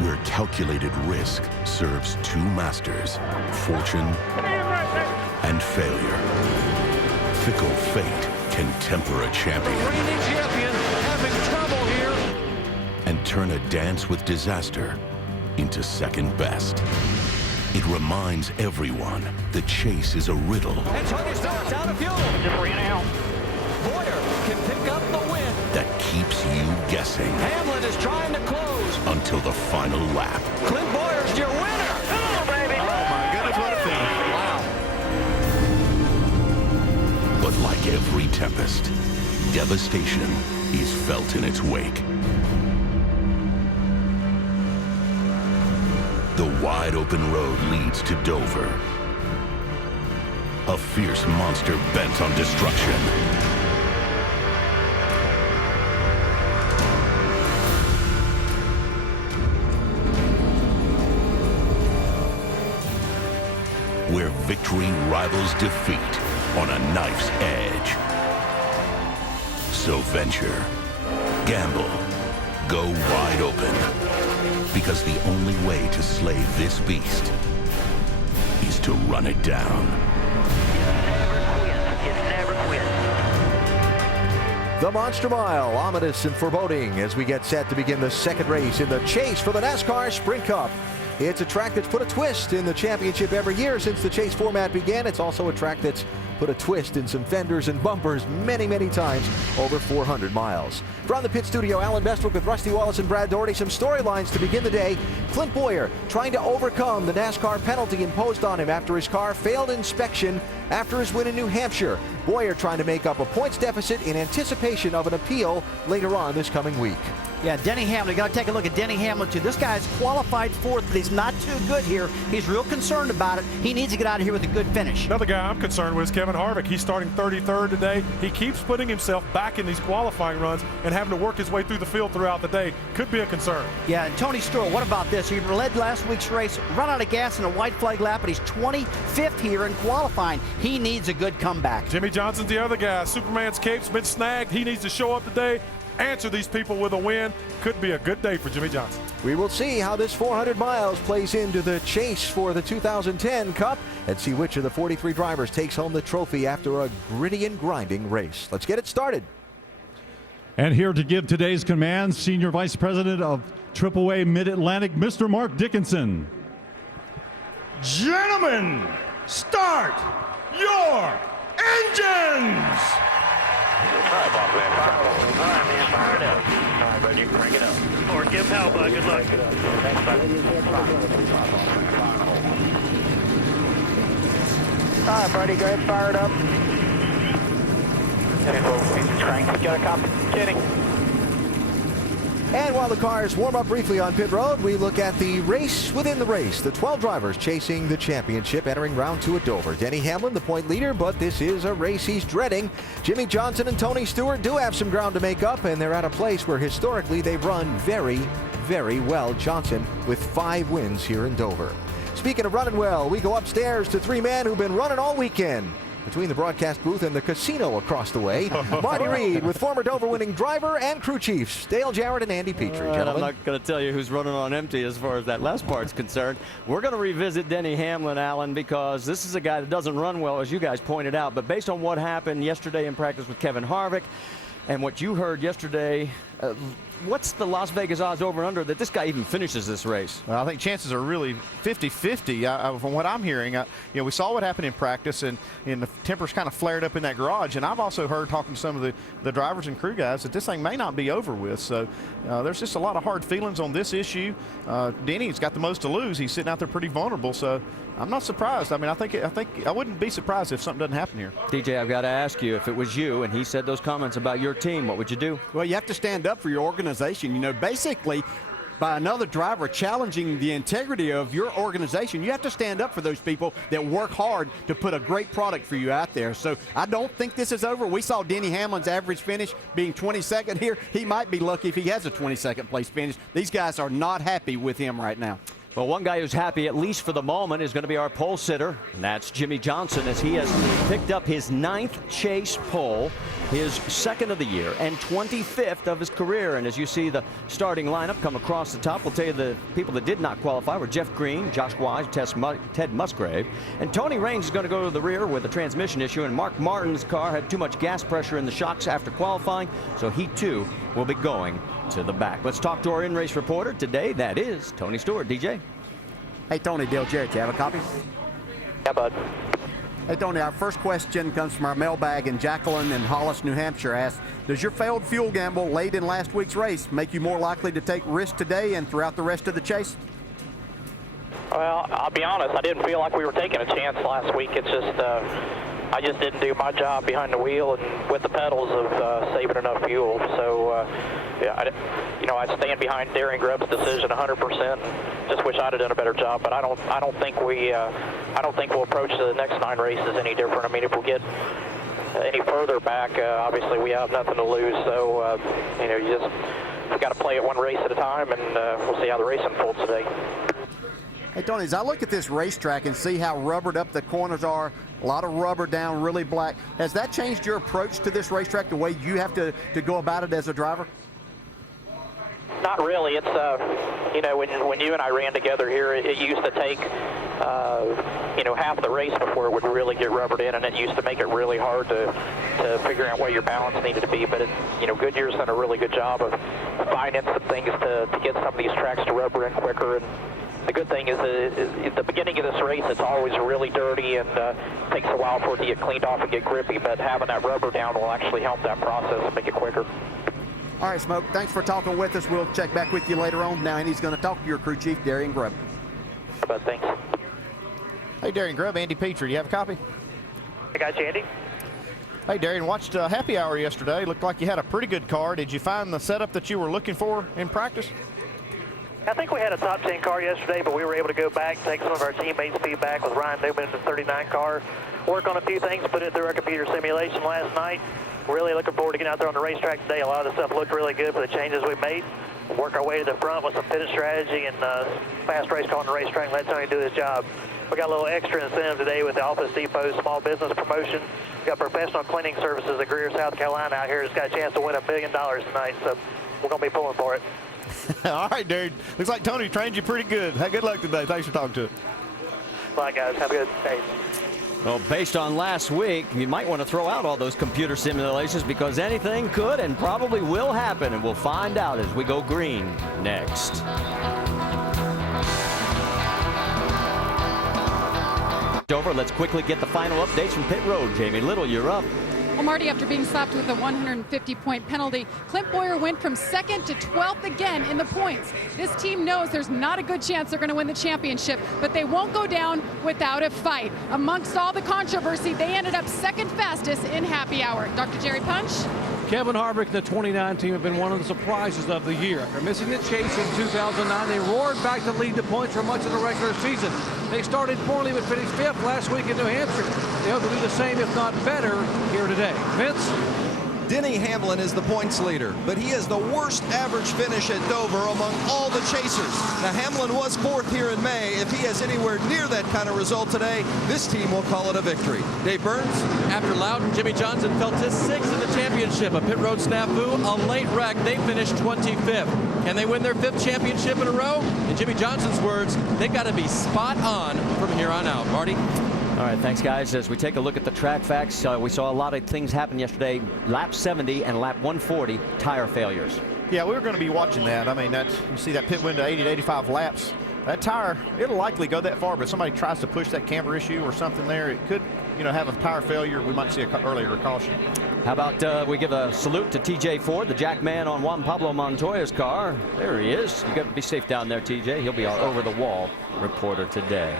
where calculated risk serves two masters, fortune and failure. Fickle fate can temper a champion. Reigning champion having trouble here. And turn a dance with disaster into second best. It reminds everyone the chase is a riddle. And Tony Stewart's out of fuel. Just ran out. Bowyer can pick up the win. That keeps you guessing Hamlin is trying to close. until the final lap. Clint Bowyer's your winner. Come on, baby. Oh, my goodness, what a finish. Wow. But like every tempest, devastation is felt in its wake. The wide open road leads to Dover. A fierce monster bent on destruction. Where victory rivals defeat on a knife's edge. So venture, gamble, go wide open. Because the only way to slay this beast is to run it down. It never quits. The Monster Mile, ominous and foreboding as we get set to begin the second race in the chase for the NASCAR Sprint Cup. It's a track that's put a twist in the championship every year since the chase format began. It's also a track that's put a twist in some fenders and bumpers many, many times over 400 miles. From the pit studio, Alan Bestwick with Rusty Wallace and Brad Doherty. Some storylines to begin the day. Clint Bowyer trying to overcome the NASCAR penalty imposed on him after his car failed inspection after his win in New Hampshire. Bowyer trying to make up a points deficit in anticipation of an appeal later on this coming week. Yeah, Denny Hamlin, you got to take a look at Denny Hamlin too. This guy's qualified fourth, but he's not too good here. He's real concerned about it. He needs to get out of here with a good finish. Another guy I'm concerned with is Kevin Harvick. He's starting 33rd today. He keeps putting himself back in these qualifying runs and having to work his way through the field throughout the day. Could be a concern. Yeah, and Tony Stewart, what about this? He led last week's race, run out of gas in a white flag lap, but he's 25th here in qualifying. He needs a good comeback. Jimmy Johnson's the other guy. Superman's cape's been snagged. He needs to show up today, answer these people with a win. Could be a good day for Jimmy Johnson. We will see how this 400 miles plays into the chase for the 2010 Cup and see which of the 43 drivers takes home the trophy after a gritty and grinding race. Let's get it started. And here to give today's commands, Senior Vice President of AAA Mid-Atlantic, Mr. Mark Dickinson. Gentlemen, start your engines! All right, boss man, fire it up. All right, man, fire it up. All right, bud, you can crank it up. Or give him hell, bud. Good luck. Thanks, bud. All right, buddy, go ahead and fire it up. He's cranked. Got a copy. Kidding. And while the cars warm up briefly on pit road, we look at the race within the race. The 12 drivers chasing the championship entering round 2 at Dover. Denny Hamlin, the point leader, but this is a race he's dreading. Jimmy Johnson and Tony Stewart do have some ground to make up, and they're at a place where historically they've run very, very well. Johnson with 5 wins here in Dover. Speaking of running well, we go upstairs to 3 men who've been running all weekend. Between the broadcast booth and the casino across the way, Marty Reed with former Dover winning driver and crew chiefs, Dale Jarrett and Andy Petrie. I'm not going to tell you who's running on empty as far as that last part's concerned. We're going to revisit Denny Hamlin, Alan, because this is a guy that doesn't run well, as you guys pointed out. But based on what happened yesterday in practice with Kevin Harvick and what you heard yesterday, what's the Las Vegas odds over and under that this guy even finishes this race? Well, I think chances are really 50-50 from what I'm hearing. We saw what happened in practice, and the tempers kind of flared up in that garage. And I've also heard, talking to some of the drivers and crew guys, that this thing may not be over with. So there's just a lot of hard feelings on this issue. Denny's got the most to lose. He's sitting out there pretty vulnerable. So I'm not surprised. I mean, I think I wouldn't be surprised if something doesn't happen here. DJ, I've got to ask you, if it was you and he said those comments about your team, what would you do? Well, you have to stand up for your organization. You know, basically, by another driver challenging the integrity of your organization, you have to stand up for those people that work hard to put a great product for you out there. So I don't think this is over. We saw Denny Hamlin's average finish being 22nd here. He might be lucky if he has a 22nd place finish. These guys are not happy with him right now. Well, one guy who's happy, at least for the moment, is going to be our pole sitter, and that's Jimmie Johnson, as he has picked up his 9th chase pole, his 2nd of the year, and 25th of his career. And as you see the starting lineup come across the top, we'll tell you the people that did not qualify were Jeff Green, Josh Wise, Ted Musgrave, and Tony Raines is going to go to the rear with a transmission issue, and Mark Martin's car had too much gas pressure in the shocks after qualifying, so he too will be going to the back. Let's talk to our in-race reporter today. That is Tony Stewart. DJ. Hey, Tony, Dale Jarrett, you have a copy? Yeah, bud. Hey, Tony, our first question comes from our mailbag, and Jacqueline in Hollis, New Hampshire asks, does your failed fuel gamble late in last week's race make you more likely to take risks today and throughout the rest of the chase? Well, I'll be honest, I didn't feel like we were taking a chance last week. It's just, I just didn't do my job behind the wheel and with the pedals of saving enough fuel. So, yeah, I stand behind Darian Grubb's decision 100%. Just wish I'd have done a better job, but I don't think we'll approach the next 9 races any different. I mean, if we get any further back, obviously we have nothing to lose. So, we got to play it one race at a time, and we'll see how the race unfolds today. Hey, Tony, as I look at this racetrack and see how rubbered up the corners are, a lot of rubber down, really black, has that changed your approach to this racetrack, the way you have to go about it as a driver? Not really. It's, when you and I ran together here, it used to take, half the race before it would really get rubbered in, and it used to make it really hard to figure out where your balance needed to be. But, Goodyear's done a really good job of finding some things to get some of these tracks to rubber in quicker. And the good thing is at the beginning of this race, it's always really dirty and takes a while for it to get cleaned off and get grippy, but having that rubber down will actually help that process and make it quicker. All right, Smoke, thanks for talking with us. We'll check back with you later on. Now Andy's going to talk to your crew chief, Darian Grubb. But thanks. Hey, Darian Grubb, Andy Petrie, do you have a copy? I got you, Andy. Hey, Darian, watched Happy Hour yesterday. Looked like you had a pretty good car. Did you find the setup that you were looking for in practice? I think we had a top 10 car yesterday, but we were able to go back, take some of our teammates' feedback with Ryan Newman in the 39 car, work on a few things, put it through our computer simulation last night. Really looking forward to getting out there on the racetrack today. A lot of the stuff looked really good for the changes we made. We'll work our way to the front with some pitted strategy and fast race car on the racetrack and let Tony do his job. We got a little extra incentive today with the Office Depot small business promotion. We got professional cleaning services at Greer, South Carolina out here. Just got a chance to win $1 billion tonight, so we're going to be pulling for it. All right, dude. Looks like Tony trained you pretty good. Hey, good luck today. Thanks for talking to us. Bye, guys. Have a good day. Well, based on last week, you might want to throw out all those computer simulations because anything could and probably will happen, and we'll find out as we go green next. Over. Let's quickly get the final updates from pit road. Jamie Little, you're up. Well, Marty, after being slapped with a 150-point penalty, Clint Bowyer went from 2nd to 12th again in the points. This team knows there's not a good chance they're going to win the championship, but they won't go down without a fight. Amongst all the controversy, they ended up 2nd fastest in Happy Hour. Dr. Jerry Punch? Kevin Harvick and the 29 team have been one of the surprises of the year. After missing the chase in 2009, they roared back to lead the points for much of the regular season. They started poorly but finished 5th last week in New Hampshire. They hope to do the same, if not better, here today. Vince? Denny Hamlin is the points leader, but he has the worst average finish at Dover among all the chasers. Now, Hamlin was 4th here in May. If he has anywhere near that kind of result today, this team will call it a victory. Dave Burns? After Loudon, Jimmie Johnson fell to 6th in the championship. A pit road snafu, a late wreck. They finished 25th. Can they win their 5th championship in a row? In Jimmie Johnson's words, they got to be spot on from here on out. Marty? All right, thanks, guys. As we take a look at the track facts, we saw a lot of things happen yesterday. Lap 70 and lap 140, tire failures. Yeah, we were going to be watching that. I mean, you see that pit window 80 to 85 laps. That tire, it'll likely go that far, but somebody tries to push that camber issue or something there, it could, have a tire failure. We might see an earlier caution. How about we give a salute to TJ Ford, the jack man on Juan Pablo Montoya's car. There he is. You got to be safe down there, TJ. He'll be our over-the-wall reporter today.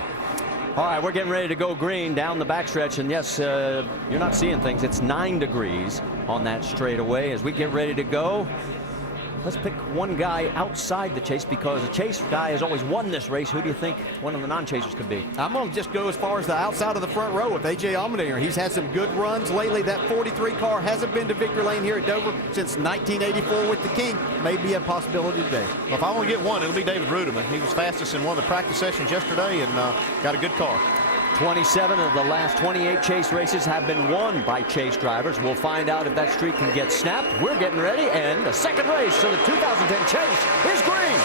All right, we're getting ready to go green down the backstretch, and yes, you're not seeing things. It's 9 degrees on that straightaway as we get ready to go. Let's pick one guy outside the chase because the chase guy has always won this race. Who do you think one of the non-chasers could be? I'm going to just go as far as the outside of the front row with A.J. Allmendinger. He's had some good runs lately. That 43 car hasn't been to victory lane here at Dover since 1984 with the King. May be a possibility today. Well, if I want to get one, it'll be David Rudeman. He was fastest in one of the practice sessions yesterday and got a good car. 27 of the last 28 chase races have been won by chase drivers. We'll find out if that streak can get snapped. We're getting ready, and the second race of the 2010 chase is green.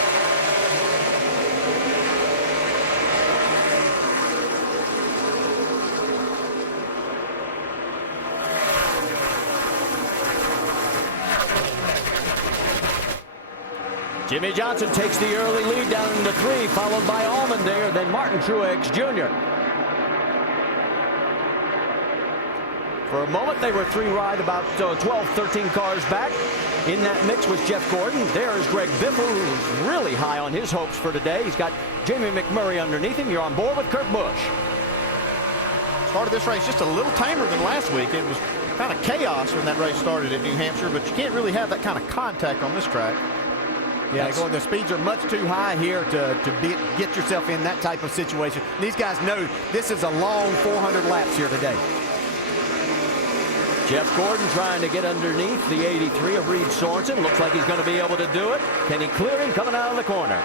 Jimmie Johnson takes the early lead down into 3, followed by Allmendinger, then Martin Truex Jr. For a moment, they were 3 wide, about 12, 13 cars back. In that mix was Jeff Gordon. There's Greg Biffle, who's really high on his hopes for today. He's got Jamie McMurray underneath him. You're on board with Kurt Busch. Started this race just a little tamer than last week. It was kind of chaos when that race started at New Hampshire, but you can't really have that kind of contact on this track. Yeah, the speeds are much too high here to get yourself in that type of situation. These guys know this is a long 400 laps here today. Jeff Gordon trying to get underneath the 83 of Reed Sorensen. Looks like he's going to be able to do it. Can he clear him coming out of the corner?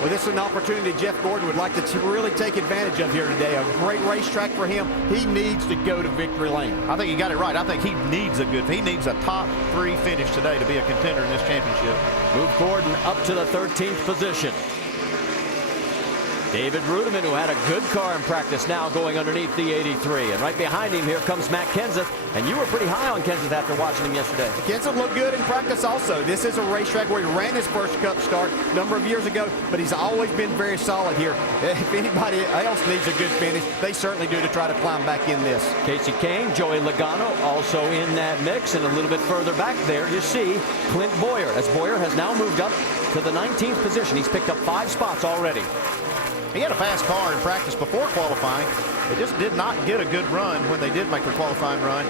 Well, this is an opportunity Jeff Gordon would like to really take advantage of here today. A great racetrack for him. He needs to go to victory lane. I think you got it right. I think he needs a top 3 finish today to be a contender in this championship. Move Gordon up to the 13th position. David Rudeman, who had a good car in practice, now going underneath the 83. And right behind him, here comes Matt Kenseth. And you were pretty high on Kenseth after watching him yesterday. Kenseth looked good in practice also. This is a racetrack where he ran his first Cup start a number of years ago, but he's always been very solid here. If anybody else needs a good finish, they certainly do to try to climb back in this. Kasey Kahne, Joey Logano also in that mix. And a little bit further back there, you see Clint Bowyer, as Bowyer has now moved up to the 19th position. He's picked up 5 spots already. He had a fast car in practice before qualifying. They just did not get a good run when they did make their qualifying run.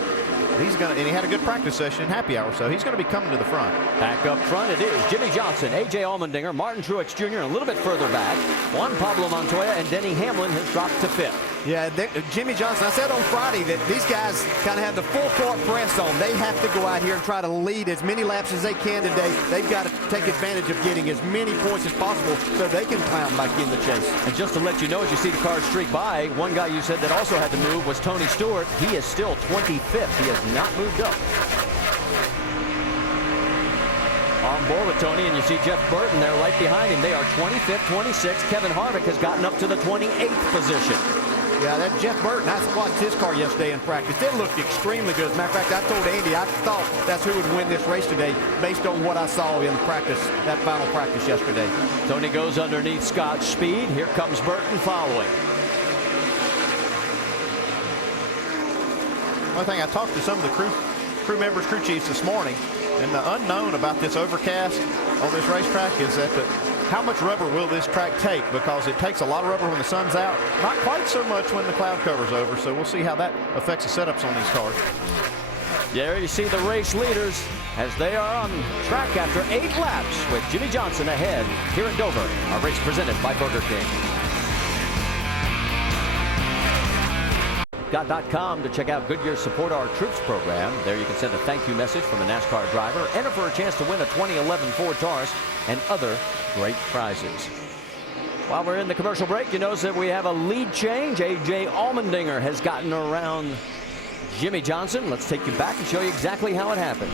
And he had a good practice session in happy hour, so he's going to be coming to the front. Back up front it is Jimmie Johnson, A.J. Allmendinger, Martin Truex Jr., and a little bit further back, Juan Pablo Montoya, and Denny Hamlin has dropped to 5th. Yeah, Jimmie Johnson, I said on Friday that these guys kind of have the full court press on. They have to go out here and try to lead as many laps as they can today. They've got to take advantage of getting as many points as possible so they can climb back in the chase. And just to let you know, as you see the cars streak by, one guy you said that also had to move was Tony Stewart. He is still 25th. He has not moved up. On board with Tony, and you see Jeff Burton there right behind him. They are 25th, 26th. Kevin Harvick has gotten up to the 28th position. Yeah, that Jeff Burton, I watched his car yesterday in practice. It looked extremely good. As a matter of fact, I told Andy I thought that's who would win this race today based on what I saw in practice, that final practice yesterday. Tony goes underneath Scott Speed. Here comes Burton following. One thing, I talked to some of the crew members, crew chiefs this morning, and the unknown about this overcast on this racetrack is that how much rubber will this track take? Because it takes a lot of rubber when the sun's out, not quite so much when the cloud cover's over. So we'll see how that affects the setups on these cars. There you see the race leaders as they are on track after 8 laps with Jimmie Johnson ahead here at Dover. Our race presented by Burger King. .com to check out Goodyear's Support Our Troops program. There you can send a thank you message from a NASCAR driver, enter for a chance to win a 2011 Ford Taurus and other great prizes. While we're in the commercial break, you notice that we have a lead change. A.J. Allmendinger has gotten around Jimmie Johnson. Let's take you back and show you exactly how it happened.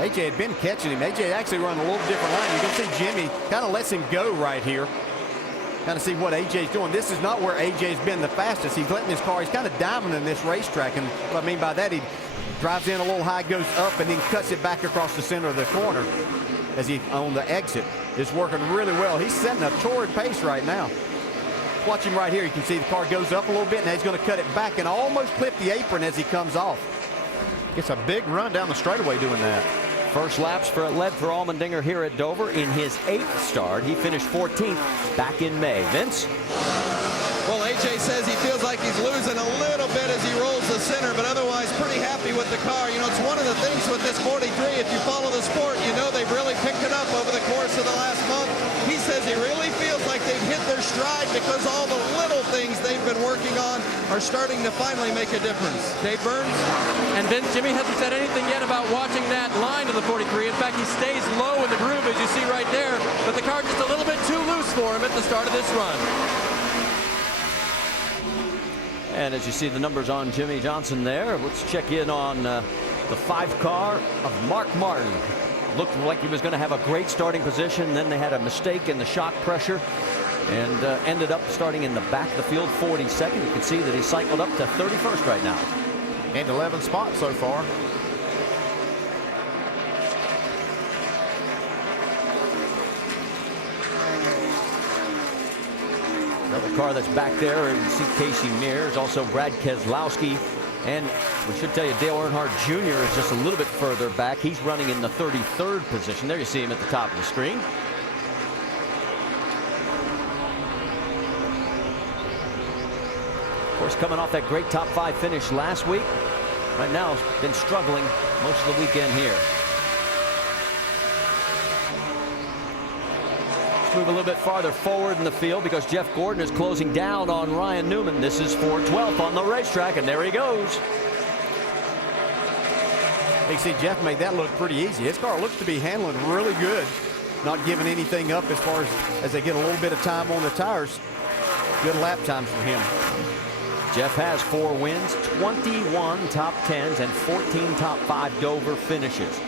A.J. had been catching him. A.J. actually run a little different line. You can see Jimmie kind of lets him go right here. Kind of see what A.J.'s doing. This is not where A.J.'s been the fastest. He's letting his car, he's kind of diamonding this racetrack. And what I mean by that, he drives in a little high, goes up, and then cuts it back across the center of the corner as he on the exit. It's working really well. He's setting a torrid pace right now. Watch him right here. You can see the car goes up a little bit, and he's going to cut it back and almost clip the apron as he comes off. Gets a big run down the straightaway doing that. First laps led for Allmendinger here at Dover in his 8th start. He finished 14th back in May. Vince? Well, A.J. says he feels like he's losing a little bit as he rolls the center, but otherwise pretty happy with the car. You know, it's one of the things with this 43, if you follow the sport, you know they've really picked it up over the course of the last month. He says he really feels like they've hit their stride because all the little things they've been working on are starting to finally make a difference. Dave Burns? And then Jimmy hasn't said anything yet about watching that line of the 43. In fact, he stays low in the groove, as you see right there, but the car just a little bit too loose for him at the start of this run. And as you see the numbers on Jimmie Johnson there, let's check in on the 5 car of Mark Martin. Looked like he was going to have a great starting position. Then they had a mistake in the shock pressure and ended up starting in the back of the field, 42nd. You can see that he cycled up to 31st right now. And 11 spots so far. Another car that's back there, and you see Casey Mears, also Brad Keselowski, and we should tell you Dale Earnhardt Jr. is just a little bit further back. He's running in the 33rd position. There you see him at the top of the screen. Of course, coming off that great top 5 finish last week, right now has been struggling most of the weekend here. Move a little bit farther forward in the field because Jeff Gordon is closing down on Ryan Newman. This is for 12th on the racetrack, and there he goes. You see Jeff made that look pretty easy. His car looks to be handling really good, not giving anything up as far as they get a little bit of time on the tires. Good lap times for him. Jeff has 4 wins, 21 top 10s, and 14 top 5 Dover finishes.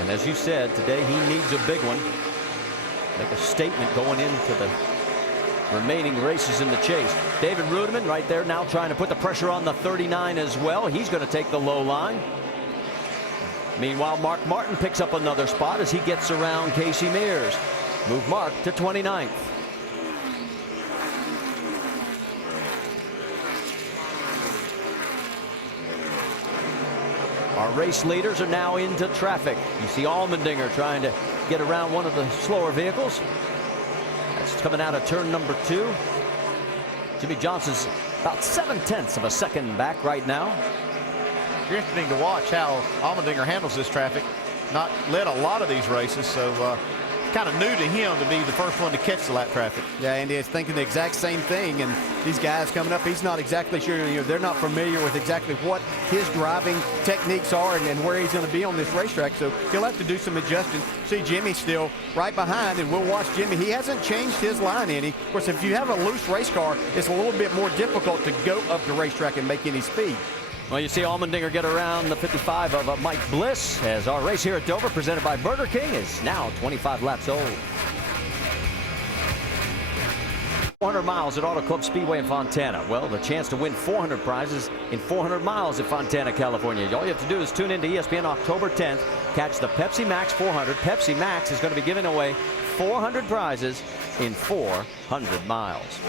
And as you said, today he needs a big one. Make a statement going into the remaining races in the chase. David Rudiman right there now trying to put the pressure on the 39 as well. He's going to take the low line. Meanwhile, Mark Martin picks up another spot as he gets around Casey Mears. Move Mark to 29th. Our race leaders are now into traffic. You see Allmendinger trying to get around one of the slower vehicles. That's coming out of turn number 2. Jimmie Johnson's about 7/10 of a second back right now. Interesting to watch how Allmendinger handles this traffic. Not led a lot of these races, so kind of new to him to be the first one to catch the lap traffic. Yeah, Andy is thinking the exact same thing, and these guys coming up, he's not exactly sure, you know, they're not familiar with exactly what his driving techniques are and where he's going to be on this racetrack, so he'll have to do some adjusting. See Jimmy still right behind, and we'll watch Jimmy. He hasn't changed his line any. Of course, if you have a loose race car, it's a little bit more difficult to go up the racetrack and make any speed. Well, you see Allmendinger get around the 55 of Mike Bliss as our race here at Dover, presented by Burger King, is now 25 laps old. 400 miles at Auto Club Speedway in Fontana. Well, the chance to win 400 prizes in 400 miles at Fontana, California. All you have to do is tune into ESPN October 10th. Catch the Pepsi Max 400. Pepsi Max is going to be giving away 400 prizes in 400 miles.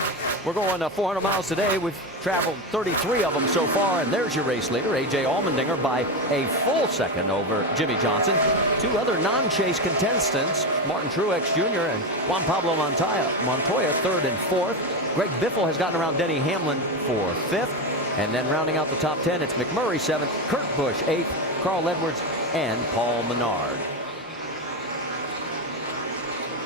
We're going 400 miles today. We've traveled 33 of them so far, and there's your race leader, A.J. Allmendinger, by a full second over Jimmie Johnson. 2 other non-chase contestants, Martin Truex Jr. and Juan Pablo Montoya, 3rd and 4th. Greg Biffle has gotten around Denny Hamlin for 5th. And then rounding out the top 10, it's McMurray 7th, Kurt Busch 8th, Carl Edwards, and Paul Menard.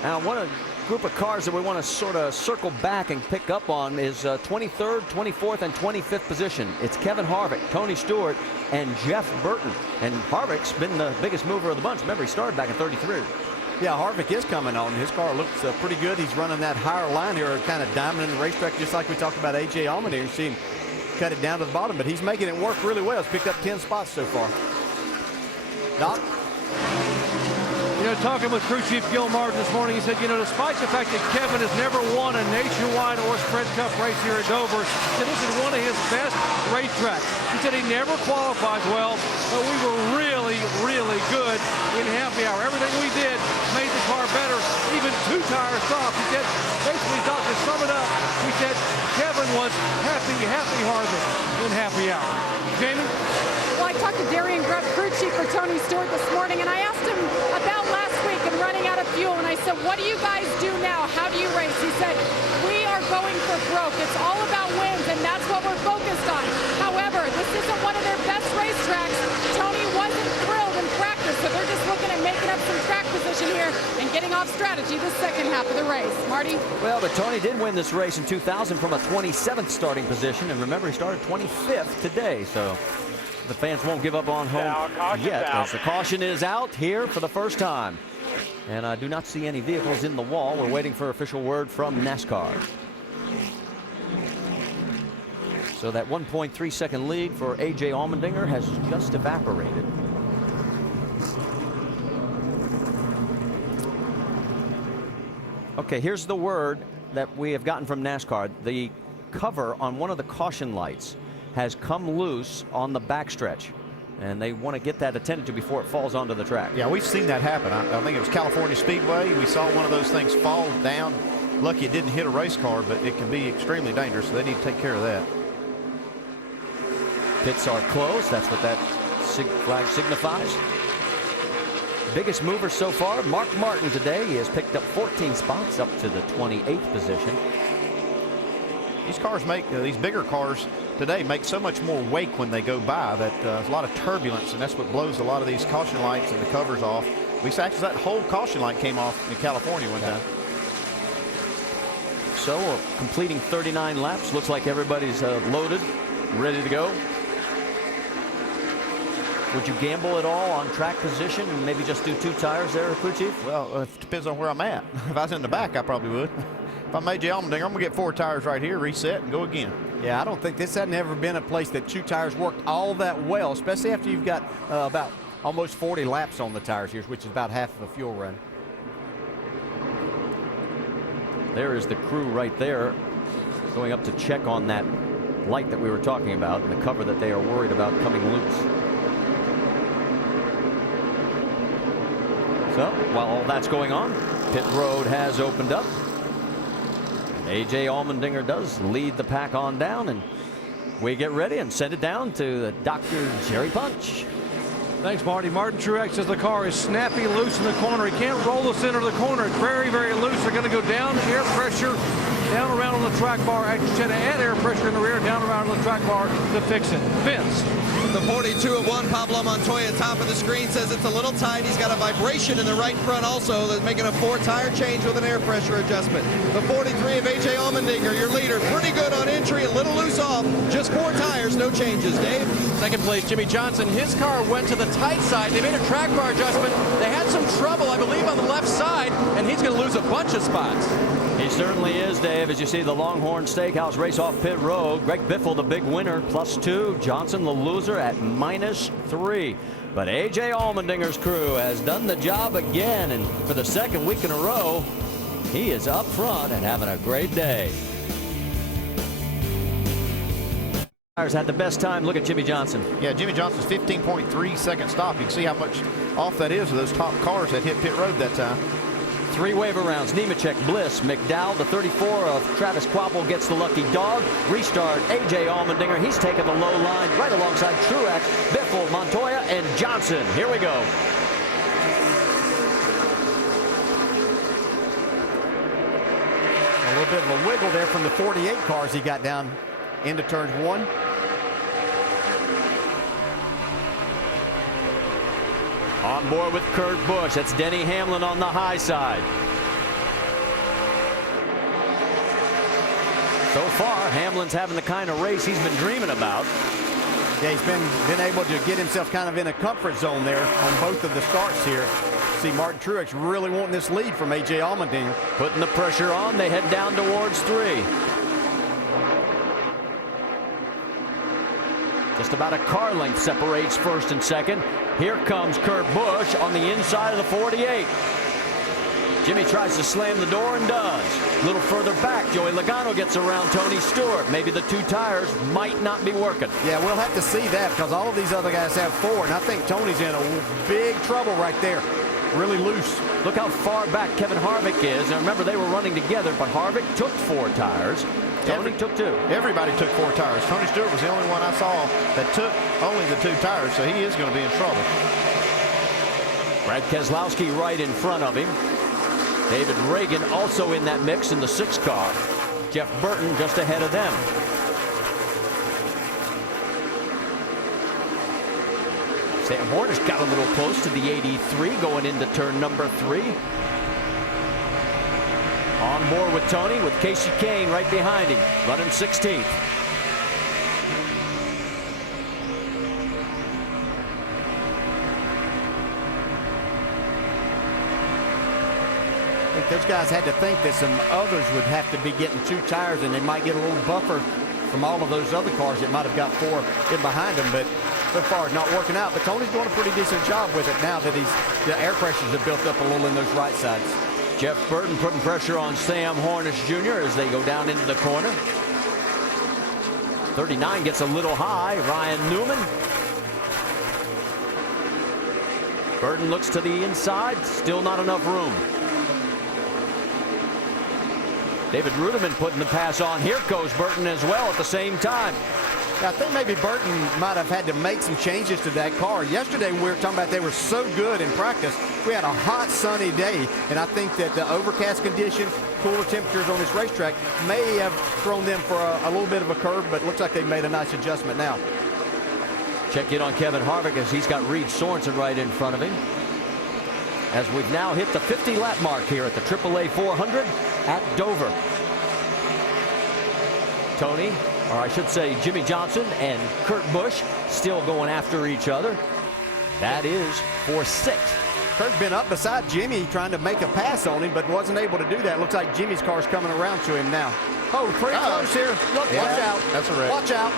Now, one group of cars that we want to sort of circle back and pick up on is 23rd, 24th, and 25th position. It's Kevin Harvick, Tony Stewart, and Jeff Burton. And Harvick's been the biggest mover of the bunch. Remember, he started back in 33. Yeah, Harvick is coming on. His car looks pretty good. He's running that higher line here, kind of diamond in the racetrack, just like we talked about A.J. Allmendinger. You see him cut it down to the bottom, but he's making it work really well. He's picked up 10 spots so far. Doc? You know, talking with crew chief Gil Martin this morning, he said, you know, despite the fact that Kevin has never won a nationwide or Sprint Cup race here at Dover, he said this is one of his best racetracks. He said he never qualifies well, but we were really, really good in happy hour. Everything we did made the car better, even 2 tire stops. He said, basically, Doc, to sum it up, he said Kevin was happy Harvick in happy hour. Jamie? Well, I talked to Darian Grubb, crew chief for Tony Stewart this morning, and I asked him about last week and running out of fuel, and I said, what do you guys do now? How do you race? He said, we are going for broke. It's all about wins, and that's what we're focused on. However, This isn't one of their best racetracks. Tony wasn't thrilled in practice, so they're just looking at making up some track position here and getting off strategy the second half of the race. Marty? Well, but Tony did win this race in 2000 from a 27th starting position, and remember, he started 25th today, so the fans won't give up on home yet, as the caution is out here for the first time. And I do not see any vehicles in the wall. We're waiting for official word from NASCAR. So that 1.3-second lead for A.J. Allmendinger has just evaporated. Okay, here's the word that we have gotten from NASCAR. The cover on one of the caution lights has come loose on the backstretch, and they want to get that attended to before it falls onto the track. Yeah, we've seen that happen. I think it was California Speedway. We saw one of those things fall down. Lucky it didn't hit a race car, but it can be extremely dangerous, so they need to take care of that. Pits are closed. That's what that flag signifies. Biggest mover so far, Mark Martin today. He has picked up 14 spots up to the 28th position. These cars make, these bigger cars today make so much more wake when they go by that there's a lot of turbulence, and that's what blows a lot of these caution lights and the covers off. We actually, that whole caution light came off in California one time. So completing 39 laps. Looks like everybody's loaded, ready to go. Would you gamble at all on track position and maybe just do 2 tires there, crew chief? Well, it depends on where I'm at. If I was in the back, I probably would. If I'm A.J. Allmendinger, I'm going to get 4 tires right here, reset, and go again. Yeah, I don't think this had never been a place that 2 tires worked all that well, especially after you've got about almost 40 laps on the tires here, which is about half of a fuel run. There is the crew right there going up to check on that light that we were talking about and the cover that they are worried about coming loose. So while all that's going on, pit road has opened up. A.J. Allmendinger does lead the pack on down, and we get ready and send it down to the Dr. Jerry Punch. Thanks, Marty. Martin Truex says the car is snappy loose in the corner. He can't roll the center of the corner. It's very, very loose. They're going to go down, air pressure, down around on the track bar. Actually, trying to add air pressure in the rear, down around on the track bar to fix it. Vince. The 42 of 1, Pablo Montoya, top of the screen, says it's a little tight. He's got a vibration in the right front also, that's making a 4-tire change with an air pressure adjustment. The 43 of A.J. Allmendinger, your leader, pretty good on entry, a little loose off. Just 4 tires, no changes. Dave? Second place, Jimmy Johnson. His car went to the tight side. They made a track bar adjustment. They had some trouble, I believe, on the left side, and he's going to lose a bunch of spots. He certainly is, Dave. As you see the Longhorn Steakhouse race off pit road. Greg Biffle, the big winner, +2. Johnson, the loser, at -3. But A.J. Allmendinger's crew has done the job again, and for the second week in a row, he is up front and having a great day. Had the best time. Look at Jimmy Johnson. Yeah, Jimmy Johnson's 15.3 second stop. You can see how much off that is of those top cars that hit pit road that time. 3 waiver rounds. Nemechek, Bliss, McDowell, the 34 of Travis Kvapil gets the lucky dog. Restart, A.J. Allmendinger. He's taking the low line right alongside Truex, Biffle, Montoya, and Johnson. Here we go. A little bit of a wiggle there from the 48 cars he got down into turns 1. On board with Kurt Busch. That's Denny Hamlin on the high side. So far, Hamlin's having the kind of race he's been dreaming about. Yeah, he's been able to get himself kind of in a comfort zone there on both of the starts here. See Martin Truex really wanting this lead from A.J. Allmendinger. Putting the pressure on. They head down towards 3. Just about a car length separates first and second. Here comes Kurt Busch on the inside of the 48. Jimmy tries to slam the door and does. A little further back, Joey Logano gets around Tony Stewart. Maybe the 2 tires might not be working. Yeah, we'll have to see that because all of these other guys have 4, and I think Tony's in a big trouble right there. Really loose. Look how far back Kevin Harvick is. And remember, they were running together, but Harvick took 4 tires. Tony took 2. Everybody took 4 tires. Tony Stewart was the only one I saw that took only the 2 tires, so he is going to be in trouble. Brad Keselowski right in front of him. David Reagan also in that mix in the 6 car. Jeff Burton just ahead of them. Sam Hornish got a little close to the 83 going into turn number 3. On board with Tony with Casey Kane right behind him, running 16th. I think those guys had to think that some others would have to be getting 2 tires and they might get a little buffer from all of those other cars that might have got 4 in behind them, but so far it's not working out. But Tony's doing a pretty decent job with it now that the air pressures have built up a little in those right sides. Jeff Burton putting pressure on Sam Hornish Jr. as they go down into the corner. 39 gets a little high. Ryan Newman. Burton looks to the inside. Still not enough room. David Ruderman putting the pass on. Here goes Burton as well at the same time. I think maybe Burton might have had to make some changes to that car. Yesterday we were talking about they were so good in practice. We had a hot sunny day, and I think that the overcast condition, cooler temperatures on this racetrack may have thrown them for a little bit of a curve, but it looks like they've made a nice adjustment now. Check in on Kevin Harvick as he's got Reed Sorensen right in front of him. As we've now hit the 50 lap mark here at the AAA 400 at Dover. Tony, or I should say Jimmy Johnson and Kurt Busch still going after each other. That is for 6th. Kurt's been up beside Jimmy trying to make a pass on him, but wasn't able to do that. Looks like Jimmy's car's coming around to him now. Oh, pretty close here. Look, watch out. That's a wreck. Watch out.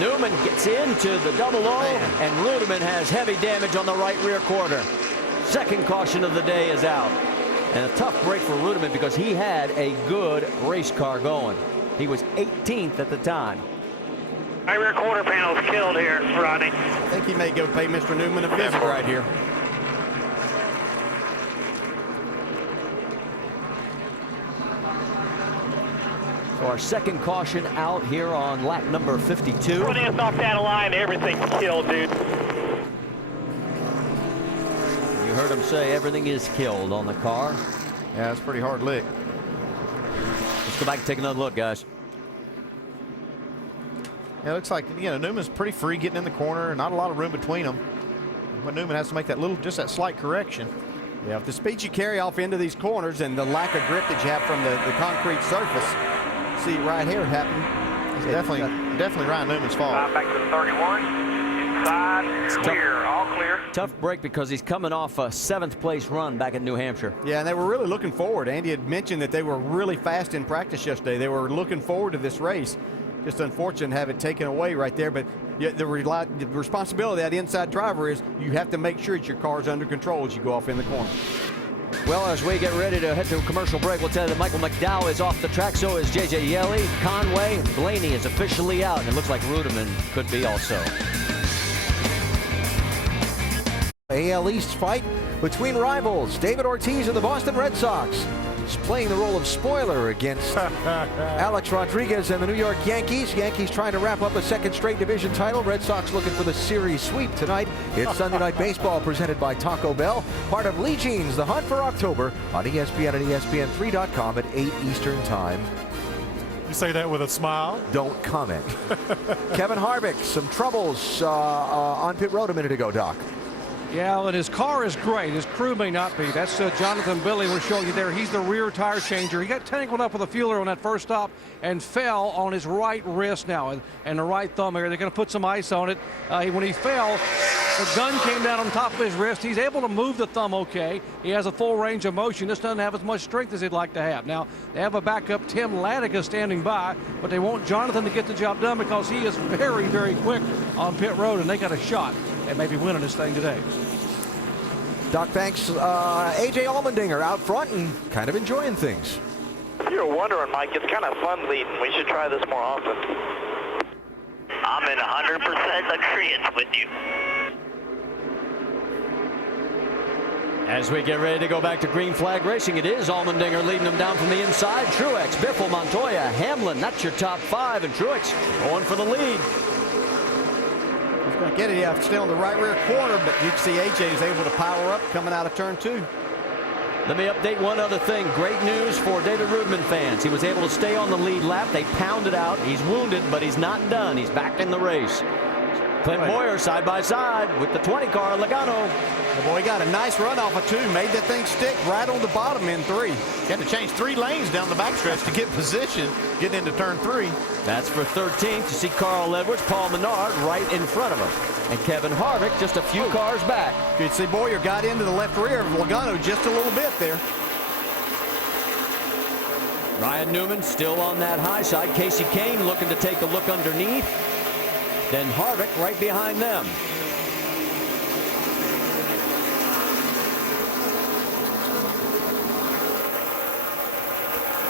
Newman gets into the double O, and Ruderman has heavy damage on the right rear quarter. Second caution of the day is out. And a tough break for Ruderman because he had a good race car going. He was 18th at the time. Right rear quarter panel's killed here, Rodney. I think he may go pay Mr. Newman a visit right here. So our second caution out here on lap number 52. When it's off that line, everything's killed, dude. You heard him say everything is killed on the car. Yeah, it's a pretty hard lick. Let's go back and take another look, guys. Yeah, it looks like, you know, Newman's pretty free getting in the corner. Not a lot of room between them. But Newman has to make that just that slight correction. Yeah, if the speed you carry off into these corners and the lack of grip that you have from the concrete surface, see it right here happen. It's definitely Ryan Newman's fault. Back to the 31. Inside, clear, all clear. Tough break because he's coming off a 7th place run back in New Hampshire. Yeah, and they were really looking forward. Andy had mentioned that they were really fast in practice yesterday. They were looking forward to this race. Just unfortunate to have it taken away right there, but the responsibility of that inside driver is you have to make sure that your car's under control as you go off in the corner. Well, as we get ready to head to a commercial break, we'll tell you that Michael McDowell is off the track. So is J.J. Yeley, Conway, and Blaney is officially out, and it looks like Ruderman could be also. AL East fight between rivals. David Ortiz of the Boston Red Sox is playing the role of spoiler against Alex Rodriguez and the New York Yankees. Yankees trying to wrap up a 2nd straight division title. Red Sox looking for the series sweep tonight. It's Sunday Night Baseball presented by Taco Bell. Part of Lee Jeans, The Hunt for October on ESPN and ESPN3.com at 8 Eastern Time. You say that with a smile? Don't comment. Kevin Harvick, some troubles on pit road a minute ago, Doc. Yeah, and his car is great. His crew may not be. That's Jonathan Billy we're showing you there. He's the rear tire changer. He got tangled up with a fueler on that first stop and fell on his right wrist now and the right thumb area. They're going to put some ice on it. When he fell, the gun came down on top of his wrist. He's able to move the thumb okay. He has a full range of motion. Just doesn't have as much strength as he'd like to have. Now, they have a backup, Tim Latiga, standing by, but they want Jonathan to get the job done because he is very, very quick on pit road, and they got a shot at maybe winning this thing today. Doc, thanks. A.J. Allmendinger out front and kind of enjoying things. If you're wondering, Mike, it's kind of fun leading. We should try this more often. I'm in 100% agreement with you. As we get ready to go back to green flag racing, it is Allmendinger leading them down from the inside. Truex, Biffle, Montoya, Hamlin, that's your top 5, and Truex going for the lead. He's going to get it. You have to stay on the right rear corner, but you can see AJ is able to power up coming out of turn 2. Let me update one other thing. Great news for David Ruderman fans. He was able to stay on the lead lap. They pounded out. He's wounded, but he's not done. He's back in the race. Clint Boyer side by side with the 20 car, Logano. The boy got a nice run off of 2, made that thing stick right on the bottom in 3. Had to change 3 lanes down the backstretch to get position, getting into turn 3. That's for 13th. You see Carl Edwards, Paul Menard right in front of him. And Kevin Harvick just a few cars back. You can see Boyer got into the left rear of Logano just a little bit there. Ryan Newman still on that high side. Casey Kane looking to take a look underneath. Then Harvick right behind them.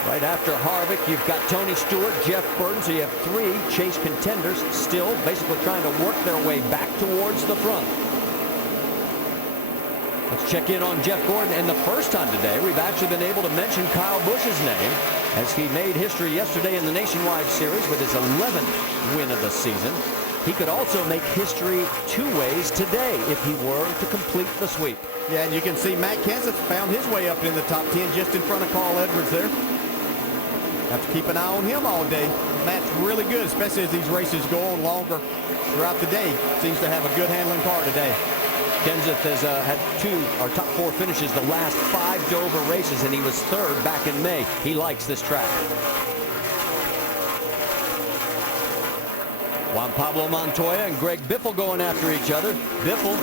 Right after Harvick, you've got Tony Stewart, Jeff Burton, so you have 3 Chase contenders still basically trying to work their way back towards the front. Let's check in on Jeff Gordon. And the first time today, we've actually been able to mention Kyle Busch's name as he made history yesterday in the Nationwide Series with his 11th win of the season. He could also make history 2 ways today if he were to complete the sweep. Yeah, and you can see Matt Kenseth found his way up in the top 10 just in front of Carl Edwards there. Have to keep an eye on him all day. Matt's really good, especially as these races go on longer throughout the day. Seems to have a good handling car today. Kenseth has had 2 or top 4 finishes the last 5 Dover races, and he was 3rd back in May. He likes this track. Juan Pablo Montoya and Greg Biffle going after each other. Biffle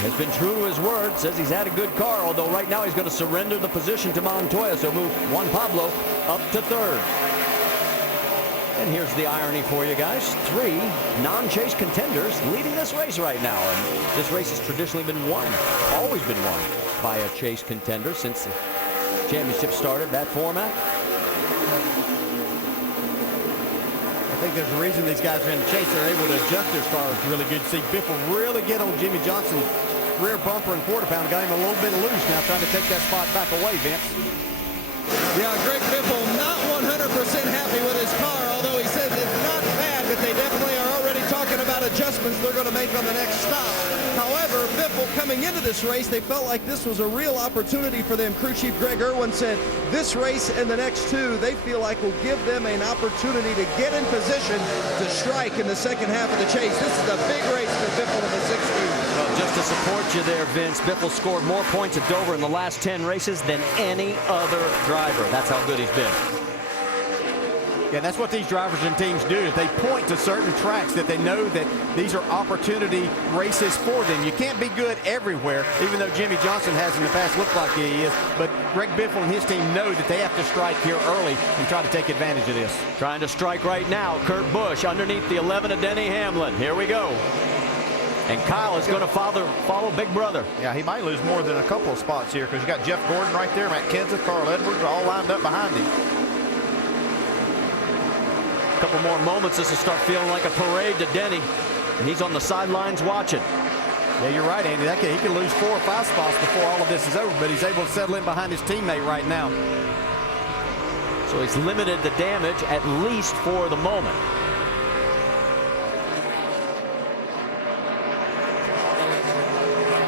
has been true to his word, says he's had a good car, although right now he's going to surrender the position to Montoya, so move Juan Pablo up to 3rd. And here's the irony for you guys. 3 non-Chase contenders leading this race right now. And this race has traditionally been won, always been won by a Chase contender since the championship started, that format. I think there's a reason these guys are in the Chase. They're able to adjust their cars really good. See Biffle really get on Jimmy Johnson's rear bumper and quarter pound. Got him a little bit loose now, trying to take that spot back away, Vince. Yeah, Greg Biffle not 100% happy with his car, although he says it's not bad, but they definitely are already talking about adjustments they're going to make on the next stop. However, Biffle coming into this race, they felt like this was a real opportunity for them. Crew Chief Greg Irwin said this race and the next 2, they feel like will give them an opportunity to get in position to strike in the second half of the Chase. This is a big race for Biffle in the 16. Well, just to support you there, Vince, Biffle scored more points at Dover in the last 10 races than any other driver. That's how good he's been. Yeah, that's what these drivers and teams do. Is they point to certain tracks that they know that these are opportunity races for them. You can't be good everywhere, even though Jimmy Johnson has in the past looked like he is. But Greg Biffle and his team know that they have to strike here early and try to take advantage of this. Trying to strike right now, Kurt Busch underneath the 11 of Denny Hamlin. Here we go. And Kyle is going to follow Big Brother. Yeah, he might lose more than a couple of spots here because you got Jeff Gordon right there, Matt Kenseth, Carl Edwards all lined up behind him. A couple more moments, this will start feeling like a parade to Denny. And he's on the sidelines watching. Yeah, you're right, Andy. He could lose 4 or 5 spots before all of this is over, but he's able to settle in behind his teammate right now. So he's limited the damage, at least for the moment.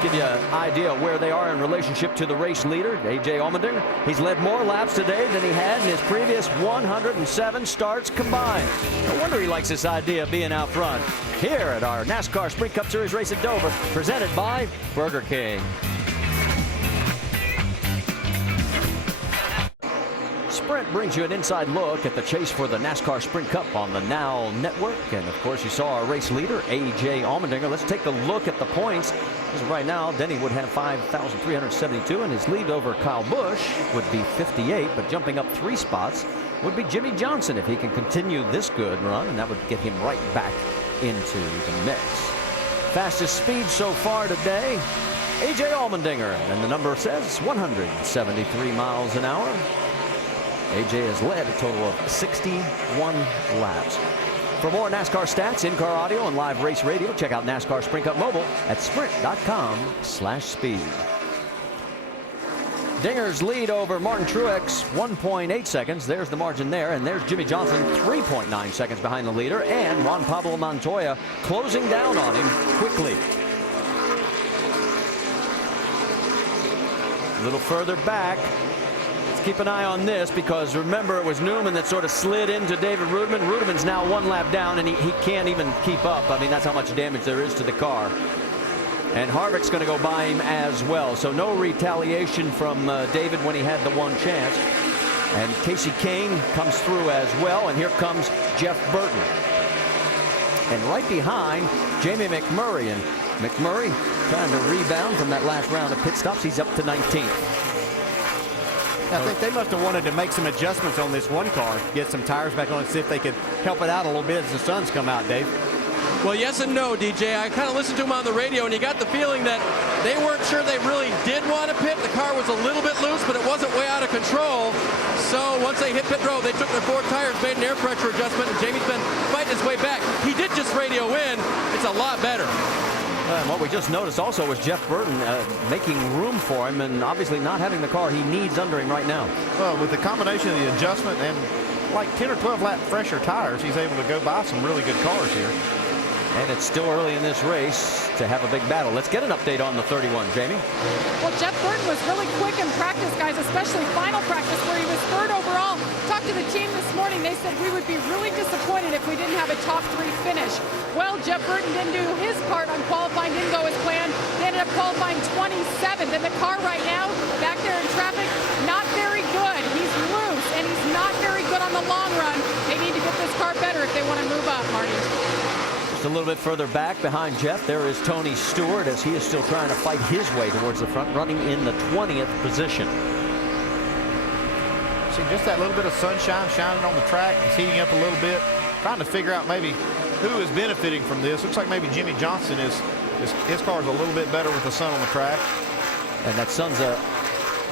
Give you an idea of where they are in relationship to the race leader, A.J. Allmendinger. He's led more laps today than he had in his previous 107 starts combined. No wonder he likes this idea of being out front. Here at our NASCAR Sprint Cup Series race at Dover, presented by Burger King. Sprint brings you an inside look at the chase for the NASCAR Sprint Cup on the Now Network. And, of course, you saw our race leader, A.J. Allmendinger. Let's take a look at the points. As of right now, Denny would have 5,372, and his lead over Kyle Busch would be 58. But jumping up 3 spots would be Jimmy Johnson if he can continue this good run, and that would get him right back into the mix. Fastest speed so far today, A.J. Allmendinger, and the number says 173 miles an hour. AJ has led a total of 61 laps. For more NASCAR stats, in-car audio, and live race radio, check out NASCAR Sprint Cup Mobile at sprint.com/speed. Dinger's lead over Martin Truex, 1.8 seconds. There's the margin there. And there's Jimmy Johnson, 3.9 seconds behind the leader. And Juan Pablo Montoya closing down on him quickly. A little further back, keep an eye on this, because remember, it was Newman that sort of slid into David Reutimann. Reutmann's now 1 lap down, and he can't even keep up. I mean, that's how much damage there is to the car. And Harvick's going to go by him as well. So no retaliation from David when he had the one chance. And Casey Kane comes through as well. And here comes Jeff Burton. And right behind, Jamie McMurray. And McMurray trying to rebound from that last round of pit stops. He's up to 19th. I think they must have wanted to make some adjustments on this one car, get some tires back on, and see if they could help it out a little bit as the sun's come out, Dave. Well, yes and no, DJ. I kind of listened to him on the radio, and you got the feeling that they weren't sure they really did want to pit. The car was a little bit loose, but it wasn't way out of control. So once they hit pit road, they took their 4 tires, made an air pressure adjustment, and Jamie's been fighting his way back. He did just radio in. It's a lot better. And what we just noticed also was Jeff Burton making room for him, and obviously not having the car he needs under him right now. Well, with the combination of the adjustment and like 10 or 12 lap fresher tires, he's able to go buy some really good cars here. And it's still early in this race to have a big battle. Let's get an update on the 31, Jamie. Well, Jeff Burton was really quick in practice, guys, especially final practice where he was 3rd overall. Talked to the team this morning. They said we would be really disappointed if we didn't have a top 3 finish. Well, Jeff Burton didn't do his part on qualifying, didn't go as planned. They ended up qualifying 27th. And the car right now, back there in traffic, not very good. He's loose, and he's not very good on the long run. They need to get this car better if they want to move up, Marty. Just a little bit further back behind Jeff, there is Tony Stewart, as he is still trying to fight his way towards the front, running in the 20th position. See, just that little bit of sunshine shining on the track. It's heating up a little bit. Trying to figure out maybe who is benefiting from this. Looks like maybe Jimmy Johnson is his car is a little bit better with the sun on the track. And that sun's a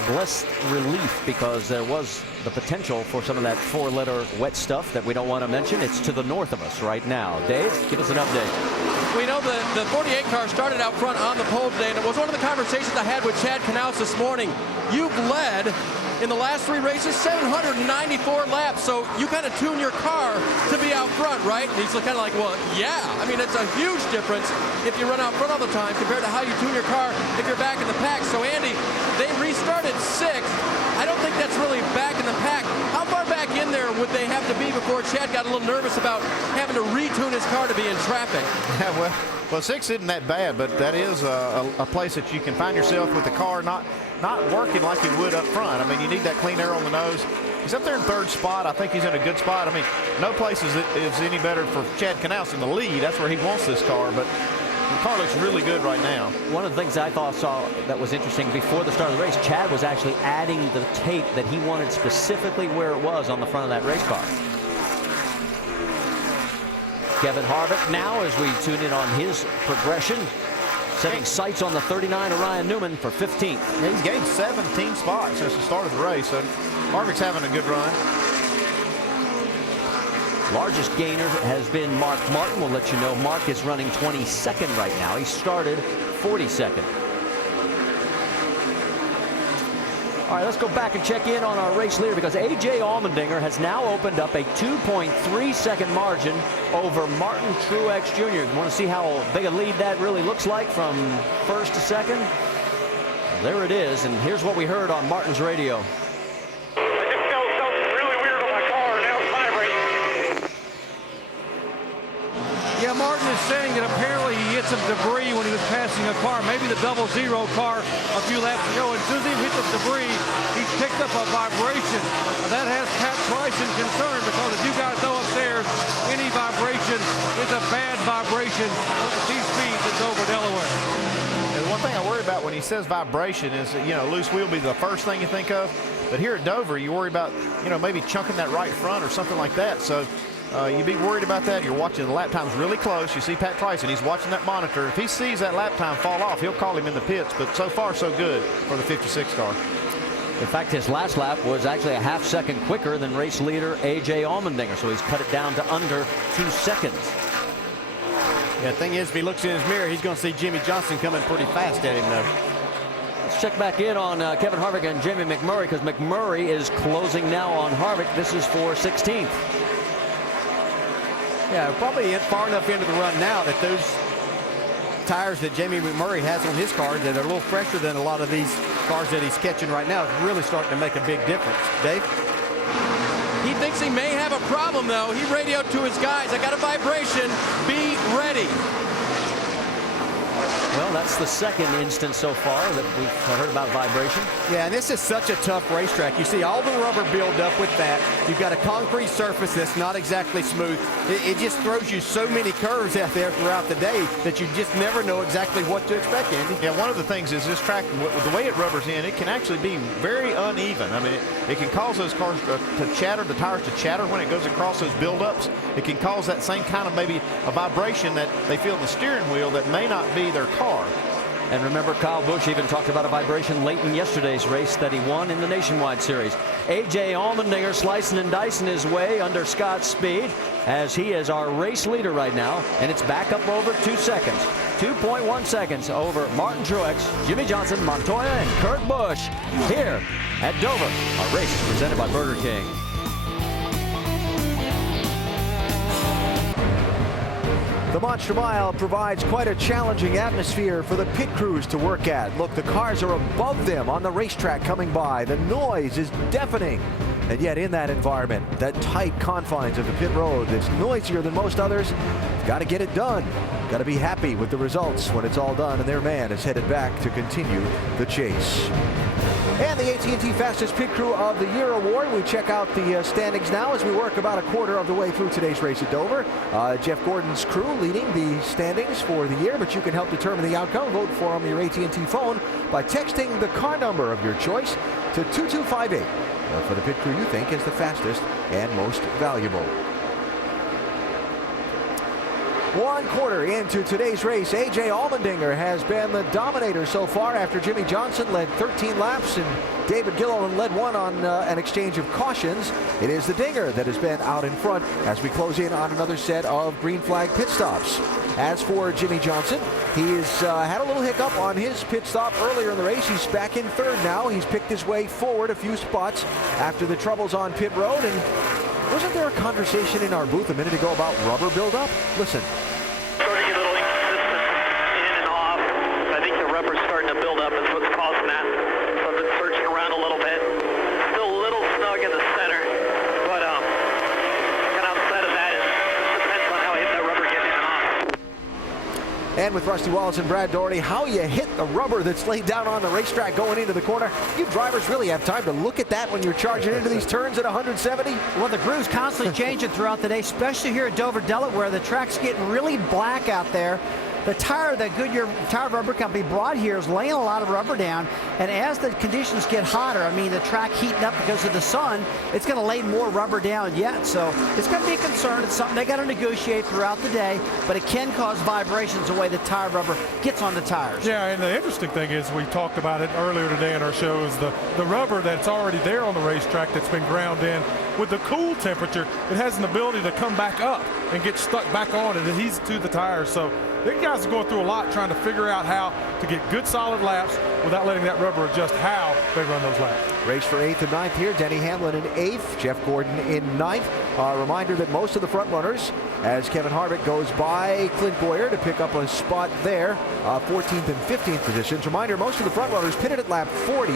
blessed relief, because there was the potential for some of that 4-letter wet stuff that we don't want to mention. It's to the north of us right now. Dave, give us an update. We know the 48 car started out front on the pole today, and it was one of the conversations I had with Chad Knaus this morning. You've led in the last 3 races 794 laps, so you kind of tune your car to be out front, right? And he's kind of like, well, yeah. I mean, it's a huge difference if you run out front all the time compared to how you tune your car if you're back in the pack. So, Andy, they restarted 6th. I don't think that's really back in the pack. How far back in there would they have to be before Chad got a little nervous about having to retune his car to be in traffic? Yeah, well, 6 isn't that bad, but that is a place that you can find yourself with the car not working like you would up front. I mean, you need that clean air on the nose. He's up there in 3rd spot. I think he's in a good spot. I mean, no place is any better for Chad Knaus in the lead. That's where he wants this car, but the car looks really good right now. One of the things I saw that was interesting before the start of the race, Chad was actually adding the tape that he wanted specifically where it was on the front of that race car. Kevin Harvick now, as we tune in on his progression, setting sights on the 39 of Ryan Newman for 15th. Yeah, he's gained 17 spots since the start of the race, so Harvick's having a good run. Largest gainer has been Mark Martin. We'll let you know Mark is running 22nd right now. He started 42nd. All right, let's go back and check in on our race leader, because A.J. Allmendinger has now opened up a 2.3-second margin over Martin Truex Jr. You want to see how big a lead that really looks like from 1st to 2nd? Well, there it is, and here's what we heard on Martin's radio. Yeah, Martin is saying that apparently he hit some debris when he was passing a car, maybe the 00 car a few laps ago. And as soon as he hit the debris, he picked up a vibration. That has Pat Tryson concerned, because as you guys know upstairs, any vibration is a bad vibration at these speeds in Dover, Delaware. And one thing I worry about when he says vibration is that, loose wheel be the first thing you think of. But here at Dover, you worry about, maybe chunking that right front or something like that. So you'd be worried about that. You're watching the lap times really close. You see Pat Tryson, he's watching that monitor. If he sees that lap time fall off, he'll call him in the pits. But so far, so good for the 56 car. In fact, his last lap was actually a half-second quicker than race leader A.J. Allmendinger, so he's cut it down to under 2 seconds. Yeah, the thing is, if he looks in his mirror, he's going to see Jimmy Johnson coming pretty fast at him, though. Let's check back in on Kevin Harvick and Jamie McMurray, because McMurray is closing now on Harvick. This is for 16th. Yeah, probably far enough into the run now that those tires that Jamie McMurray has on his car that are a little fresher than a lot of these cars that he's catching right now is really starting to make a big difference. Dave? He thinks he may have a problem, though. He radioed to his guys, I got a vibration, be ready. Well, that's the second instance so far that we've heard about vibration. Yeah, and this is such a tough racetrack. You see all the rubber build up with that. You've got a concrete surface that's not exactly smooth. It just throws you so many curves out there throughout the day that you just never know exactly what to expect, Andy. Yeah, one of the things is this track, the way it rubbers in, it can actually be very uneven. I mean, it can cause those cars to chatter, the tires to chatter when it goes across those buildups. It can cause that same kind of maybe a vibration that they feel in the steering wheel that may not be their car. And remember, Kyle Busch even talked about a vibration late in yesterday's race that he won in the Nationwide Series. A.J. Allmendinger slicing and dicing his way under Scott's speed as he is our race leader right now, and it's back up over 2 seconds. 2.1 seconds over Martin Truex, Jimmie Johnson, Montoya, and Kurt Busch here at Dover. Our race is presented by Burger King. The Monster Mile provides quite a challenging atmosphere for the pit crews to work at. Look, the cars are above them on the racetrack coming by. The noise is deafening. And yet in that environment, that tight confines of the pit road that's noisier than most others, got to get it done. Got to be happy with the results when it's all done, and their man is headed back to continue the chase. And the AT&T Fastest Pit Crew of the Year award. We check out the standings now as we work about a quarter of the way through today's race at Dover. Jeff Gordon's crew leading the standings for the year, but you can help determine the outcome. Vote for them on your AT&T phone by texting the car number of your choice to 2258 for the pit crew you think is the fastest and most valuable. 1 quarter into today's race, A.J. Allmendinger has been the dominator so far after Jimmie Johnson led 13 laps and David Gilliland led one on an exchange of cautions. It is the Dinger that has been out in front as we close in on another set of green flag pit stops. As for Jimmie Johnson, he's had a little hiccup on his pit stop earlier in the race. He's back in third now. He's picked his way forward a few spots after the troubles on pit road. And wasn't there a conversation in our booth a minute ago about rubber buildup? Listen. Starting a little inconsistent in and off. I think the rubber's starting to build up is what's causing that. So I've been searching around a little bit. Still a little snug in the center, but kind of upset of that. It just depends on how I hit that rubber getting in and off. And with Rusty Wallace and Brad Daugherty, how you hit the rubber that's laid down on the racetrack going into the corner. You drivers really have time to look at that when you're charging into these turns at 170? Well, the groove's constantly changing throughout the day, especially here at Dover, Delaware. The track's getting really black out there. The tire that Goodyear Tire Rubber Company brought here is laying a lot of rubber down, and as the conditions get hotter, I mean the track heating up because of the sun, it's going to lay more rubber down yet. So it's going to be a concern. It's something they got to negotiate throughout the day, but it can cause vibrations the way the tire rubber gets on the tires. Yeah, and the interesting thing is we talked about it earlier today in our show is the rubber that's already there on the racetrack that's been ground in. With the cool temperature, it has an ability to come back up and get stuck back on and adheres to the tires. So the guys are going through a lot trying to figure out how to get good solid laps without letting that rubber adjust how they run those laps. Race for 8th and 9th here. Denny Hamlin in 8th, Jeff Gordon in 9th. Reminder that most of the front runners, as Kevin Harvick goes by Clint Bowyer to pick up a spot there, 14th and 15th positions. Reminder, most of the front runners pitted at lap 40.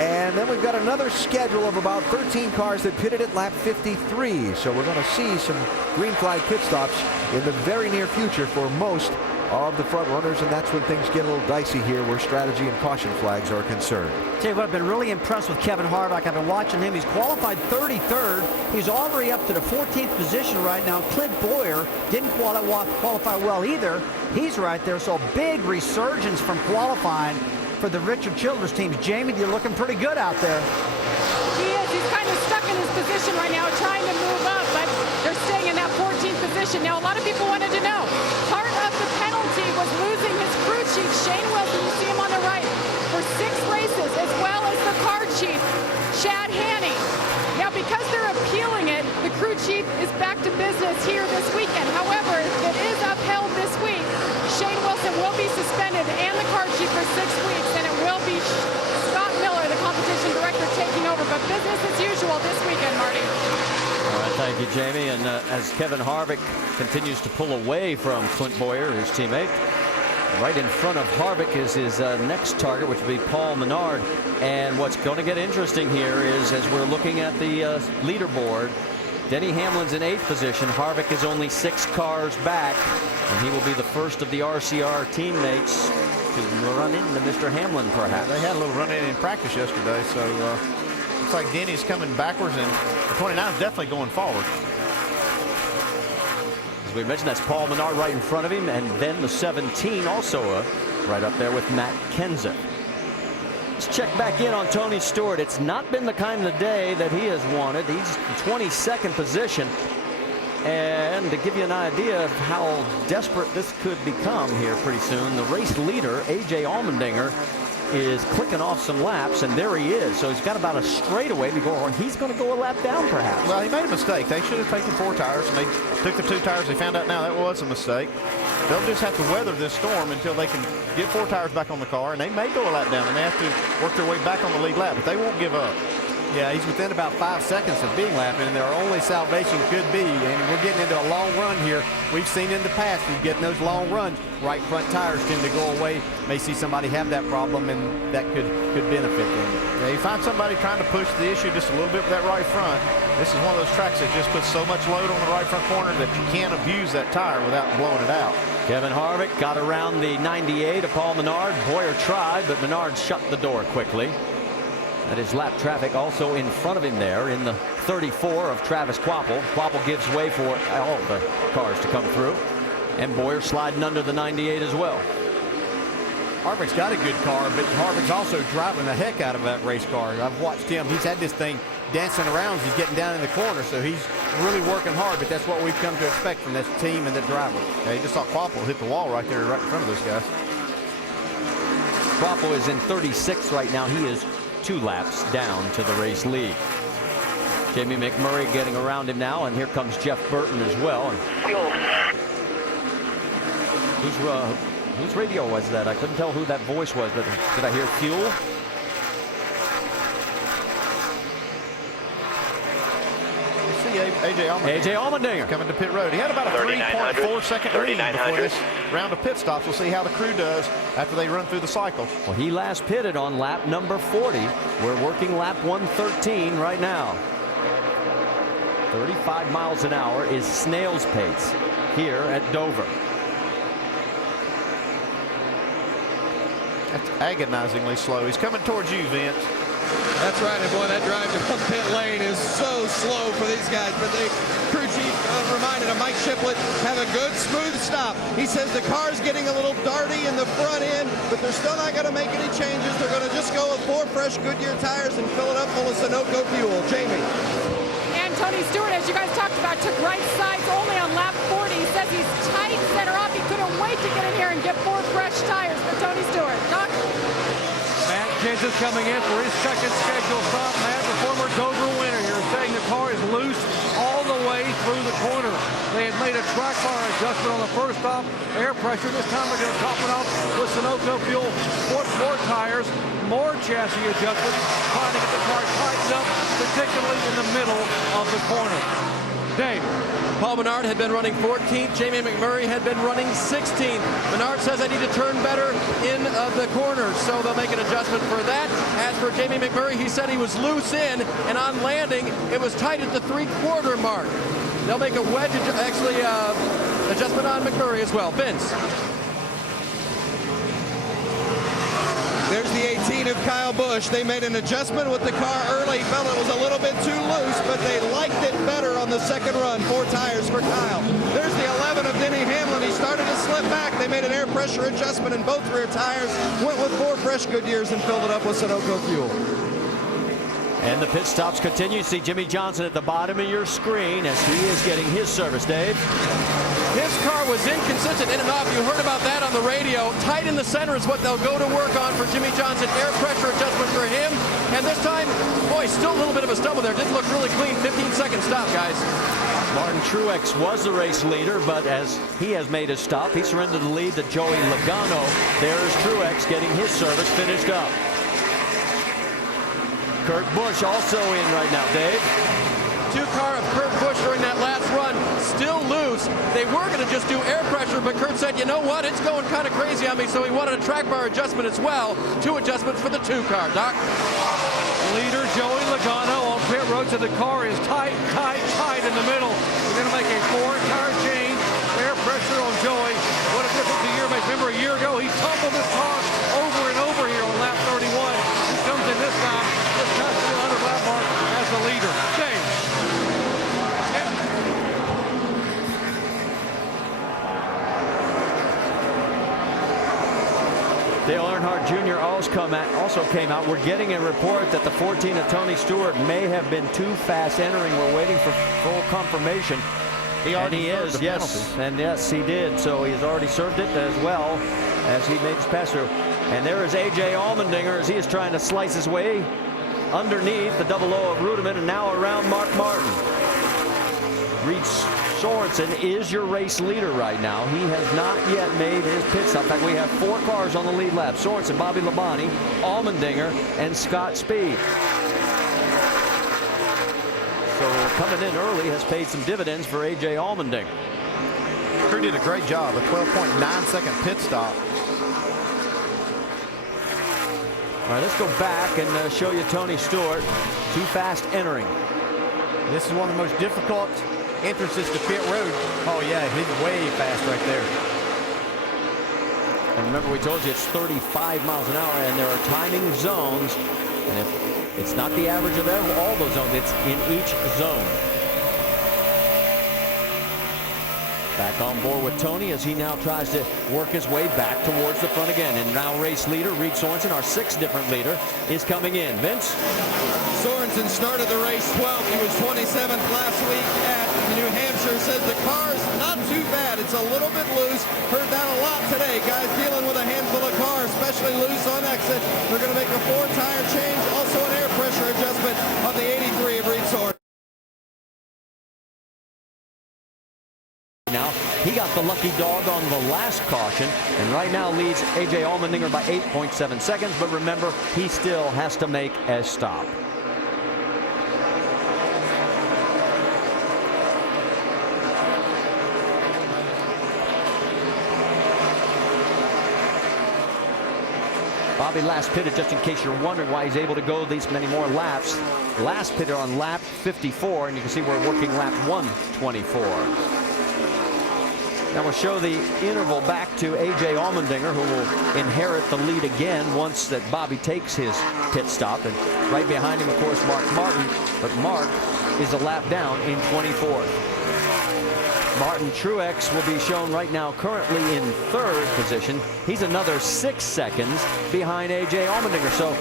And then we've got another schedule of about 13 cars that pitted at lap 53. So we're going to see some green flag pit stops in the very near future for most of the front runners, and that's when things get a little dicey here where strategy and caution flags are concerned. Tell you what, I've been really impressed with Kevin Harvick. I've been watching him. He's qualified 33rd. He's already up to the 14th position right now. Clint Bowyer didn't qualify well either. He's right there, so big resurgence from qualifying for the Richard Childress teams. Jamie, you're looking pretty good out there. He is. He's kind of stuck in his position right now, trying to move up, but they're staying in that 14th position. Now, a lot of people wanted to know, part of the penalty was losing his crew chief, Shane Wilson, you see him on the right, for 6 races, as well as the car chief, Chad Hannay. Now, because they're appealing it, the crew chief is back to business here this weekend. However, if it is upheld this week, Shane Wilson will be suspended and the car chief for 6 weeks, and it will be Scott Miller, the competition director, taking over. But business as usual this weekend, Marty. All right, thank you, Jamie. And as Kevin Harvick continues to pull away from Clint Bowyer, his teammate, Right in front of Harvick is his next target, which would be Paul Menard. And what's going to get interesting here is, as we're looking at the leaderboard, Denny Hamlin's in 8th position. Harvick is only 6 cars back, and he will be the first of the RCR teammates to run into Mr. Hamlin, perhaps. They had a little run-in in practice yesterday, so looks like Denny's coming backwards, and the 29 is definitely going forward. As we mentioned, that's Paul Menard right in front of him, and then the 17 also right up there with Matt Kenseth. Let's check back in on Tony Stewart. It's not been the kind of day that he has wanted. He's in 22nd position. And to give you an idea of how desperate this could become here pretty soon, the race leader, A.J. Allmendinger, is clicking off some laps, and there he is. So he's got about a straightaway before he's going to go a lap down, perhaps. Well, he made a mistake. They should have taken 4 tires, and they took the 2 tires. They found out now that was a mistake. They'll just have to weather this storm until they can get 4 tires back on the car, and they may go a lap down, and they have to work their way back on the lead lap, but they won't give up. Yeah, he's within about 5 seconds of being lapped, and their only salvation could be, and we're getting into a long run here. We've seen in the past, we get those long runs, right front tires tend to go away. May see somebody have that problem, and that could benefit them. Yeah, you find somebody trying to push the issue just a little bit with that right front. This is one of those tracks that just puts so much load on the right front corner that you can't abuse that tire without blowing it out. Kevin Harvick got around the 98 of Paul Menard. Boyer tried, but Menard shut the door quickly. That is lap traffic also in front of him there in the 34 of Travis Kvapil. Kvapil gives way for all the cars to come through. And Boyer sliding under the 98 as well. Harvick's got a good car, but Harvick's also driving the heck out of that race car. I've watched him. He's had this thing dancing around as he's getting down in the corner, so he's really working hard, but that's what we've come to expect from this team and the driver. Yeah, you just saw Kvapil hit the wall right there, right in front of those guys. Kvapil is in 36 right now. He is 2 laps down to the race lead. Jamie McMurray getting around him now, and here comes Jeff Burton as well. And whose radio was that? I couldn't tell who that voice was, but did I hear fuel? A.J. Allmendinger coming to pit road. He had about a 3.4 second lead before this round of pit stops. We'll see how the crew does after they run through the cycle. Well, he last pitted on lap number 40. We're working lap 113 right now. 35 miles an hour is snail's pace here at Dover. That's agonizingly slow. He's coming towards you, Vince. That's right, and boy, that drive to pit lane is so slow for these guys. But the crew chief reminded him, Mike Shiplett, have a good, smooth stop. He says the car's getting a little darty in the front end, but they're still not going to make any changes. They're going to just go with 4 fresh Goodyear tires and fill it up full of Sunoco fuel. Jamie. And Tony Stewart, as you guys talked about, took right sides only on lap 40. He says he's tight center off. He couldn't wait to get in here and get 4 fresh tires for Tony Stewart. Doc? Matt Kenseth coming in for his second scheduled stop. Matt, the former Dover winner here, saying the car is loose all the way through the corner. They had made a track bar adjustment on the first stop. Air pressure. This time they're going to top it off with Sunoco fuel. 4 tires. More chassis adjustment. Trying to get the car tightened up, particularly in the middle of the corner. Dave. Paul Menard had been running 14th. Jamie McMurray had been running 16th. Menard says I need to turn better in the corners, so they'll make an adjustment for that. As for Jamie McMurray, he said he was loose in, and on landing, it was tight at the 3/4 mark. They'll make a wedge, adjustment on McMurray as well. Vince. There's the 18 of Kyle Busch. They made an adjustment with the car early. He felt it was a little bit too loose, but they liked it better on the second run. 4 tires for Kyle. There's the 11 of Denny Hamlin. He started to slip back. They made an air pressure adjustment in both rear tires. Went with 4 fresh Goodyears and filled it up with Sunoco fuel. And the pit stops continue. See Jimmy Johnson at the bottom of your screen as he is getting his service, Dave. His car was inconsistent in and off. You heard about that on the radio. Tight in the center is what they'll go to work on for Jimmy Johnson. Air pressure adjustment for him. And this time, boy, still a little bit of a stumble there. Didn't look really clean. 15-second stop, guys. Martin Truex was the race leader, but as he has made his stop, he surrendered the lead to Joey Logano. There's Truex getting his service finished up. Kurt Busch also in right now, Dave. two car of Kurt Busch during that last run, still loose. They were going to just do air pressure, but Kurt said, you know what, it's going kind of crazy on me, so he wanted a track bar adjustment as well. Two adjustments for the two car. Doc? Leader Joey Logano on pit road, so the car is tight in the middle. We're going to make a 4-tire change. Air pressure on Joey. What a difference a year makes. Remember, a year ago, he tumbled his car over and over here on lap 31. He comes in this time, just past the 100 lap mark as the leader. James. Dale Earnhardt Jr. also came out. We're getting a report that the 14 of Tony Stewart may have been too fast entering. We're waiting for full confirmation. And he is, yes. And yes, he did. So he's already served it as well as he makes pass through. And there is A.J. Allmendinger as he is trying to slice his way underneath the 00 of Ruderman and now around Mark Martin. Reed Sorensen is your race leader right now. He has not yet made his pit stop. In fact, we have 4 cars on the lead lap. Sorensen, Bobby Labonte, Allmendinger, and Scott Speed. So coming in early has paid some dividends for A.J. Allmendinger. Crew did a great job. A 12.9-second pit stop. All right, let's go back and show you Tony Stewart. Too fast entering. This is one of the most difficult entrances to pit road. Oh yeah, he's way fast right there. And remember, we told you it's 35 miles an hour, and there are timing zones. And if it's not the average of all those zones, it's in each zone. Back on board with Tony as he now tries to work his way back towards the front again. And now race leader Reed Sorensen, our 6th different leader, is coming in. Vince? Sorensen started the race 12th. He was 27th last week at New Hampshire. Says the car's not too bad. It's a little bit loose. Heard that a lot today. Guys dealing with a handful of cars, especially loose on exit. They're going to make a 4-tire change. Also an air pressure adjustment on the 83 of Reed Sorensen. Now, he got the lucky dog on the last caution, and right now leads A.J. Allmendinger by 8.7 seconds, but remember, he still has to make a stop. Bobby last pitted, just in case you're wondering why he's able to go these many more laps. Last pitted on lap 54, and you can see we're working lap 124. Now we'll show the interval back to A.J. Allmendinger, who will inherit the lead again once that Bobby takes his pit stop. And right behind him, of course, Mark Martin. But Mark is a lap down in 24th. Martin Truex will be shown right now currently in 3rd position. He's another 6 seconds behind A.J. Allmendinger. So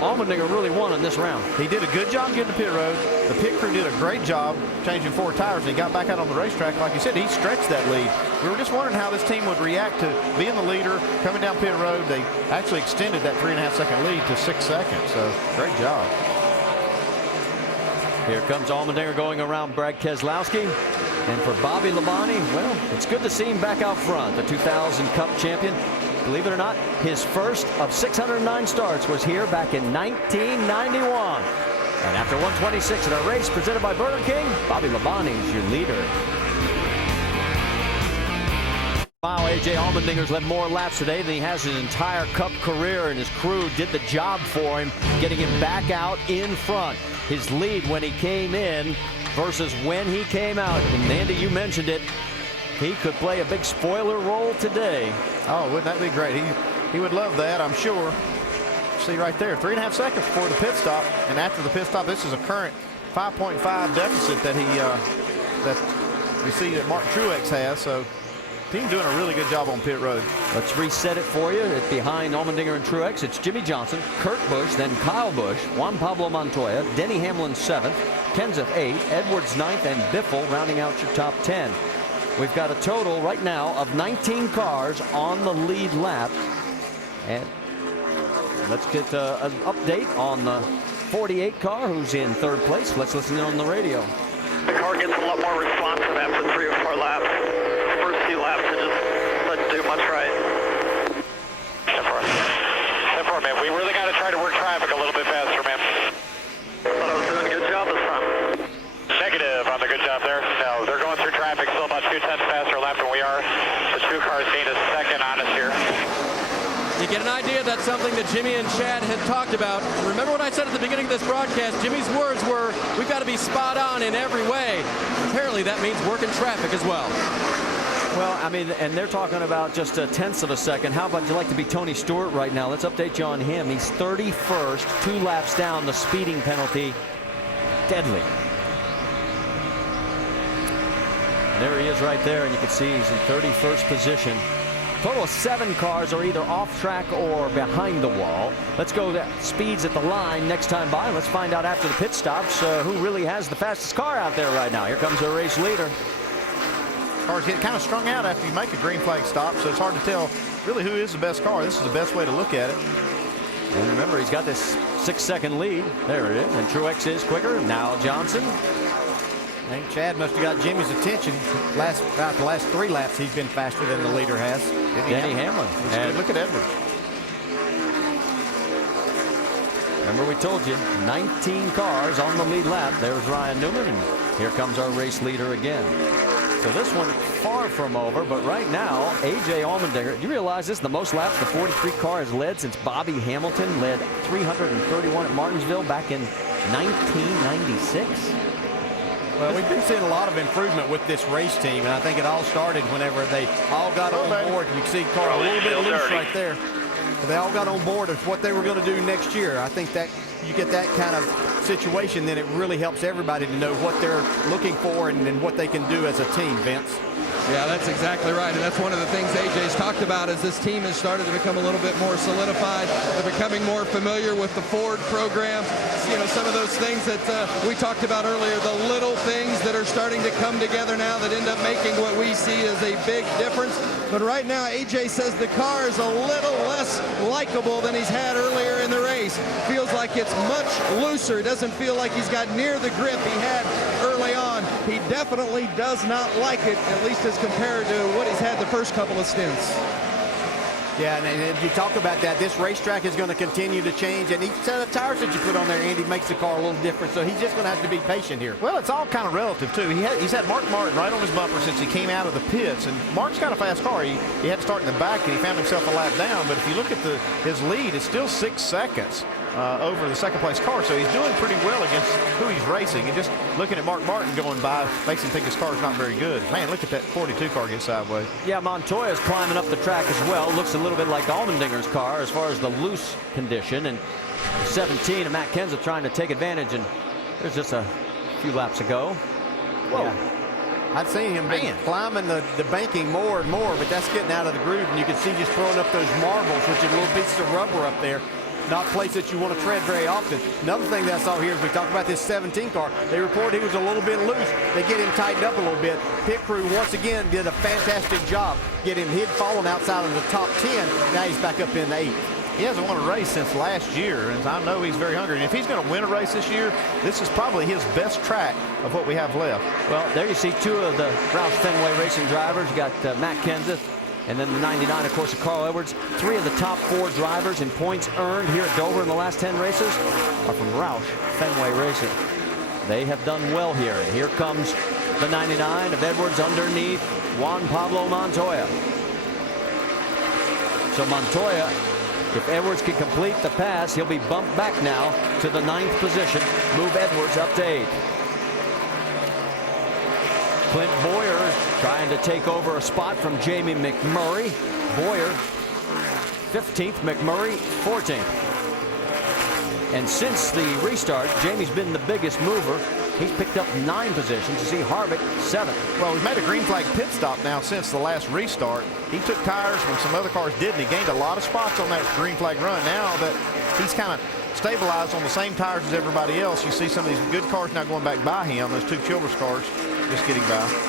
Allmendinger really won in this round. He did a good job getting to pit road. The pit crew did a great job changing 4 tires. He got back out on the racetrack. Like you said, he stretched that lead. We were just wondering how this team would react to being the leader, coming down pit road. They actually extended that 3.5-second lead to 6 seconds. So great job. Here comes Allmendinger going around Brad Keselowski. And for Bobby Labonte, well, it's good to see him back out front. The 2000 Cup champion. Believe it or not, his first of 609 starts was here back in 1991. And after 126 in a race presented by Burger King, Bobby Labonte is your leader. Wow, A.J. Allmendinger's led more laps today than he has his entire Cup career, and his crew did the job for him, getting him back out in front. His lead when he came in versus when he came out. And Andy, you mentioned it. He could play a big spoiler role today. Oh, wouldn't that be great? He would love that, I'm sure. See right there, 3.5 seconds before the pit stop, and after the pit stop, this is a current 5.5 deficit that that we see that Mark Truex has. So, team doing a really good job on pit road. Let's reset it for you. It's behind Allmendinger and Truex. It's Jimmy Johnson, Kurt Busch, then Kyle Busch, Juan Pablo Montoya, Denny Hamlin 7th, Kenseth 8th, Edwards 9th, and Biffle rounding out your top 10. We've got a total right now of 19 cars on the lead lap. And let's get an update on the 48 car who's in 3rd place. Let's listen in on the radio. The car gets a lot more responsive after 3 or 4 laps. The first few laps, it just doesn't do much right. 10-4, man. We really got to try to work traffic a little bit faster, man. Thought I was doing a good job this time. something that Jimmy and Chad had talked about. Remember what I said at the beginning of this broadcast? Jimmy's words were, we've got to be spot on in every way. Apparently that means working traffic as well. Well, I mean, and they're talking about just a tenth of a second. How about you like to be Tony Stewart right now? Let's update you on him. He's 31st, 2 laps down, the speeding penalty. Deadly. There he is right there, and you can see he's in 31st position. Total of 7 cars are either off track or behind the wall. Let's go to speeds at the line next time by. Let's find out after the pit stops who really has the fastest car out there right now. Here comes the race leader. Cars get kind of strung out after you make a green flag stop, so it's hard to tell really who is the best car. This is the best way to look at it. And remember, he's got this 6-second lead. There it is. And Truex is quicker. Now Johnson. I think Chad must have got Jimmy's attention. About the last 3 laps, he's been faster than the leader has. Denny Hamlin. And look at Edwards. Remember, we told you 19 cars on the lead lap. There's Ryan Newman, and here comes our race leader again. So this one far from over, but right now, A.J. Allmendinger, you realize this is the most laps the 43 car has led since Bobby Hamilton led 331 at Martinsville back in 1996. Well, we've been seeing a lot of improvement with this race team, and I think it all started whenever they all got on board. You can see Carl a little bit loose right there. But they all got on board of what they were going to do next year. I think that you get that kind of situation, then it really helps everybody to know what they're looking for and what they can do as a team, Vince. Yeah, that's exactly right. And that's one of the things AJ's talked about as this team has started to become a little bit more solidified. They're becoming more familiar with the Ford program. You know, some of those things that we talked about earlier, the little things that are starting to come together now that end up making what we see as a big difference. But right now, AJ says the car is a little less likable than he's had earlier in the race. Feels like it's much looser. Doesn't feel like he's got near the grip he had early on. He definitely does not like it, at least as compared to what he's had the first couple of stints. Yeah, and you talk about that, this racetrack is going to continue to change, and each set of tires that you put on there, Andy, makes the car a little different, so he's just going to have to be patient here. Well, it's all kind of relative, too. He's had Mark Martin right on his bumper since he came out of the pits, and Mark's got a fast car. He had to start in the back, and he found himself a lap down, but if you look at his lead, it's still 6 seconds over the second-place car, so he's doing pretty well against who he's racing, and just looking at Mark Martin going by makes him think his car's not very good. Man, look at that 42 car get sideways. Yeah, Montoya's climbing up the track as well. Looks a little bit like Allmendinger's car as far as the loose condition, and 17 and Matt Kenseth trying to take advantage, and there's just a few laps ago. Whoa. Yeah. I've seen him climbing the banking more and more, but that's getting out of the groove, and you can see just throwing up those marbles, which are little pieces of rubber up there. Not a place that you want to tread very often. Another thing that I saw here is we talked about this 17 car. They report he was a little bit loose. They get him tightened up a little bit. Pit crew once again did a fantastic job. He'd fallen outside of the top 10. Now he's back up in the 8th. He hasn't won a race since last year, and I know he's very hungry. And if he's going to win a race this year, this is probably his best track of what we have left. Well, there you see 2 of the Roush Fenway Racing drivers. You got Matt Kenseth, and then the 99, of course, of Carl Edwards. 3 of the top 4 drivers in points earned here at Dover in the last 10 races are from Roush Fenway Racing. They have done well here. And here comes the 99 of Edwards underneath Juan Pablo Montoya. So Montoya, if Edwards can complete the pass, he'll be bumped back now to the 9th position. Move Edwards up to 8th. Clint Bowyer trying to take over a spot from Jamie McMurray. Bowyer 15th, McMurray 14th. And since the restart, Jamie's been the biggest mover. He's picked up 9 positions. You see Harvick 7th. Well, we've made a green flag pit stop now since the last restart. He took tires when some other cars didn't. He gained a lot of spots on that green flag run. Now that he's kind of stabilized on the same tires as everybody else, you see some of these good cars now going back by him. Those 2 Childress cars just getting by.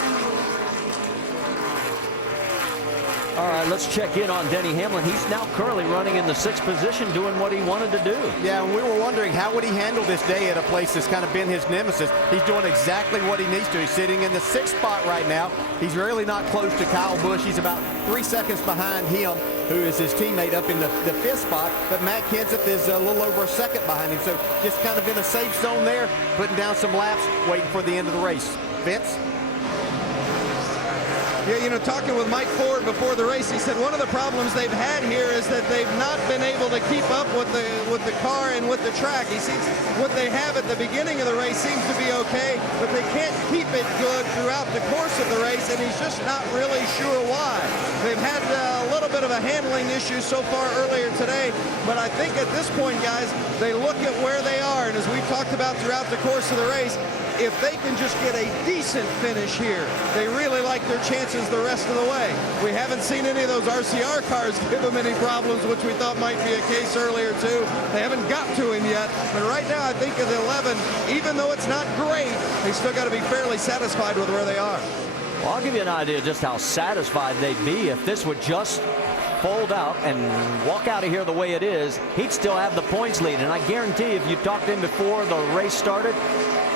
All right, let's check in on Denny Hamlin. He's now currently running in the 6th position, doing what he wanted to do. Yeah, and we were wondering how would he handle this day at a place that's kind of been his nemesis. He's doing exactly what he needs to. He's sitting in the 6th spot right now. He's really not close to Kyle Busch. He's about 3 seconds behind him, who is his teammate up in the 5th spot. But Matt Kenseth is a little over a second behind him. So just kind of in a safe zone there, putting down some laps, waiting for the end of the race. Vince? Yeah, you know, talking with Mike Ford before the race, he said one of the problems they've had here is that they've not been able to keep up with the car and with the track. He sees what they have at the beginning of the race seems to be okay, but they can't keep it good throughout the course of the race, and he's just not really sure why. They've had a little bit of a handling issue so far earlier today, but I think at this point, guys, they look at where they are, and as we've talked about throughout the course of the race, if they can just get a decent finish here, they really like their chances the rest of the way. We haven't seen any of those RCR cars give them any problems, which we thought might be a case earlier too. They haven't got to him yet, but right now I think at 11, even though it's not great, they still got to be fairly satisfied with where they are. Well, I'll give you an idea of just how satisfied they'd be if this would just fold out and walk out of here the way it is. He'd still have the points lead, and I guarantee if you talked to him before the race started,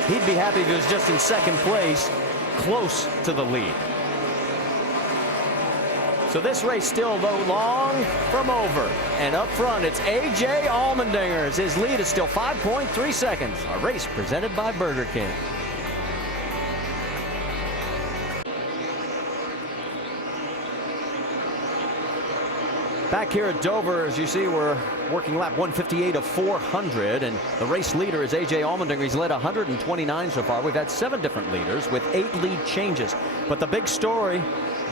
he'd be happy if he was just in second place, close to the lead. So this race still, though, long from over. And up front, it's A.J. Allmendinger. His lead is still 5.3 seconds. A race presented by Burger King. Back here at Dover, as you see, we're working lap 158 of 400, and the race leader is A.J. Allmendinger. He's led 129 so far. We've had 7 different leaders with 8 lead changes. But the big story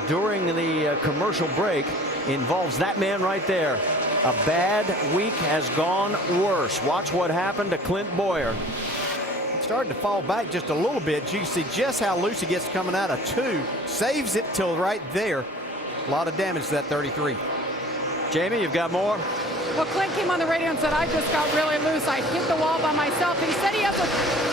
during the commercial break involves that man right there. A bad week has gone worse. Watch what happened to Clint Bowyer. It's starting to fall back just a little bit. You can see just how loose he gets coming out of 2. Saves it till right there. A lot of damage to that 33. Jamie, you've got more? Well, Clint came on the radio and said, I just got really loose. I hit the wall by myself. He said he has a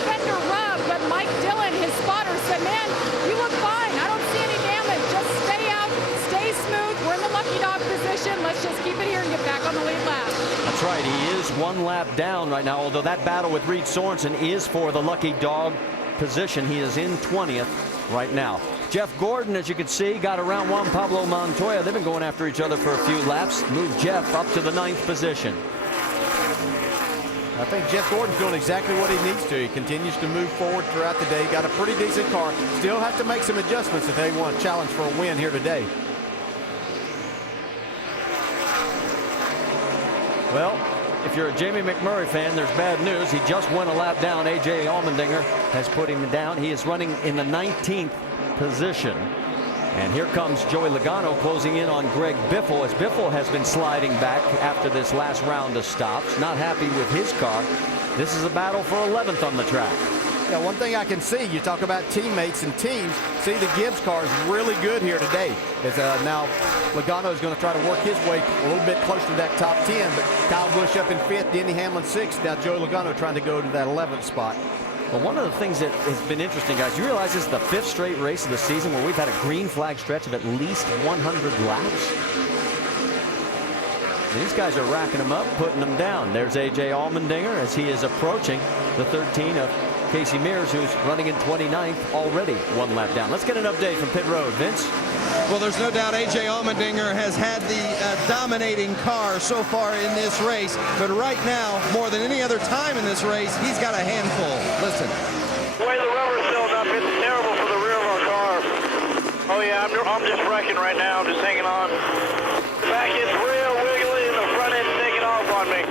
fender rub, but Mike Dillon, his spotter, said, man, you look fine. I don't see any damage. Just stay out, stay smooth. We're in the lucky dog position. Let's just keep it here and get back on the lead lap. That's right. He is 1 lap down right now, although that battle with Reed Sorensen is for the lucky dog position. He is in 20th right now. Jeff Gordon, as you can see, got around Juan Pablo Montoya. They've been going after each other for a few laps. Moved Jeff up to the 9th position. I think Jeff Gordon's doing exactly what he needs to. He continues to move forward throughout the day. Got a pretty decent car. Still have to make some adjustments if they want to challenge for a win here today. Well, if you're a Jamie McMurray fan, there's bad news. He just went a lap down. A.J. Allmendinger has put him down. He is running in the 19th position. And here comes Joey Logano closing in on Greg Biffle, as Biffle has been sliding back after this last round of stops. Not happy with his car. This is a battle for 11th on the track. Yeah, one thing I can see, you talk about teammates and teams, see the Gibbs car is really good here today. As now Logano is going to try to work his way a little bit closer to that top 10, but Kyle Busch up in 5th, Denny Hamlin 6th. Now Joey Logano trying to go to that 11th spot. Well, one of the things that has been interesting, guys, you realize this is the 5th straight race of the season where we've had a green flag stretch of at least 100 laps. These guys are racking them up, putting them down. There's A.J. Allmendinger as he is approaching the 13 of Casey Mears, who's running in 29th, already 1 lap down. Let's get an update from pit road. Vince? Well, there's no doubt A.J. Allmendinger has had the dominating car so far in this race, but right now, more than any other time in this race, he's got a handful. Listen. The way the rubber's filled up, it's terrible for the rear of our car. Oh yeah, I'm just wrecking right now. I'm just hanging on. The back end's real wiggly and the front end's taking off on me.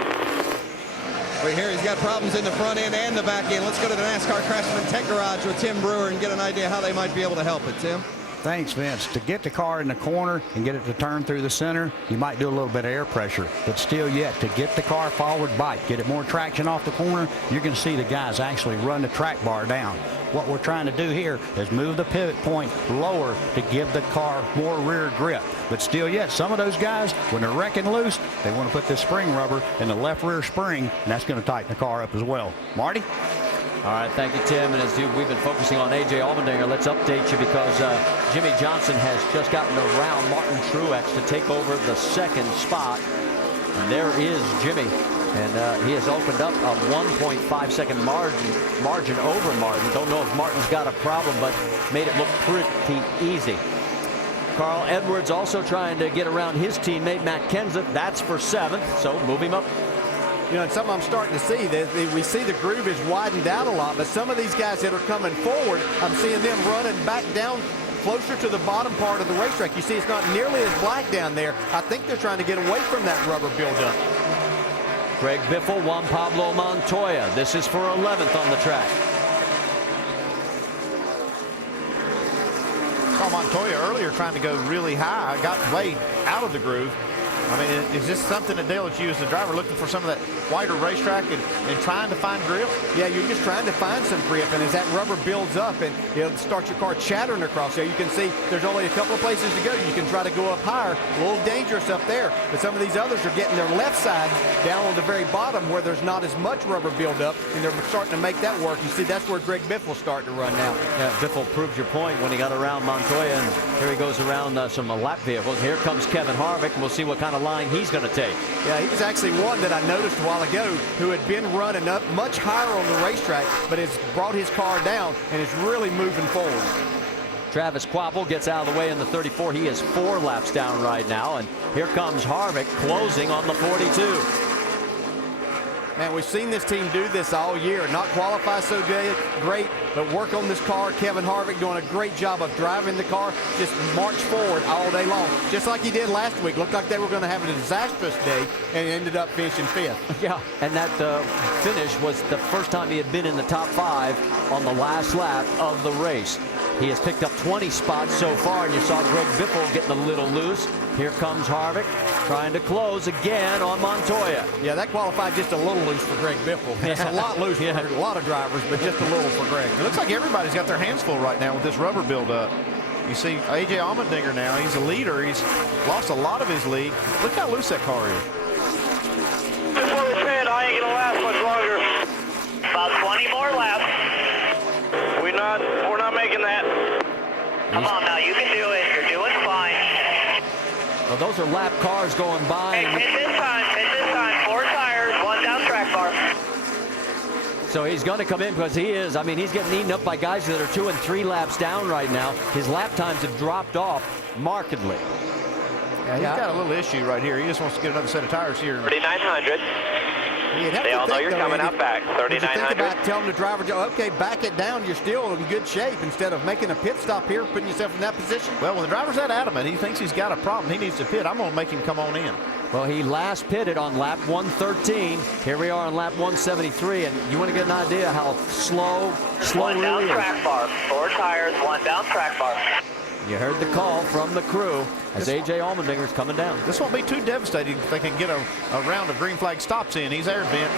Right here, he's got problems in the front end and the back end. Let's go to the NASCAR Craftsman Tech Garage with Tim Brewer and get an idea how they might be able to help it. Tim? Thanks, Vince. To get the car in the corner and get it to turn through the center, you might do a little bit of air pressure. But still yet, to get the car forward bite, get it more traction off the corner, you're going to see the guys actually run the track bar down. What we're trying to do here is move the pivot point lower to give the car more rear grip. But still yet, some of those guys, when they're wrecking loose, they want to put this spring rubber in the left rear spring, and that's going to tighten the car up as well. Marty? All right, thank you, Tim. And as we've been focusing on A.J. Allmendinger, let's update you because Jimmy Johnson has just gotten around Martin Truex to take over the 2nd spot. And there is Jimmy. And he has opened up a 1.5-second margin over Martin. Don't know if Martin's got a problem, but made it look pretty easy. Carl Edwards also trying to get around his teammate, Matt Kenseth. That's for 7th, so move him up. You know, and something I'm starting to see, that we see the groove is widened out a lot, but some of these guys that are coming forward, I'm seeing them running back down closer to the bottom part of the racetrack. You see it's not nearly as black down there. I think they're trying to get away from that rubber buildup. Greg Biffle, Juan Pablo Montoya. This is for 11th on the track. Saw Montoya earlier trying to go really high. Got way out of the groove. I mean, is this something that Dale, that you as the driver looking for some of that wider racetrack and trying to find grip? Yeah, you're just trying to find some grip, and as that rubber builds up and it'll start your car chattering across there, you can see there's only a couple of places to go. You can try to go up higher, a little dangerous up there, but some of these others are getting their left side down on the very bottom where there's not as much rubber buildup, and they're starting to make that work. You see, that's where Greg Biffle's starting to run now. Yeah, Biffle proved your point when he got around Montoya, and here he goes around some lap vehicles. Here comes Kevin Harvick, and we'll see what kind of line he's going to take. Yeah, he was actually one that I noticed a while ago who had been running up much higher on the racetrack, but has brought his car down and is really moving forward. Travis Kvapil gets out of the way in the 34. He is 4 laps down right now, and here comes Harvick closing on the 42. Man, we've seen this team do this all year. Not qualify so great, but work on this car. Kevin Harvick doing a great job of driving the car, just march forward all day long, just like he did last week. Looked like they were going to have a disastrous day and ended up finishing 5th. Yeah, and that finish was the first time he had been in the top 5 on the last lap of the race. He has picked up 20 spots so far, and you saw Greg Biffle getting a little loose. Here comes Harvick trying to close again on Montoya. Yeah, that qualified just a little loose for Greg Biffle. It's a lot loose for a lot of drivers, but just a little for Greg. It looks like everybody's got their hands full right now with this rubber buildup. You see A.J. Allmendinger now, he's a leader. He's lost a lot of his lead. Look how loose that car is. Just what we said, I ain't going to last much longer. About 20 more laps. We're not making that. Come on now, you can do it. You're doing fine. Well, those are lap cars going by. Hey, pit this time. 4 tires, 1 down track bar. So he's going to come in because he is, I mean, he's getting eaten up by guys that are 2 and 3 laps down right now. His lap times have dropped off markedly. Yeah, he's got a little issue right here. He just wants to get another set of tires here. 3,900. They all know you're coming out back. 3,900. Think about telling the driver, okay, back it down. You're still in good shape instead of making a pit stop here, putting yourself in that position. Well, when the driver's that adamant, he thinks he's got a problem. He needs to pit. I'm going to make him come on in. Well, he last pitted on lap 113. Here we are on lap 173, and you want to get an idea how slow 1 really down is. track bar. 4 tires, 1 down track bar. You heard the call from the crew as A.J. Allmendinger is coming down. This won't be too devastating if they can get a round of green flag stops in. He's there, Vince.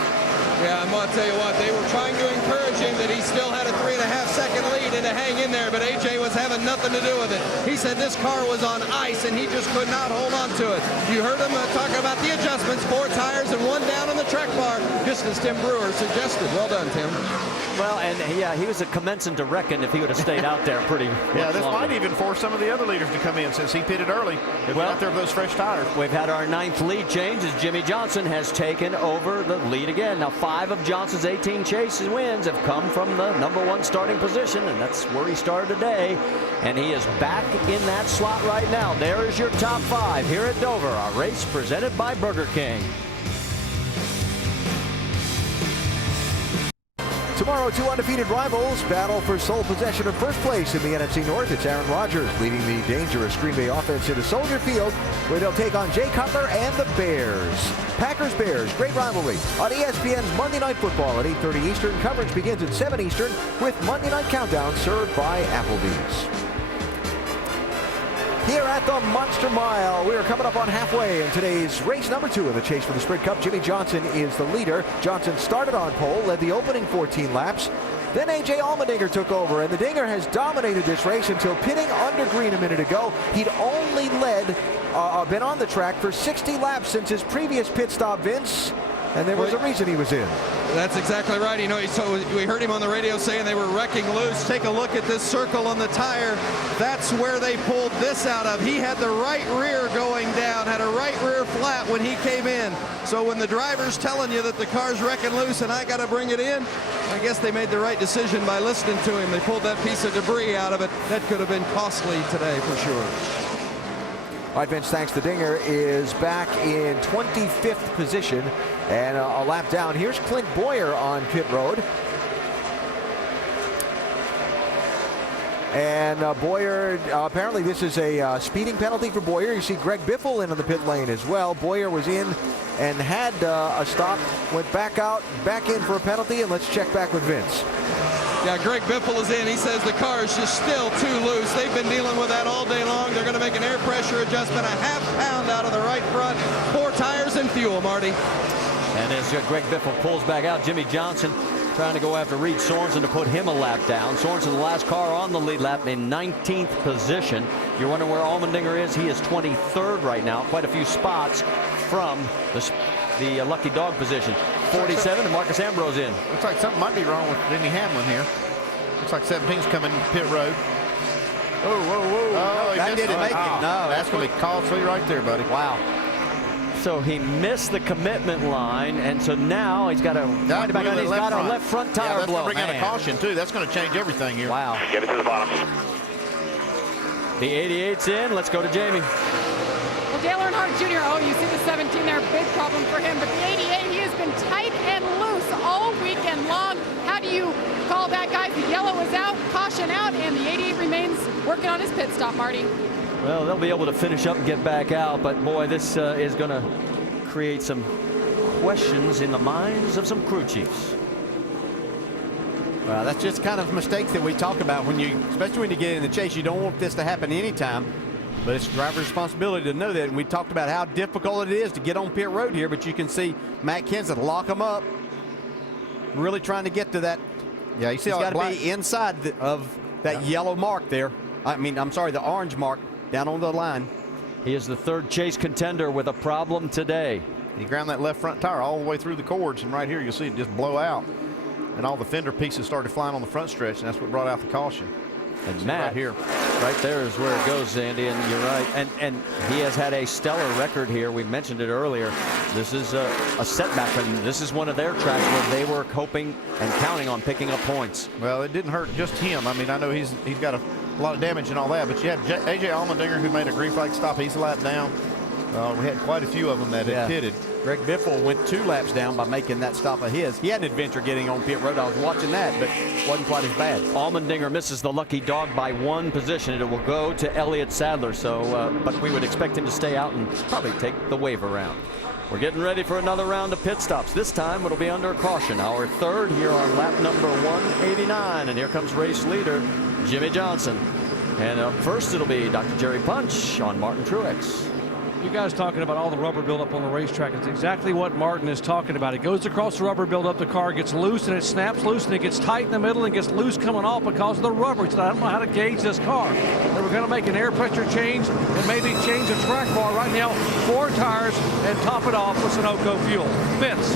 Yeah, I'm going to tell you what, they were trying to encourage him that he still had a 3.5-second lead and to hang in there, but A.J. was having nothing to do with it. He said this car was on ice and he just could not hold on to it. You heard him talk about the adjustments, 4 tires and 1 down on the track bar, just as Tim Brewer suggested. Well done, Tim. Well, and yeah, he was commencing to reckon if he would have stayed out there pretty Yeah, this longer. might even force some of the other leaders to come in since he pitted early. If Well, out there with those fresh tires. We've had our 9th lead change as Jimmy Johnson has taken over the lead again. Now, 5 of Johnson's 18 chases wins have come from the #1 starting position, and that's where he started today. And he is back in that slot right now. There is your top 5 here at Dover, a race presented by Burger King. Tomorrow, 2 undefeated rivals battle for sole possession of first place in the NFC North. It's Aaron Rodgers leading the dangerous Green Bay offense into Soldier Field, where they'll take on Jay Cutler and the Bears. Packers-Bears, great rivalry on ESPN's Monday Night Football at 8:30 Eastern. Coverage begins at 7 Eastern with Monday Night Countdown served by Applebee's. Here at the Monster Mile, we are coming up on halfway in today's race number 2 in the chase for the Sprint Cup. Jimmy Johnson is the leader. Johnson started on pole, led the opening 14 laps. Then A.J. Allmendinger took over, and the Dinger has dominated this race until pitting under green a minute ago. He'd only been on the track for 60 laps since his previous pit stop, Vince, and there was a reason he was in. That's exactly right. You know, so we heard him on the radio saying they were wrecking loose. Take a look at this circle on the tire. That's where they pulled this out of. He had the right rear going down, had a right rear flat when he came in. So when the driver's telling you that the car's wrecking loose and I got to bring it in, I guess they made the right decision by listening to him. They pulled that piece of debris out of it. That could have been costly today for sure. All right, Vince, thanks. The Dinger is back in 25th position and a lap down. Here's Clint Boyer on pit road. And Bowyer, apparently this is a speeding penalty for Bowyer. You see Greg Biffle into the pit lane as well. Bowyer was in and had a stop, went back out, back in for a penalty, and let's check back with Vince. Yeah, Greg Biffle is in. He says the car is just still too loose. They've been dealing with that all day long. They're going to make an air pressure adjustment, a half pound out of the right front. 4 tires and fuel, Marty. And as Greg Biffle pulls back out, Jimmy Johnson trying to go after Reed Sorensen to put him a lap down. Sorensen, the last car on the lead lap, in 19th position. You're wondering where Allmendinger is. He is 23rd right now, quite a few spots from the lucky dog position. 47, and Marcus Ambrose in. Looks like something might be wrong with Denny Hamlin here. Looks like 17's coming pit road. Oh, whoa, whoa. Oh, that didn't make it. No, that's going to be costly right there, buddy. Wow. So he missed the commitment line, and so now he's got a left front tire that's blow. Bring out a caution too. That's going to change everything here. Wow. Get it to the bottom. The 88's in. Let's go to Jamie. Well, Dale Earnhardt Jr., oh, you see the 17 there, big problem for him. But the 88, he has been tight and loose all weekend long. How do you call that, guys? The yellow is out, caution out, and the 88 remains working on his pit stop, Marty. Well, they'll be able to finish up and get back out, but boy, this is going to create some questions in the minds of some crew chiefs. Well, that's just kind of mistakes that we talk about when you, especially when you get in the chase. You don't want this to happen anytime, but it's driver's responsibility to know that. And we talked about how difficult it is to get on pit road here, but you can see Matt Kenseth lock him up, really trying to get to that. Yeah, you see, he's got to be inside of that yellow mark there. I'm sorry, the orange mark down on the line. He is the 3rd chase contender with a problem today. He ground that left front tire all the way through the cords, and right here you'll see it just blow out. And all the fender pieces started flying on the front stretch, and that's what brought out the caution. And Matt, right here, right there is where it goes, Andy, and you're right. And he has had a stellar record here. We mentioned it earlier. This is a setback, and this is one of their tracks where they were hoping and counting on picking up points. Well, it didn't hurt just him. I mean, I know he's got a lot of damage and all that, but you had A.J. Allmendinger, who made a green flag stop. He's a lap down. We had quite a few of them that had pitted. Greg Biffle went 2 laps down by making that stop of his. He had an adventure getting on pit road. I was watching that, but wasn't quite as bad. Allmendinger misses the lucky dog by 1 position. It will go to Elliott Sadler, so but we would expect him to stay out and probably take the wave around. We're getting ready for another round of pit stops. This time it'll be under caution. Our 3rd here on lap number 189, and here comes race leader Jimmy Johnson. And up first it'll be Dr. Jerry Punch on Martin Truex. You guys talking about all the rubber buildup on the racetrack. It's exactly what Martin is talking about. It goes across the rubber buildup, the car gets loose and it snaps loose and it gets tight in the middle and gets loose coming off because of the rubber. He said, I don't know how to gauge this car. They were going to make an air pressure change and maybe change the track bar right now. 4 tires and top it off with Sunoco fuel. Vince.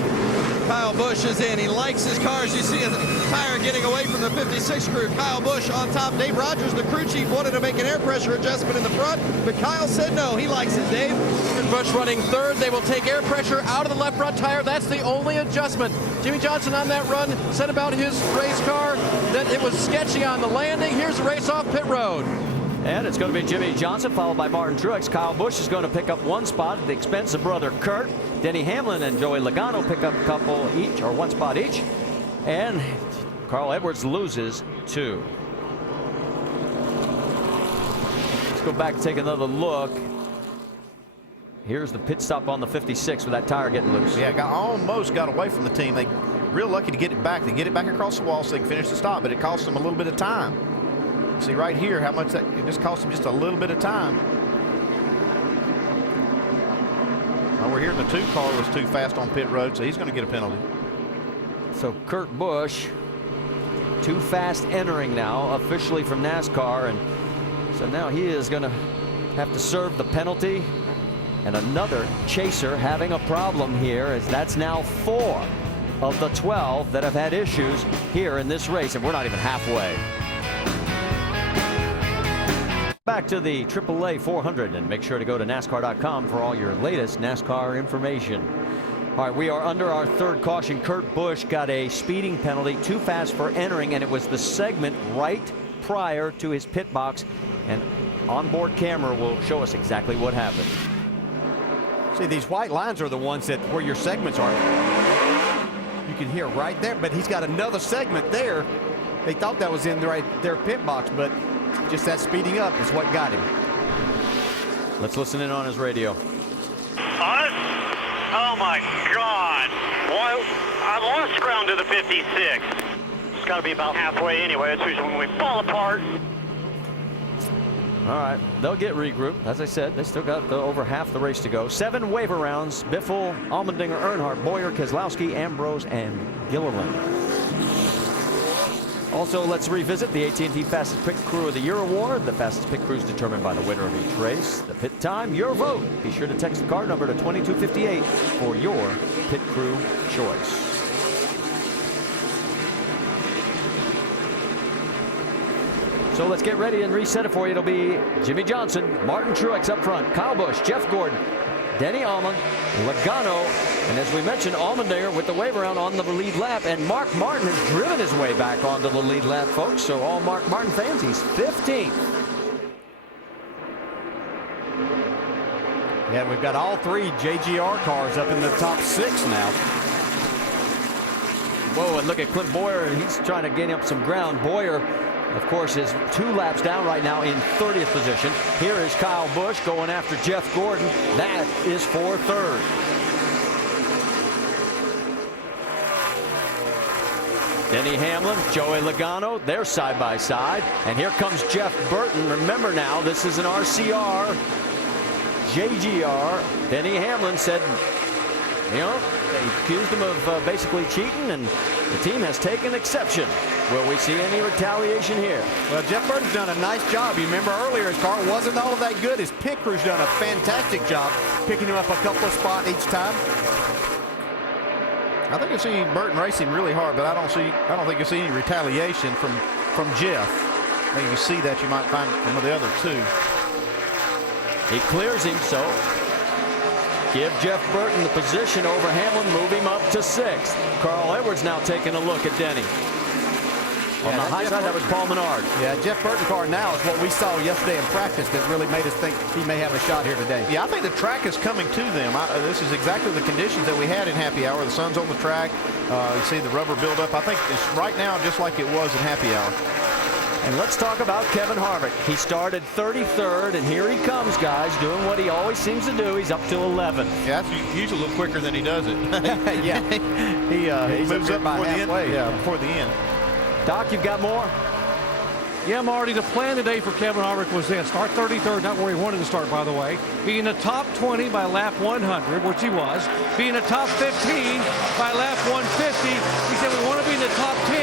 Kyle Busch is in. He likes his cars. You see a tire getting away from the 56 crew. Kyle Busch on top. Dave Rogers, the crew chief, wanted to make an air pressure adjustment in the front, but Kyle said no. He likes it, Dave. Busch running 3rd. They will take air pressure out of the left front tire. That's the only adjustment. Jimmy Johnson on that run said about his race car that it was sketchy on the landing. Here's the race off pit road. And it's going to be Jimmy Johnson followed by Martin Truex. Kyle Busch is going to pick up 1 spot at the expense of brother Kurt. Denny Hamlin and Joey Logano pick up a couple each, or 1 spot each. And Carl Edwards loses 2. Let's go back and take another look. Here's the pit stop on the 56 with that tire getting loose. Yeah, almost got away from the team. They real lucky to get it back. They get it back across the wall so they can finish the stop, but it cost them a little bit of time. See right here how much it just cost them just a little bit of time. Well, we're hearing the 2 car was too fast on pit road, so he's going to get a penalty. So Kurt Busch too fast entering now officially from NASCAR, and so now he is going to have to serve the penalty. And another chaser having a problem here, as that's now 4 of the 12 that have had issues here in this race, and we're not even halfway. Back to the AAA 400, and make sure to go to NASCAR.com for all your latest NASCAR information. All right, we are under our 3rd caution. Kurt Busch got a speeding penalty, too fast for entering, and it was the segment right prior to his pit box, and onboard camera will show us exactly what happened. See, these white lines are the ones that where your segments are. You can hear right there, but he's got another segment there they thought that was in their pit box, but just that speeding up is what got him. Let's listen in on his radio. Us? Oh my God. Well, I lost ground to the 56. It's got to be about halfway anyway. That's usually when we fall apart. All right, they'll get regrouped. As I said, they still got over half the race to go. 7 waiver rounds. Biffle, Allmendinger, Earnhardt, Boyer, Keselowski, Ambrose, and Gilliland. Also, let's revisit the AT&T Fastest Pit Crew of the Year award. The fastest pit crew is determined by the winner of each race. The pit time, your vote. Be sure to text the car number to 2258 for your pit crew choice. So let's get ready and reset it for you. It'll be Jimmy Johnson, Martin Truex up front, Kyle Busch, Jeff Gordon, Denny Hamlin, Logano, and as we mentioned, Allmendinger with the wave around on the lead lap, and Mark Martin has driven his way back onto the lead lap, folks. So all Mark Martin fans, he's 15th. Yeah, we've got all 3 JGR cars up in the top 6 now. Whoa, and look at Clint Boyer, and he's trying to gain up some ground. Boyer, of course, is 2 laps down right now in 30th position. Here is Kyle Busch going after Jeff Gordon. That is for 3rd. Denny Hamlin, Joey Logano, they're side by side. And here comes Jeff Burton. Remember now, this is an RCR, JGR. Denny Hamlin said, you know, they accused him of basically cheating, and the team has taken exception. Will we see any retaliation here? Well, Jeff Burton's done a nice job. You remember earlier his car wasn't all of that good. His pit crew's done a fantastic job picking him up a couple of spots each time. I think you'll see Burton racing really hard, but I don't think you'll see any retaliation from Jeff. Maybe you see that you might find some of the other 2. He clears him, so give Jeff Burton the position over Hamlin, move him up to 6th. Carl Edwards now taking a look at Denny. On the high side, that was Paul Menard. Yeah, Jeff Burton car now is what we saw yesterday in practice that really made us think he may have a shot here today. Yeah, I think the track is coming to them. This is exactly the conditions that we had in Happy Hour. The sun's on the track. You see the rubber build up. I think it's right now just like it was in Happy Hour. And let's talk about Kevin Harvick. He started 33rd, and here he comes, guys, doing what he always seems to do. He's up to 11th. Yeah, that's usually a little quicker than he does it. Yeah. he moves up by before the halfway. end. Yeah, before the end. Doc, you've got more? Yeah, Marty, the plan today for Kevin Harvick was this. Start 33rd, not where he wanted to start, by the way. Be in the top 20 by lap 100, which he was. Be in the top 15 by lap 150. He said, we want to be in the top 10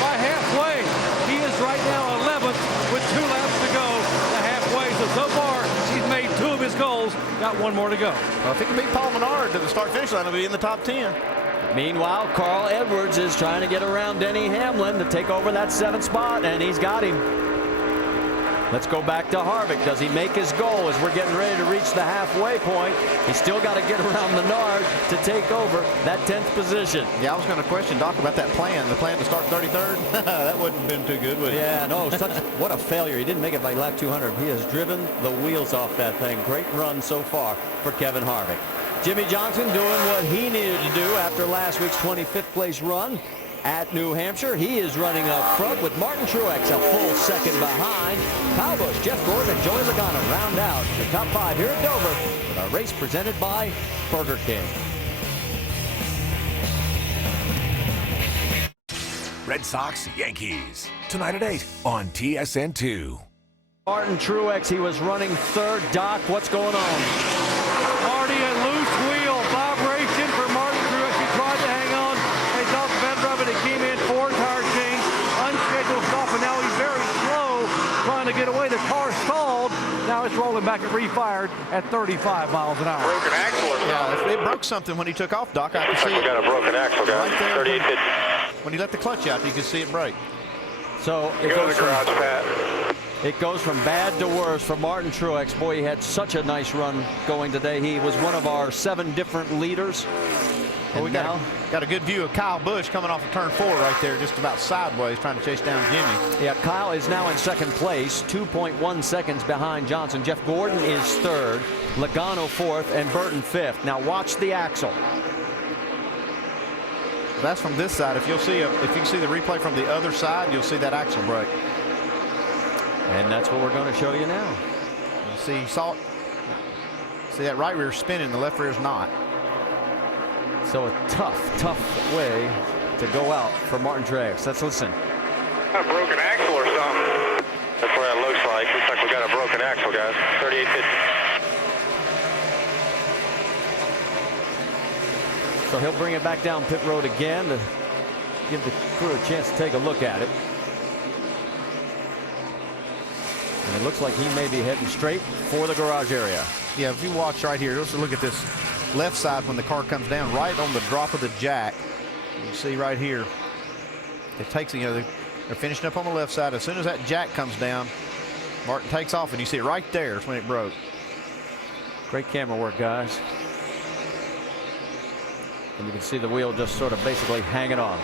by halfway. He is right now 11th with 2 laps to go to halfway. So far, he's made 2 of his goals. Got 1 more to go. Well, if he can beat Paul Menard to the start-finish line, he'll be in the top 10. Meanwhile, Carl Edwards is trying to get around Denny Hamlin to take over that 7th spot, and he's got him. Let's go back to Harvick. Does he make his goal as we're getting ready to reach the halfway point? He's still got to get around Menard to take over that 10th position. Yeah, I was going to question Doc about that plan. The plan to start 33rd? That wouldn't have been too good, would it? Yeah, no, what a failure. He didn't make it by lap 200. He has driven the wheels off that thing. Great run so far for Kevin Harvick. Jimmy Johnson doing what he needed to do after last week's 25th place run at New Hampshire. He is running up front with Martin Truex a full 2nd behind. Kyle Busch, Jeff Gordon, and Joey Logano round out the top 5 here at Dover with our race presented by Burger King. Red Sox, Yankees, tonight at 8 on TSN2. Martin Truex, he was running 3rd. Doc, what's going on? Marty, a loose wheel vibration for Martin Truex. He tried to hang on. He thought better of it. He came in 4 tire change, unscheduled stop, and now he's very slow trying to get away. The car stalled. Now it's rolling back and refired at 35 miles an hour. Broken axle or Yeah, it broke something when he took off, Doc. I can see it. got a broken axle, guys. Right there. 3850. When he let the clutch out, you can see it break. So it Go to the garage, Pat. It goes from bad to worse for Martin Truex. Boy, he had such a nice run going today. He was one of our 7 different leaders. Well, we got a good view of Kyle Busch coming off of turn 4 right there, just about sideways, trying to chase down Jimmy. Yeah, Kyle is now in 2nd place, 2.1 seconds behind Johnson. Jeff Gordon is 3rd, Logano 4th, and Burton 5th. Now watch the axle. That's from this side. If you can see the replay from the other side, you'll see that axle break. And that's what we're going to show you now. You see that right rear spinning, the left rear is not. So a tough way to go out for Martin Truex. Let's listen. A broken axle or something. That's what it looks like. Looks like we got a broken axle, guys. 3850. So he'll bring it back down pit road again to give the crew a chance to take a look at it. And it looks like he may be heading straight for the garage area. Yeah, if you watch right here, let's look at this left side when the car comes down, right on the drop of the jack. You see right here, it takes, they're finishing up on the left side. As soon as that jack comes down, Martin takes off, and you see it right there is when it broke. Great camera work, guys. And you can see the wheel just sort of basically hanging on.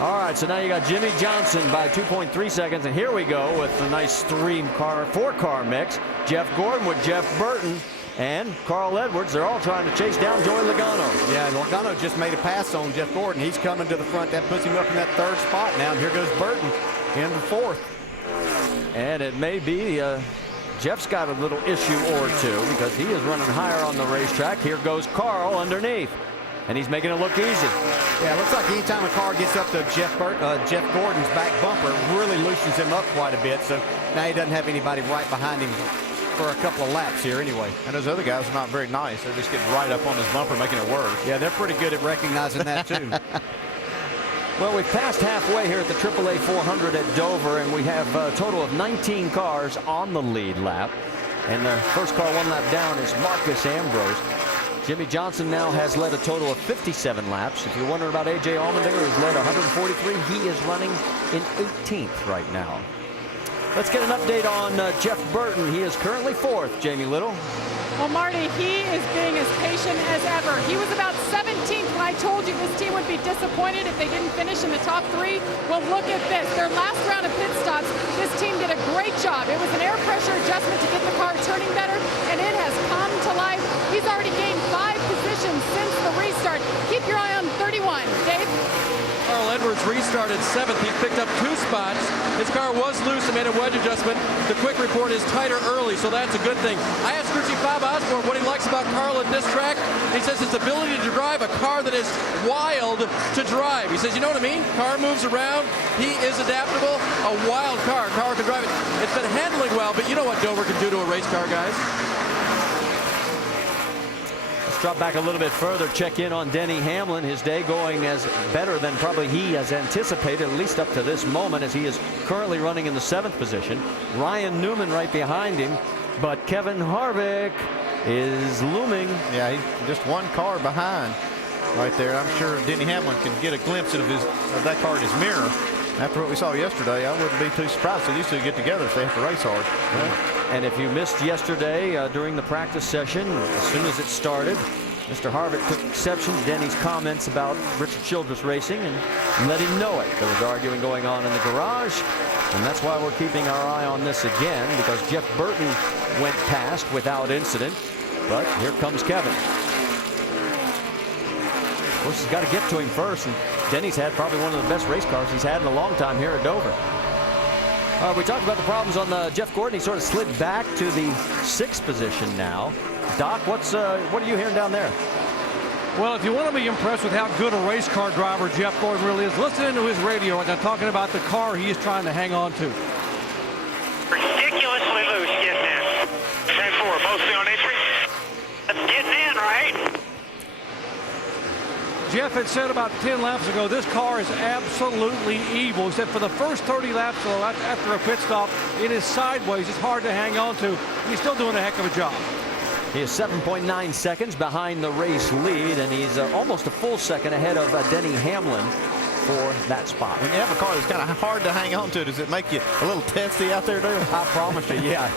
All right, so now you got Jimmie Johnson by 2.3 seconds, and here we go with a nice four-car mix. Jeff Gordon with Jeff Burton and Carl Edwards. They're all trying to chase down Joey Logano. Yeah, and Logano just made a pass on Jeff Gordon. He's coming to the front. That puts him up in that third spot now. And here goes Burton in the fourth. And it may be Jeff's got a little issue or two because he is running higher on the racetrack. Here goes Carl underneath. And he's making it look easy. Yeah, it looks like anytime a car gets up to Jeff Gordon's back bumper, it really loosens him up quite a bit. So now he doesn't have anybody right behind him for a couple of laps here anyway. And those other guys are not very nice. They're just getting right up on his bumper, making it worse. Yeah, they're pretty good at recognizing that too. Well, we've passed halfway here at the AAA 400 at Dover, and we have a total of 19 cars on the lead lap. And the first car one lap down is Marcus Ambrose. Jimmie Johnson now has led a total of 57 laps. If you're wondering about A.J. Allmendinger, who's led 143, he is running in 18th right now. Let's get an update on Jeff Burton. He is currently fourth, Jamie Little. Well, Marty, he is being as patient as ever. He was about 17th when I told you this team would be disappointed if they didn't finish in the top three. Well, look at this. Their last round of pit stops, this team did a great job. It was an air pressure adjustment to get the car turning better, and it has come to life. He's already gained 5 positions since the restart. Keep your eye on 31. Dave? Carl Edwards restarted 7th. He picked up 2 spots. His car was loose and made a wedge adjustment. The quick report is tighter early, so that's a good thing. I asked Richie Bob Osborne what he likes about Carl at this track. He says his ability to drive a car that is wild to drive. He says, you know what I mean? Car moves around. He is adaptable. A wild car. Car can drive it. It's been handling well, but you know what Dover can do to a race car, guys? Drop back a little bit further, check in on Denny Hamlin. His day going as better than probably he has anticipated, at least up to this moment, as he is currently running in the 7th position. Ryan Newman right behind him, but Kevin Harvick is looming. Yeah, he's just one car behind right there. I'm sure Denny Hamlin can get a glimpse of that car in his mirror. After what we saw yesterday, I wouldn't be too surprised if these two get together if they have to race hard. And if you missed yesterday during the practice session, as soon as it started, Mr. Harvick took exception to Denny's comments about Richard Childress Racing and let him know it. There was arguing going on in the garage, and that's why we're keeping our eye on this again, because Jeff Burton went past without incident, but here comes Kevin. Of course, he's got to get to him first, and Denny's had probably one of the best race cars he's had in a long time here at Dover. We talked about the problems on Jeff Gordon. He sort of slid back to the 6th position now. Doc, what are you hearing down there? Well, if you want to be impressed with how good a race car driver Jeff Gordon really is, listen into his radio right now talking about the car he is trying to hang on to. Ridiculously loose getting in. 10-4, mostly on entry. That's getting in, right? Jeff had said about 10 laps ago, this car is absolutely evil. He said for the first 30 laps after a pit stop, it is sideways. It's hard to hang on to. He's still doing a heck of a job. He is 7.9 seconds behind the race lead, and he's almost a full second ahead of Denny Hamlin for that spot. When you have a car that's kind of hard to hang on to, does it make you a little testy out there, Dale? I promise you, yeah.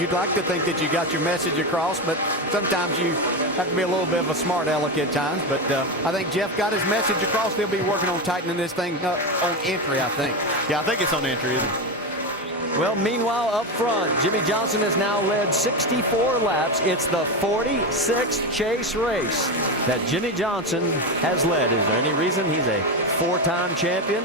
You'd like to think that you got your message across, but sometimes you have to be a little bit of a smart aleck at times. But I think Jeff got his message across. They'll be working on tightening this thing up on entry, I think. Yeah, I think it's on entry, isn't it? Well, meanwhile, up front, Jimmie Johnson has now led 64 laps. It's the 46th chase race that Jimmie Johnson has led. Is there any reason he's a 4-time champion?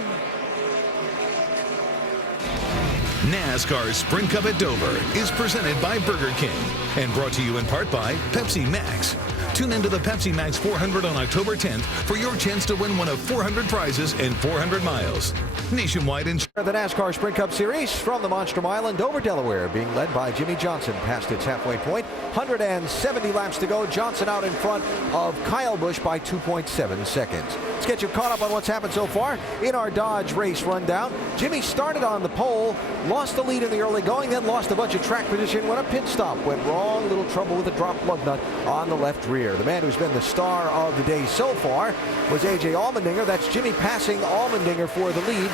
NASCAR Sprint Cup at Dover is presented by Burger King and brought to you in part by Pepsi Max. Tune into the Pepsi Max 400 on October 10th for your chance to win one of 400 prizes and 400 miles. Nationwide insurance. The NASCAR Sprint Cup Series from the Monster Mile in Dover, Delaware, being led by Jimmie Johnson past its halfway point. 170 laps to go. Johnson out in front of Kyle Busch by 2.7 seconds. Let's get you caught up on what's happened so far in our Dodge race rundown. Jimmie started on the pole, lost the lead in the early going, then lost a bunch of track position when a pit stop went wrong. Little trouble with a drop lug nut on the left rear. The man who's been the star of the day so far was A.J. Allmendinger. That's Jimmie passing Allmendinger for the lead.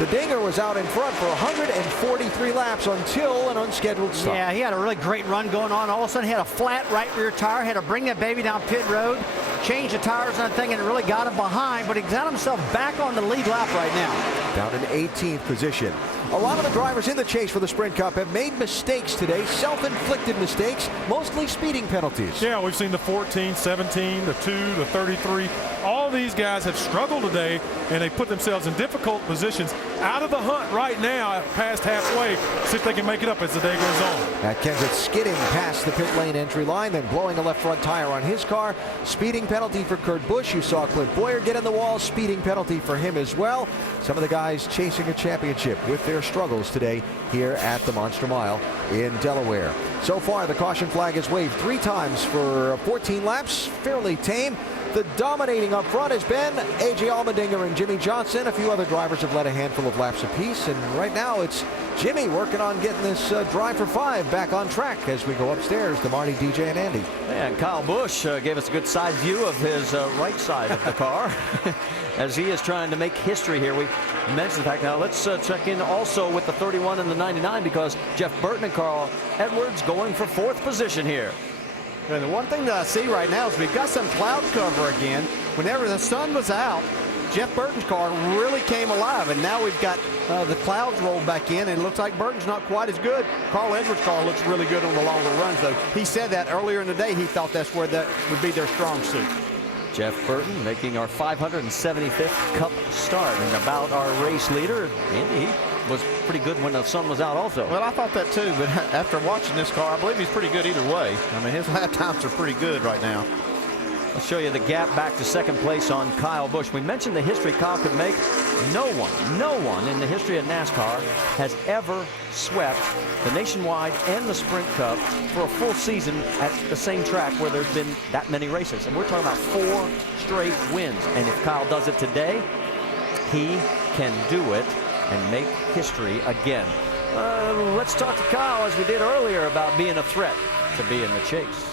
The Dinger was out in front for 143 laps until an unscheduled stop. Yeah, he had a really great run going on. All of a sudden, he had a flat right rear tire, had to bring that baby down pit road, change the tires and that thing, and it really got him behind, but he got himself back on the lead lap right now. Down in 18th position. A lot of the drivers in the chase for the Sprint Cup have made mistakes today, self-inflicted mistakes, mostly speeding penalties. Yeah, we've seen the 14, 17, the 2, the 33. All these guys have struggled today, and they put themselves in difficult positions. Out of the hunt right now, past halfway, see if they can make it up as the day goes on. Matt Kenseth skidding past the pit lane entry line, then blowing a left front tire on his car. Speeding penalty for Kurt Busch. You saw Clint Bowyer get in the wall. Speeding penalty for him as well. Some of the guys chasing a championship with their struggles today here at the Monster Mile in Delaware. So far, the caution flag is waved 3 times for 14 laps. Fairly tame. The dominating up front has been A.J. Allmendinger and Jimmie Johnson. A few other drivers have led a handful of laps apiece, and right now it's Jimmie working on getting this drive for 5 back on track as we go upstairs to Marty, DJ, and Andy. And Kyle Busch gave us a good side view of his right side of the car as he is trying to make history here. We mentioned the fact. Now let's check in also with the 31 and the 99 because Jeff Burton and Carl Edwards going for 4th position here. And the one thing that I see right now is we've got some cloud cover again. Whenever the sun was out, Jeff Burton's car really came alive, and now we've got the clouds rolled back in, and it looks like Burton's not quite as good. Carl Edwards' car looks really good on the longer runs, though. He said that earlier in the day. He thought that's where that would be their strong suit. Jeff Burton making our 575th Cup start, and about our race leader, Andy, he was pretty good when the sun was out also. Well, I thought that too, but after watching this car, I believe he's pretty good either way. I mean, his lap times are pretty good right now. I'll show you the gap back to 2nd place on Kyle Busch. We mentioned the history Kyle could make. No one in the history of NASCAR has ever swept the Nationwide and the Sprint Cup for a full season at the same track where there's been that many races. And we're talking about 4 straight wins. And if Kyle does it today, he can do it and make history again. Let's talk to Kyle, as we did earlier, about being a threat to be in the chase.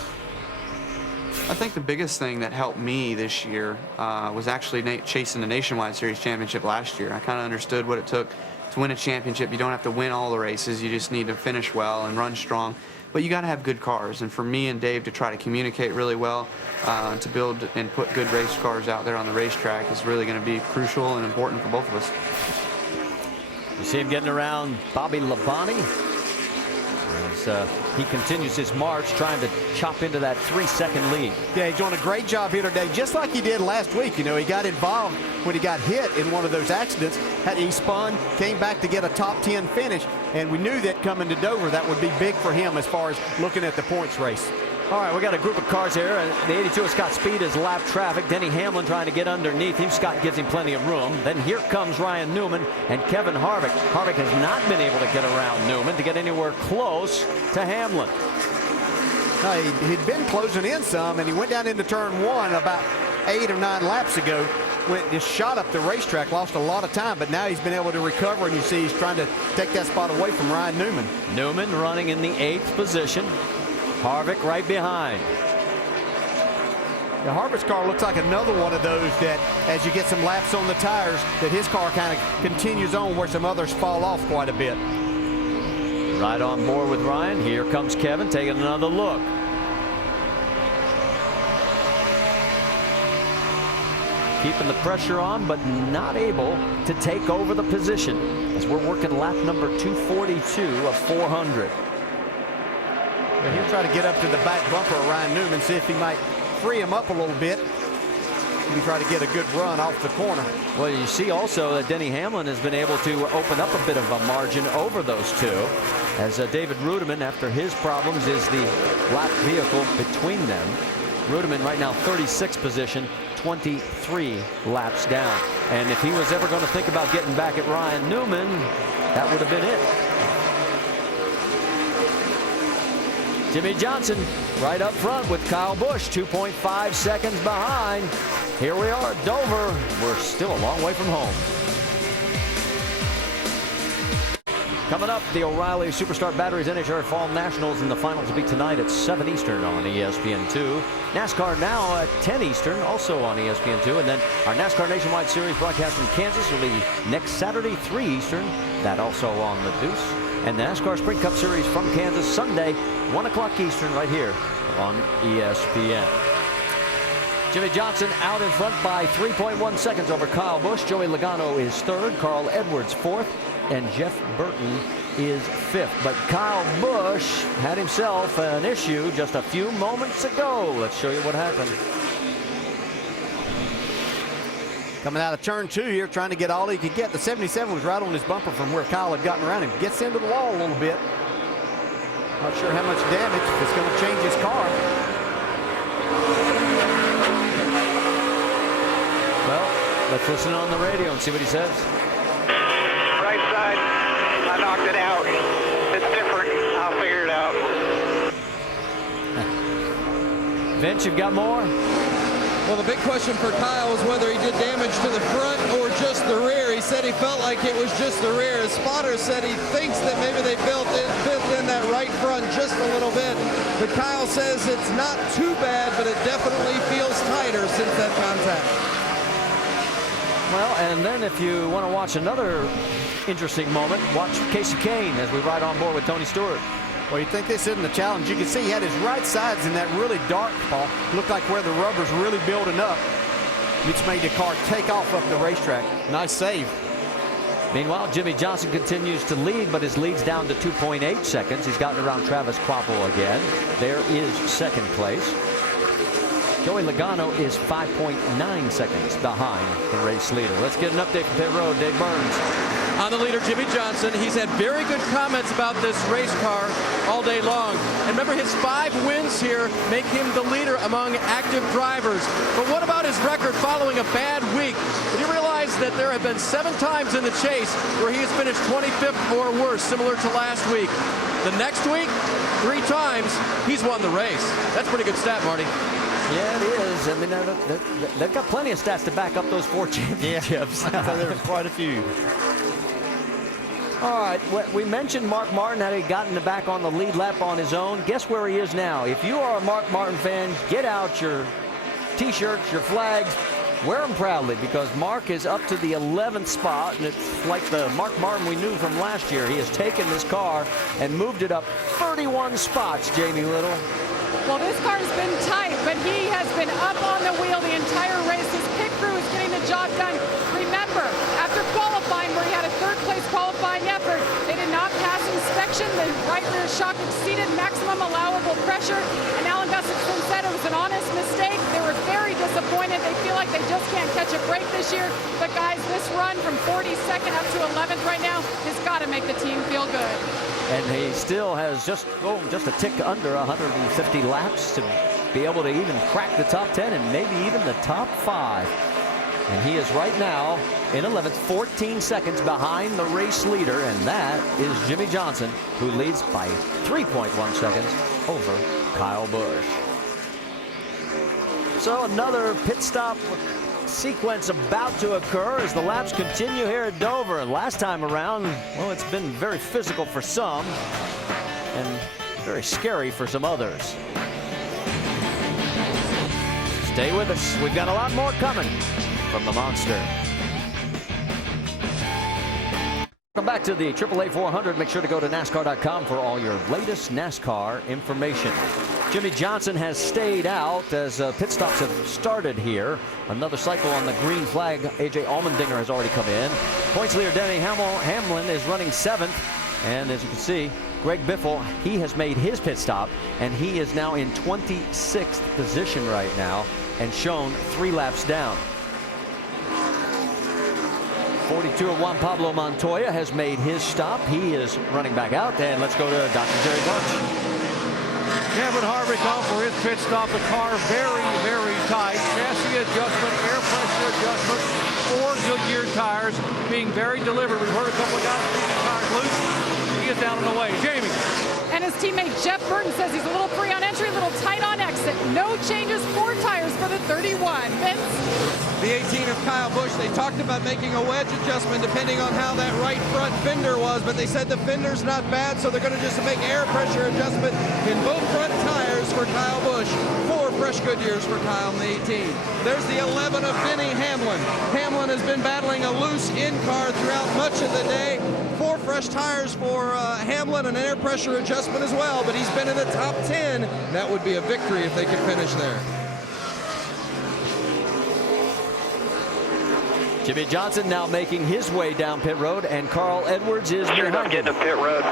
I think the biggest thing that helped me this year was actually chasing the Nationwide Series championship last year. I kind of understood what it took to win a championship. You don't have to win all the races. You just need to finish well and run strong. But you got to have good cars. And for me and Dave to try to communicate really well, to build and put good race cars out there on the racetrack is really going to be crucial and important for both of us. You see him getting around Bobby Labonte as he continues his march, trying to chop into that 3-second lead. Yeah, he's doing a great job here today, just like he did last week. You know, he got involved when he got hit in one of those accidents. He spun, came back to get a top 10 finish, and we knew that coming to Dover, that would be big for him as far as looking at the points race. All right, we got a group of cars here. The 82 of Scott Speed is lap traffic. Denny Hamlin trying to get underneath him. Scott gives him plenty of room. Then here comes Ryan Newman and Kevin Harvick. Harvick has not been able to get around Newman to get anywhere close to Hamlin. He'd been closing in some, and he went down into turn 1 about 8 or 9 laps ago. Just shot up the racetrack, lost a lot of time, but now he's been able to recover, and you see he's trying to take that spot away from Ryan Newman. Newman running in the 8th position. Harvick right behind. The Harvick's car looks like another one of those that, as you get some laps on the tires, that his car kind of continues on where some others fall off quite a bit. Right on board with Ryan. Here comes Kevin taking another look. Keeping the pressure on, but not able to take over the position. as we're working lap number 242 of 400. He'll try to get up to the back bumper of Ryan Newman, see if he might free him up a little bit. We try to get a good run off the corner. Well, you see also that Denny Hamlin has been able to open up a bit of a margin over those two, as David Rudiman, after his problems, is the lap vehicle between them. Rudiman right now 36th position, 23 laps down. And if he was ever going to think about getting back at Ryan Newman, that would have been it. Jimmie Johnson right up front with Kyle Busch, 2.5 seconds behind. Here we are at Dover. We're still a long way from home. Coming up, the O'Reilly Superstar Batteries NHRA Fall Nationals, and the finals will be tonight at 7 Eastern on ESPN2. NASCAR now at 10 Eastern, also on ESPN2. And then our NASCAR Nationwide Series broadcast from Kansas will be next Saturday, 3 Eastern. That also on the Deuce. And the NASCAR Sprint Cup Series from Kansas Sunday, 1 o'clock Eastern, right here on ESPN. Jimmie Johnson out in front by 3.1 seconds over Kyle Busch. Joey Logano is third, Carl Edwards fourth, and Jeff Burton is fifth. But Kyle Busch had himself an issue just a few moments ago. Let's show you what happened. Coming out of turn 2 here, trying to get all he could get. The 77 was right on his bumper from where Kyle had gotten around him. Gets into the wall a little bit. Not sure how much damage. It's going to change his car. Well, let's listen on the radio and see what he says. Right side, I knocked it out. It's different. I'll figure it out. Vince, you've got more? Well, the big question for Kyle was whether he did damage to the front or just the rear. He said he felt like it was just the rear. His spotter said he thinks that maybe they built in that right front just a little bit. But Kyle says it's not too bad, but it definitely feels tighter since that contact. Well, and then if you want to watch another interesting moment, watch Casey Kane as we ride on board with Tony Stewart. Well, you think this isn't a challenge. You can see he had his right sides in that really dark spot. Looked like where the rubber's really building up, which made the car take off up the racetrack. Nice save. Meanwhile, Jimmie Johnson continues to lead, but his lead's down to 2.8 seconds. He's gotten around Travis Kvapil again. There is second place. Joey Logano is 5.9 seconds behind the race leader. Let's get an update from pit road. Dave Burns. On the leader, Jimmie Johnson. He's had very good comments about this race car all day long. And remember, his 5 wins here make him the leader among active drivers. But what about his record following a bad week? Did you realize that there have been 7 times in the chase where he has finished 25th or worse, similar to last week? The next week, 3 times, he's won the race. That's a pretty good stat, Marty. Yeah, it is. I mean, they've got plenty of stats to back up those 4 championships. Yeah. There's quite a few. All right, we mentioned Mark Martin had gotten back on the lead lap on his own. Guess where he is now? If you are a Mark Martin fan, get out your T-shirts, your flags, wear them proudly, because Mark is up to the 11th spot, and it's like the Mark Martin we knew from last year. He has taken this car and moved it up 31 spots, Jamie Little. Well, this car has been tight, but he has been up on the wheel the entire race. His pit crew is getting the job done. Remember, after qualifying, where he had a third-place qualifying effort, they did not pass inspection. The right rear shock exceeded maximum allowable pressure, and Alan Gustafson said it was an honest mistake. They were very disappointed. They feel like they just can't catch a break this year. But, guys, this run from 42nd up to 11th right now has got to make the team feel good. And he still has just a tick under 150 laps to be able to even crack the top 10 and maybe even the top 5. And he is right now in 11th, 14 seconds behind the race leader, and that is Jimmie Johnson, who leads by 3.1 seconds over Kyle Busch. So another pit stop sequence about to occur as the laps continue here at Dover. And last time around, well, it's been very physical for some and very scary for some others. Stay with us. We've got a lot more coming from the Monster. Welcome back to the AAA 400. Make sure to go to NASCAR.com for all your latest NASCAR information. Jimmie Johnson has stayed out as pit stops have started here. Another cycle on the green flag. A.J. Allmendinger has already come in. Points leader Denny Hamlin is running 7th. And as you can see, Greg Biffle, he has made his pit stop, and he is now in 26th position right now and shown 3 laps down. 42 of Juan Pablo Montoya has made his stop. He is running back out, and let's go to Dr. Jerry Bunch. Kevin Harvick on for his pit stop. The car very, very tight. Chassis adjustment, air pressure adjustment, 4 Goodyear tires, being very deliberate. We've heard a couple of guys leaving tires loose. He is down and away. Jamie. And his teammate Jeff Burton says he's a little free on entry, a little tight on exit. No changes, 4 tires for the 31. Vince? The 18 of Kyle Busch, they talked about making a wedge adjustment depending on how that right front fender was, but they said the fender's not bad, so they're going to just make air pressure adjustment in both front tires for Kyle Busch. 4 fresh Goodyears for Kyle in the 18. There's the 11 of Denny Hamlin. Hamlin has been battling a loose in-car throughout much of the day. 4 fresh tires for Hamlin, and an air pressure adjustment as well, but he's been in the top 10. That would be a victory if they could finish there. Jimmie Johnson now making his way down pit road, and Carl Edwards is behind him. Getting to pit road.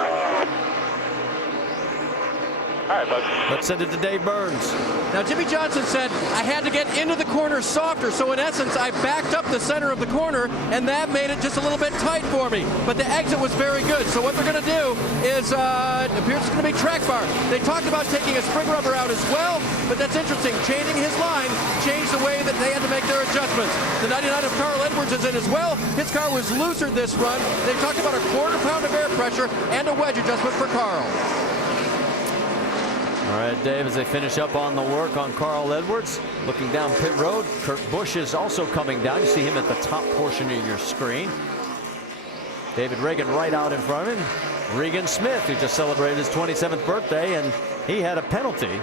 All right, folks. Let's send it to Dave Burns. Now, Jimmie Johnson said, I had to get into the corner softer, so in essence, I backed up the center of the corner, and that made it just a little bit tight for me. But the exit was very good, so what they're going to do is, it appears it's going to be track bar. They talked about taking a spring rubber out as well, but that's interesting. Changing his line changed the way that they had to make their adjustments. The 99 of Carl Edwards is in as well. His car was looser this run. They talked about a quarter pound of air pressure and a wedge adjustment for Carl. All right, Dave, as they finish up on the work on Carl Edwards, looking down pit road, Kurt Busch is also coming down. You see him at the top portion of your screen. David Reagan right out in front of him. Regan Smith, who just celebrated his 27th birthday, and he had a penalty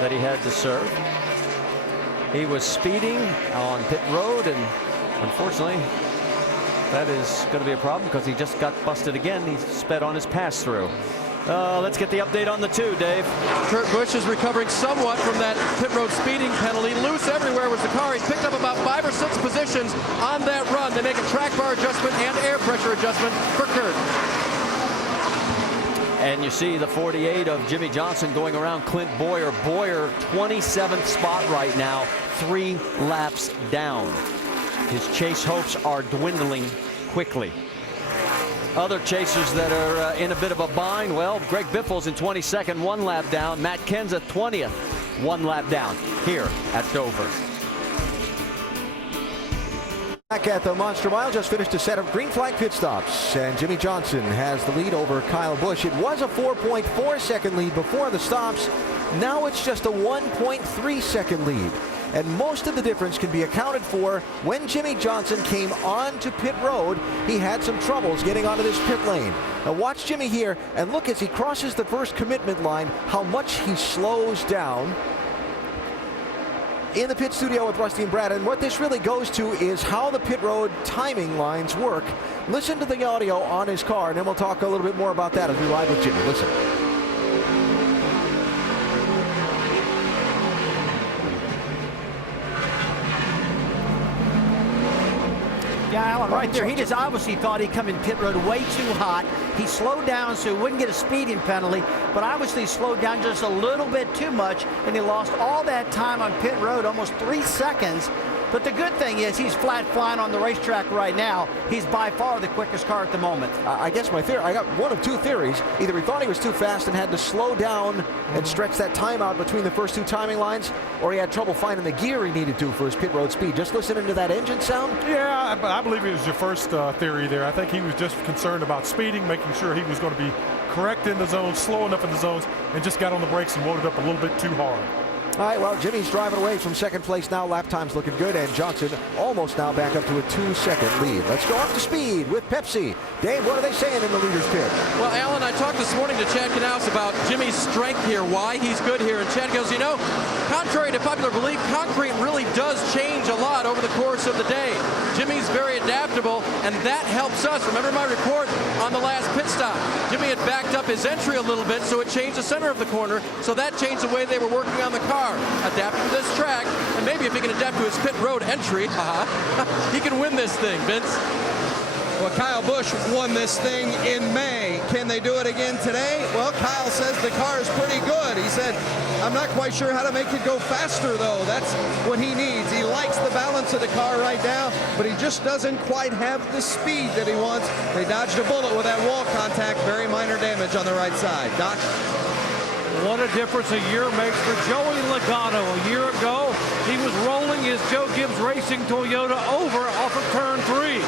that he had to serve. He was speeding on pit road, and unfortunately, that is going to be a problem because he just got busted again. He sped on his pass-through. Let's get the update on the 2, Dave. Kurt Busch is recovering somewhat from that pit road speeding penalty. Loose everywhere was the car. He picked up about 5 or 6 positions on that run. They make a track bar adjustment and air pressure adjustment for Kurt. And you see the 48 of Jimmie Johnson going around Clint Bowyer. Bowyer, 27th spot right now, 3 laps down. His chase hopes are dwindling quickly. Other chasers that are in a bit of a bind, well, Greg Biffle's in 22nd, 1 lap down. Matt Kenseth, 20th, 1 lap down here at Dover. Back at the Monster Mile, just finished a set of green flag pit stops, and Jimmie Johnson has the lead over Kyle Busch. It was a 4.4 second lead before the stops. Now it's just a 1.3 second lead. And most of the difference can be accounted for when Jimmie Johnson came onto pit road. He had some troubles getting onto this pit lane. Now watch Jimmie here, and look as he crosses the first commitment line, how much he slows down. In the pit studio with Rusty and Brad, and what this really goes to is how the pit road timing lines work. Listen to the audio on his car, and then we'll talk a little bit more about that as we ride with Jimmie. Listen. Yeah, Alan, right there. He just obviously thought he'd come in pit road way too hot. He slowed down so he wouldn't get a speeding penalty, but obviously slowed down just a little bit too much, and he lost all that time on pit road, almost 3 seconds. But the good thing is he's flat flying on the racetrack right now. He's by far the quickest car at the moment. I guess my theory, I got one of 2 theories. Either he thought he was too fast and had to slow down and stretch that time out between the first 2 timing lines, or he had trouble finding the gear he needed to for his pit road speed. Just listening to that engine sound? Yeah, I believe it was your first theory there. I think he was just concerned about speeding, making sure he was going to be correct in the zones, slow enough in the zones, and just got on the brakes and loaded up a little bit too hard. All right, well, Jimmie's driving away from second place now. Lap time's looking good, and Johnson almost now back up to a 2-second lead. Let's go up to speed with Pepsi. Dave, what are they saying in the leader's pit? Well, Alan, I talked to this morning to Chad Knaus about Jimmy's strength here, why he's good here. And Chad goes, you know, contrary to popular belief, concrete really does change a lot over the course of the day. Jimmy's very adaptable, and that helps us. Remember my report on the last pit stop. Jimmy had backed up his entry a little bit, so it changed the center of the corner, so that changed the way they were working on the car. Adapting to this track, and maybe if he can adapt to his pit road entry, he can win this thing, Vince. Well, Kyle Busch won this thing in May. Can they do it again today? Well, Kyle says the car is pretty good. He said, I'm not quite sure how to make it go faster, though. That's what he needs. He likes the balance of the car right now, but he just doesn't quite have the speed that he wants. They dodged a bullet with that wall contact. Very minor damage on the right side. Doc? What a difference a year makes for Joey Logano. A year ago, he was rolling his Joe Gibbs Racing Toyota over off of turn 3.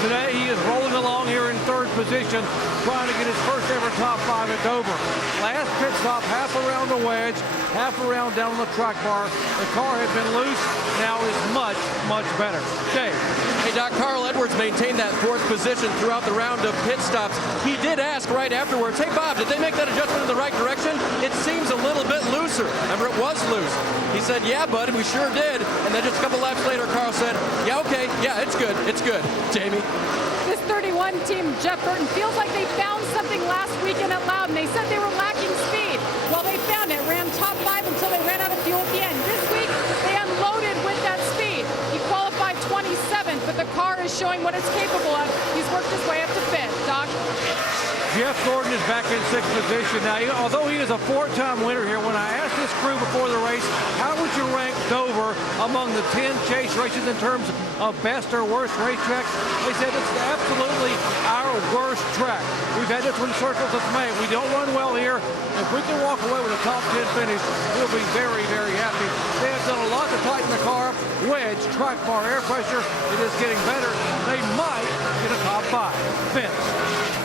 Today, he is rolling along here in third position, trying to get his first ever top 5 at Dover. Last pit stop, half around the wedge, half around down on the track bar. The car had been loose, now is much, much better. Dave. Hey, Doc, Carl Edwards maintained that 4th position throughout the round of pit stops. He did ask right afterwards, hey, Bob, did they make that adjustment in the right direction? It seems a little bit looser. Remember, it was loose. He said, yeah, bud, we sure did. And then just a couple laps later, Carl said, yeah, okay, yeah, it's good, it's good. Jamie? This 31 team, Jeff Burton, feels like they found something last weekend at Loudon. They said they were lacking speed. Well, they found it, ran top 5 until they ran out of fuel at the end. This week, they unloaded with that speed. He qualified 27th, but the car is showing what it's capable of. He's worked his way up to 5th. Doc? Jeff Gordon is back in 6th position. Now, although he is a 4-time winner here, when I asked this crew before the race, how would you rank Dover among the 10 chase races in terms of best or worst racetracks? They said it's absolutely our worst track. We've had this one circled since May. We don't run well here. If we can walk away with a top 10 finish, we'll be very, very happy. They have done a lot to tighten the car. Wedge, track bar, air pressure, it is getting better. They might get a top 5. Vince.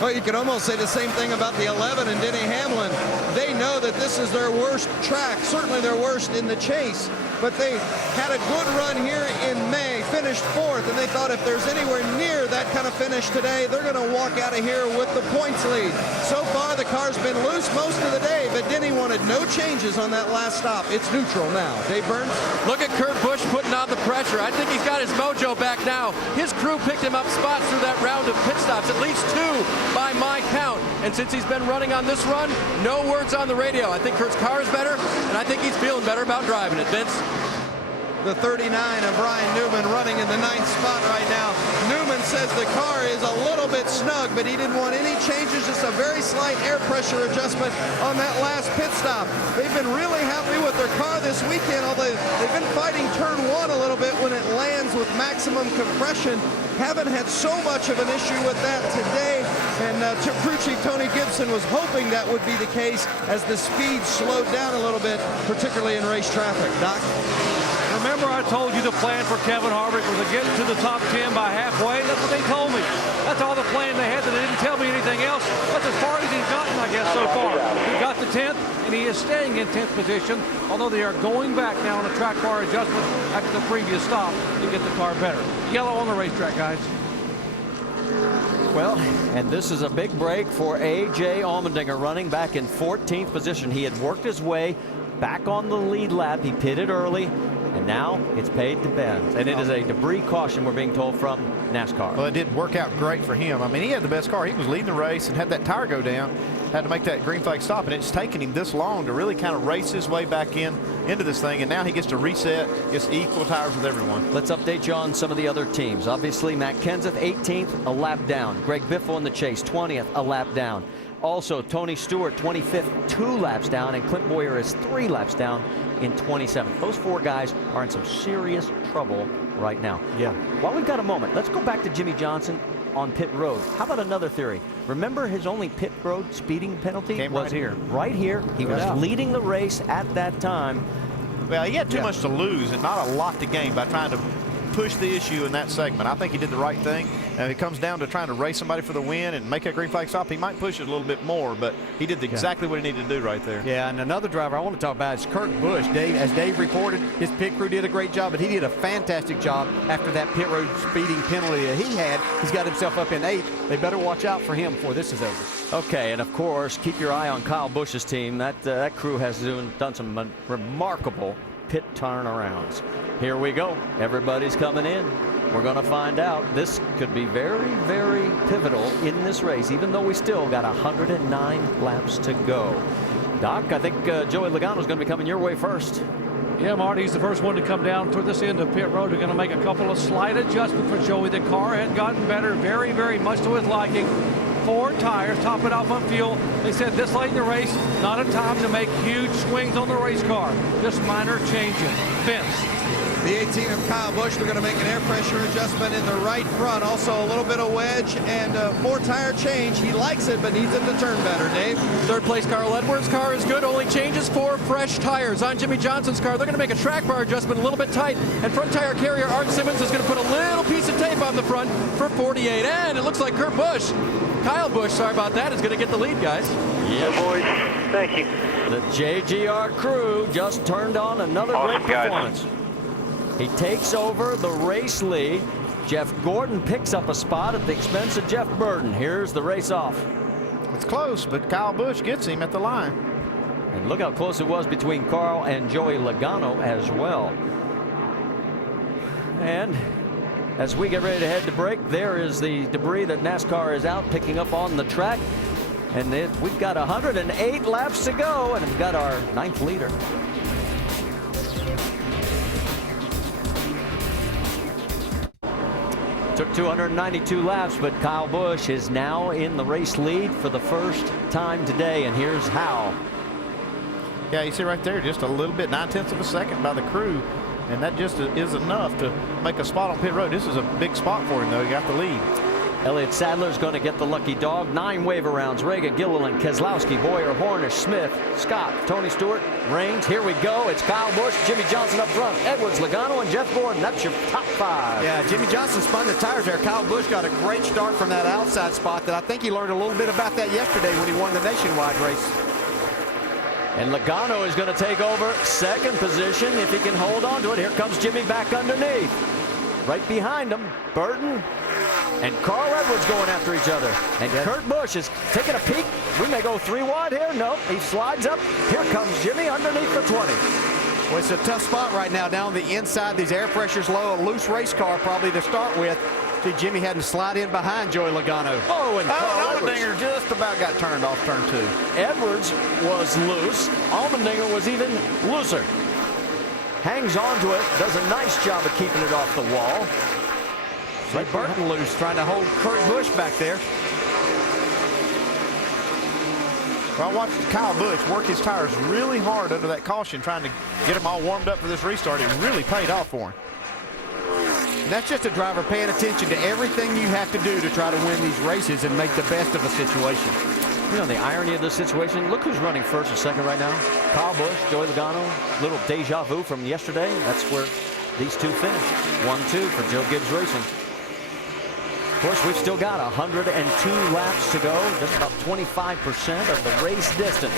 Well, you could almost say the same thing about the 11 and Denny Hamlin. They know that this is their worst track, certainly their worst in the chase. But they had a good run here in May, finished 4th, and they thought if there's anywhere near that kind of finish today, they're going to walk out of here with the points lead. So far, the car's been loose most of the day, but Denny wanted no changes on that last stop. It's neutral now. Dave Burns? Look at Kurt Busch putting on the pressure. I think he's got his mojo back now. His crew picked him up spots through that round of pit stops, at least 2 by my count. And since he's been running on this run, no words on the radio. I think Kurt's car is better, and I think he's feeling better about driving it. Vince? The 39 of Ryan Newman running in the 9th spot right now. Newman says the car is a little bit snug, but he didn't want any changes, just a very slight air pressure adjustment on that last pit stop. They've been really happy with their car this weekend, although they've been fighting turn 1 a little bit when it lands with maximum compression. Haven't had so much of an issue with that today, and crew chief Tony Gibson was hoping that would be the case as the speed slowed down a little bit, particularly in race traffic. Doc? Remember I told you the plan for Kevin Harvick was to get to the top 10 by halfway? That's what they told me. That's all the plan they had. They didn't tell me anything else. That's as far as he's gotten, I guess, so far. He got to 10th, and he is staying in 10th position, although they are going back now on a track bar adjustment after the previous stop to get the car better. Yellow on the racetrack, guys. Well, and this is a big break for A.J. Allmendinger, running back in 14th position. He had worked his way back on the lead lap. He pitted early, and now it's paid to Benz. And it is a debris caution, we're being told, from NASCAR. Well, it didn't work out great for him. I mean, he had the best car. He was leading the race and had that tire go down, had to make that green flag stop, and it's taken him this long to really kind of race his way back into this thing, and now he gets to reset, gets equal tires with everyone. Let's update you on some of the other teams. Obviously, Matt Kenseth, 18th, a lap down. Greg Biffle in the chase, 20th, a lap down. Also, Tony Stewart, 25th, 2 laps down, and Clint Boyer is 3 laps down in 27th. Those 4 guys are in some serious trouble right now. Yeah. While we've got a moment, let's go back to Jimmie Johnson on pit road. How about another theory? Remember his only pit road speeding penalty Came was right here. Right here. He was leading the race at that time. Well, he had too much to lose and not a lot to gain by trying to push the issue in that segment. I think he did the right thing. And if it comes down to trying to race somebody for the win and make a green flag stop, he might push it a little bit more, but he did exactly what he needed to do right there. Yeah, and another driver I want to talk about is Kurt Busch. As Dave reported, his pit crew did a great job, but he did a fantastic job after that pit road speeding penalty that he had. He's got himself up in 8th. They better watch out for him before this is over. Okay, and of course, keep your eye on Kyle Busch's team. That crew has done some remarkable pit turnarounds. Here we go. Everybody's coming in. We're going to find out. This could be very, very pivotal in this race, even though we still got 109 laps to go. Doc, I think Joey Logano is going to be coming your way first. Yeah, Marty, he's the first one to come down toward this end of pit road. They're going to make a couple of slight adjustments for Joey. The car had gotten better, very, very much to his liking. 4 tires, top it off on fuel. They said this late in the race, not a time to make huge swings on the race car. Just minor changes. Vince. The 18 of Kyle Busch, they're going to make an air pressure adjustment in the right front. Also a little bit of wedge and more tire change. He likes it, but needs it to turn better, Dave. Third place, Carl Edwards' car is good. Only changes for fresh tires. On Jimmie Johnson's car, they're going to make a track bar adjustment a little bit tight. And front tire carrier Art Simmons is going to put a little piece of tape on the front for 48. And it looks like Kyle Busch, sorry about that, is going to get the lead, guys. Yeah, boys. Thank you. The JGR crew just turned on another great performance. He takes over the race lead. Jeff Gordon picks up a spot at the expense of Jeff Burton. Here's the race off. It's close, but Kyle Busch gets him at the line. And look how close it was between Carl and Joey Logano as well. And as we get ready to head to break, there is the debris that NASCAR is out picking up on the track. And we've got 108 laps to go, and we've got our 9th leader. Took 292 laps, but Kyle Busch is now in the race lead for the first time today, and here's how. Yeah, you see right there, just a little bit, 9/10 of a second by the crew, and that just is enough to make a spot on pit road. This is a big spot for him, though. He got the lead. Elliott Sadler's going to get the lucky dog. 9 wave arounds. Reagan, Gilliland, Keselowski, Boyer, Hornish, Smith, Scott, Tony Stewart, Raines. Here we go. It's Kyle Busch, Jimmie Johnson up front, Edwards, Logano, and Jeff Gordon. That's your top 5. Yeah, Jimmie Johnson spun the tires there. Kyle Busch got a great start from that outside spot that I think he learned a little bit about that yesterday when he won the Nationwide race. And Logano is going to take over second position if he can hold on to it. Here comes Jimmie back underneath. Right behind him, Burton and Carl Edwards going after each other. And Kurt Busch is taking a peek. We may go 3 wide here. No, he slides up. Here comes Jimmie underneath the 20. Well, it's a tough spot right now down the inside. These air pressures low. A loose race car probably to start with. See, Jimmie had to slide in behind Joey Logano. And Allmendinger just about got turned off turn 2. Edwards was loose. Allmendinger was even looser. Hangs on to it. Does a nice job of keeping it off the wall. Right, Burton loose, trying to hold Kurt Busch back there. Well, I watched Kyle Busch work his tires really hard under that caution, trying to get them all warmed up for this restart. It really paid off for him. And that's just a driver paying attention to everything you have to do to try to win these races and make the best of a situation. You know, the irony of this situation, look who's running first and second right now. Kyle Busch, Joey Logano, little deja vu from yesterday. That's where these two finished. 1-2 for Joe Gibbs Racing. Of course, we've still got 102 laps to go, just about 25% of the race distance.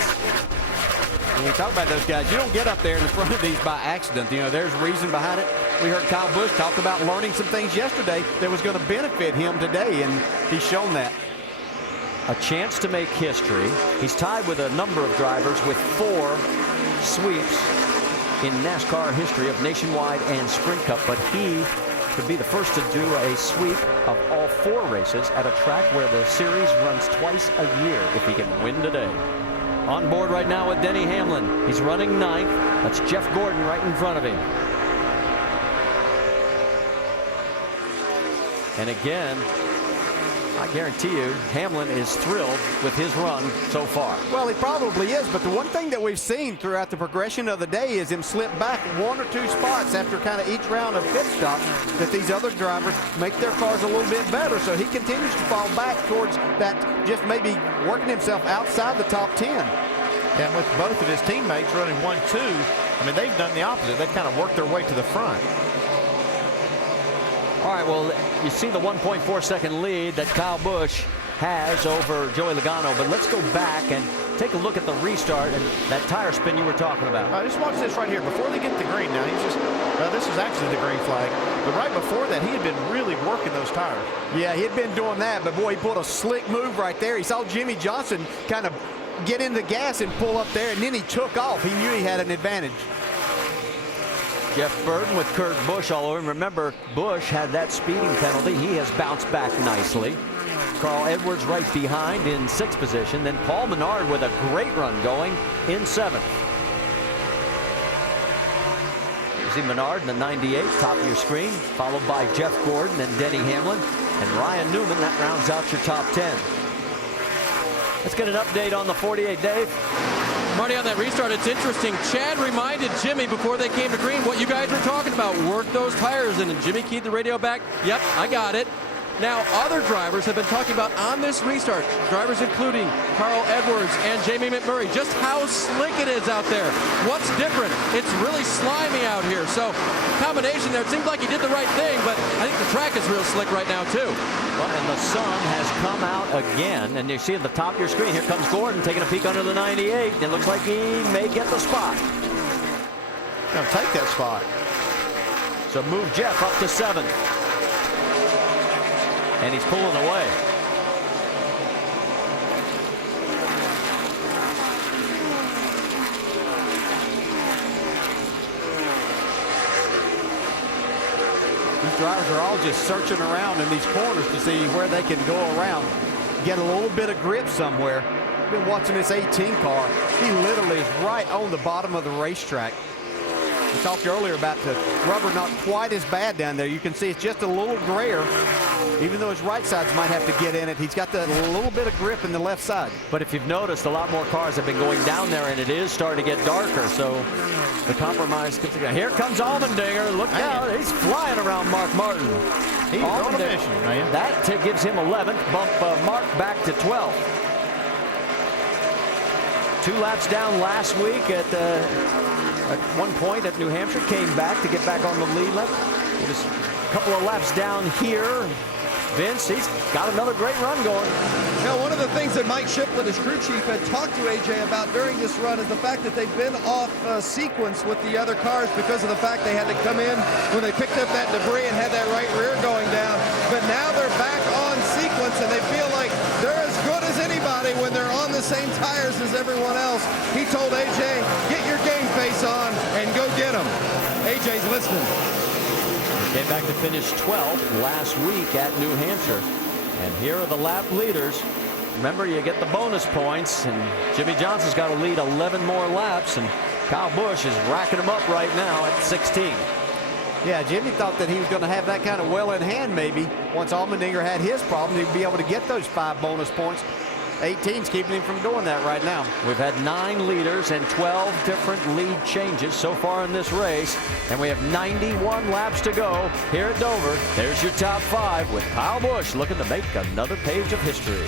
When we talk about those guys, you don't get up there in the front of these by accident. You know, there's reason behind it. We heard Kyle Busch talk about learning some things yesterday that was going to benefit him today, and he's shown that. A chance to make history. He's tied with a number of drivers with 4 sweeps in NASCAR history of Nationwide and Sprint Cup, but he could be the first to do a sweep of all 4 races at a track where the series runs twice a year if he can win today. On board right now with Denny Hamlin. He's running 9th. That's Jeff Gordon right in front of him. And again, I guarantee you, Hamlin is thrilled with his run so far. Well, he probably is, but the one thing that we've seen throughout the progression of the day is him slip back 1 or 2 spots after kind of each round of pit stop, that these other drivers make their cars a little bit better. So he continues to fall back towards that, just maybe working himself outside the top 10. And with both of his teammates running 1-2, I mean, they've done the opposite. They've kind of worked their way to the front. All right, well, you see the 1.4-second lead that Kyle Busch has over Joey Logano, but let's go back and take a look at the restart and that tire spin you were talking about. Just watch this right here. Before they get the green, now he's just, this is actually the green flag, but right before that, he had been really working those tires. Yeah, he had been doing that, but boy, he pulled a slick move right there. He saw Jimmie Johnson kind of get in the gas and pull up there, and then he took off. He knew he had an advantage. Jeff Burton with Kurt Busch all over him. Remember, Busch had that speeding penalty. He has bounced back nicely. Carl Edwards right behind in 6th position. Then Paul Menard with a great run going in 7th. You see Menard in the 98, top of your screen, followed by Jeff Gordon and Denny Hamlin. And Ryan Newman, that rounds out your top 10. Let's get an update on the 48, Dave. Marty, on that restart, it's interesting. Chad reminded Jimmy before they came to green what you guys were talking about. Work those tires in, and Jimmy keyed the radio back. Yep, I got it. Now, other drivers have been talking about on this restart, drivers including Carl Edwards and Jamie McMurray, just how slick it is out there. What's different? It's really slimy out here. So, combination there, it seems like he did the right thing, but I think the track is real slick right now, too. Well, and the sun has come out again, and you see at the top of your screen, here comes Gordon taking a peek under the 98. It looks like he may get the spot. Gonna take that spot. So move Jeff up to 7th. And he's pulling away. These drivers are all just searching around in these corners to see where they can go around, get a little bit of grip somewhere. Been watching this 18 car. He literally is right on the bottom of the racetrack. We talked earlier about the rubber not quite as bad down there. You can see it's just a little grayer. Even though his right sides might have to get in it, he's got that little bit of grip in the left side. But if you've noticed, a lot more cars have been going down there, and it is starting to get darker. So the compromise comes together. Here comes Allmendinger. Look out. He's flying around Mark Martin. He's on a mission, man. That gives him 11th. Bump Mark back to 12th. 2 laps down last week at one point at New Hampshire. Came back to get back on the lead lap. He was a couple of laps down here. Vince, he's got another great run going. Now, one of the things that Mike Shiplett, his crew chief, had talked to AJ about during this run is the fact that they've been off sequence with the other cars because of the fact they had to come in when they picked up that debris and had that right rear going down. But now they're back on sequence, and they feel like they're as good as anybody when they're on the same tires as everyone else. He told AJ, get your game face on and go get them. AJ's listening. Came back to finish 12th last week at New Hampshire. And here are the lap leaders. Remember, you get the bonus points, and Jimmie Johnson's got to lead 11 more laps, and Kyle Busch is racking them up right now at 16. Yeah, Jimmy thought that he was going to have that kind of well in hand maybe. Once Allmendinger had his problem, he'd be able to get those 5 bonus points. 18's keeping him from doing that right now. We've had 9 leaders and 12 different lead changes so far in this race, and we have 91 laps to go here at Dover. There's your top 5 with Kyle Busch looking to make another page of history.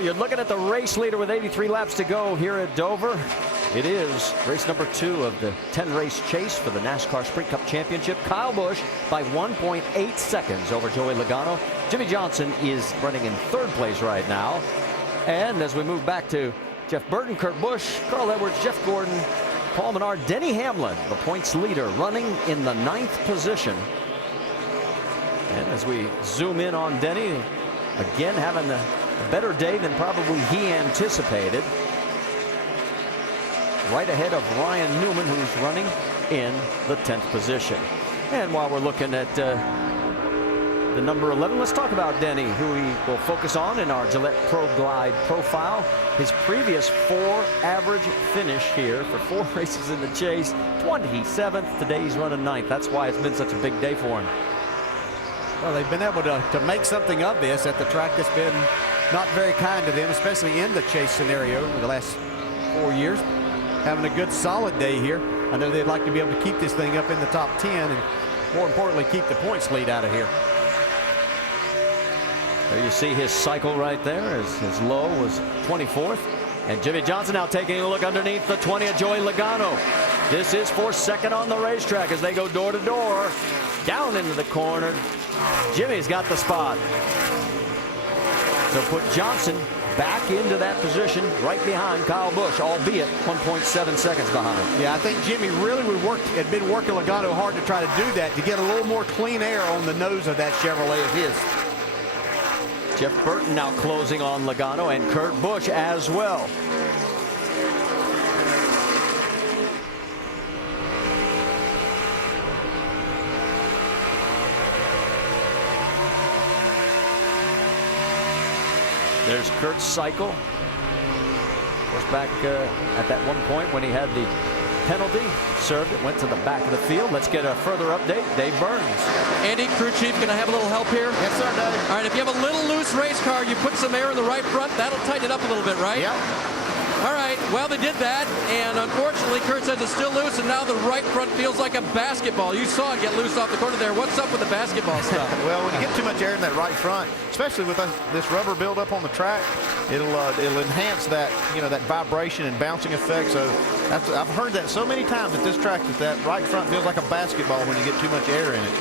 You're looking at the race leader with 83 laps to go here at Dover. It is race number 2 of the 10-race chase for the NASCAR Sprint Cup Championship. Kyle Busch by 1.8 seconds over Joey Logano. Jimmie Johnson is running in 3rd place right now. And as we move back to Jeff Burton, Kurt Busch, Carl Edwards, Jeff Gordon, Paul Menard, Denny Hamlin, the points leader, running in the 9th position. And as we zoom in on Denny, again having a better day than probably he anticipated. Right ahead of Ryan Newman, who's running in the 10th position. And while we're looking at the number 11, let's talk about Denny, who we will focus on in our Gillette Pro Glide profile. His previous 4 average finish here for 4 races in the chase, 27th. Today he's running 9th. That's why it's been such a big day for him. Well, they've been able to make something of this at the track that's been not very kind to them, especially in the chase scenario for the last 4 years. Having a good solid day here. I know they'd like to be able to keep this thing up in the top 10 and more importantly keep the points lead out of here. There you see his cycle right there. His low was 24th. And Jimmie Johnson now taking a look underneath the 20 of Joey Logano. This is for second on the racetrack as they go door to door. Down into the corner. Jimmy's got the spot. So put Johnson back into that position right behind Kyle Busch, albeit 1.7 seconds behind. Yeah, I think Jimmy really had been working Logano hard to try to do that, to get a little more clean air on the nose of that Chevrolet of his. Jeff Burton now closing on Logano and Kurt Busch as well. There's Kurt's cycle. Was back at that one point when he had the penalty. Served it, went to the back of the field. Let's get a further update. Dave Burns. Andy, crew chief, can I have a little help here? Yes, sir, Dave. All right, if you have a little loose race car, you put some air in the right front. That'll tighten it up a little bit, right? Yep. All right, well, they did that, and unfortunately, Kurt says it's still loose, and now the right front feels like a basketball. You saw it get loose off the corner there. What's up with the basketball stuff? Well, when you get too much air in that right front, especially with this rubber buildup on the track, it'll enhance that, that vibration and bouncing effect. So I've heard that so many times at this track that right front feels like a basketball when you get too much air in it.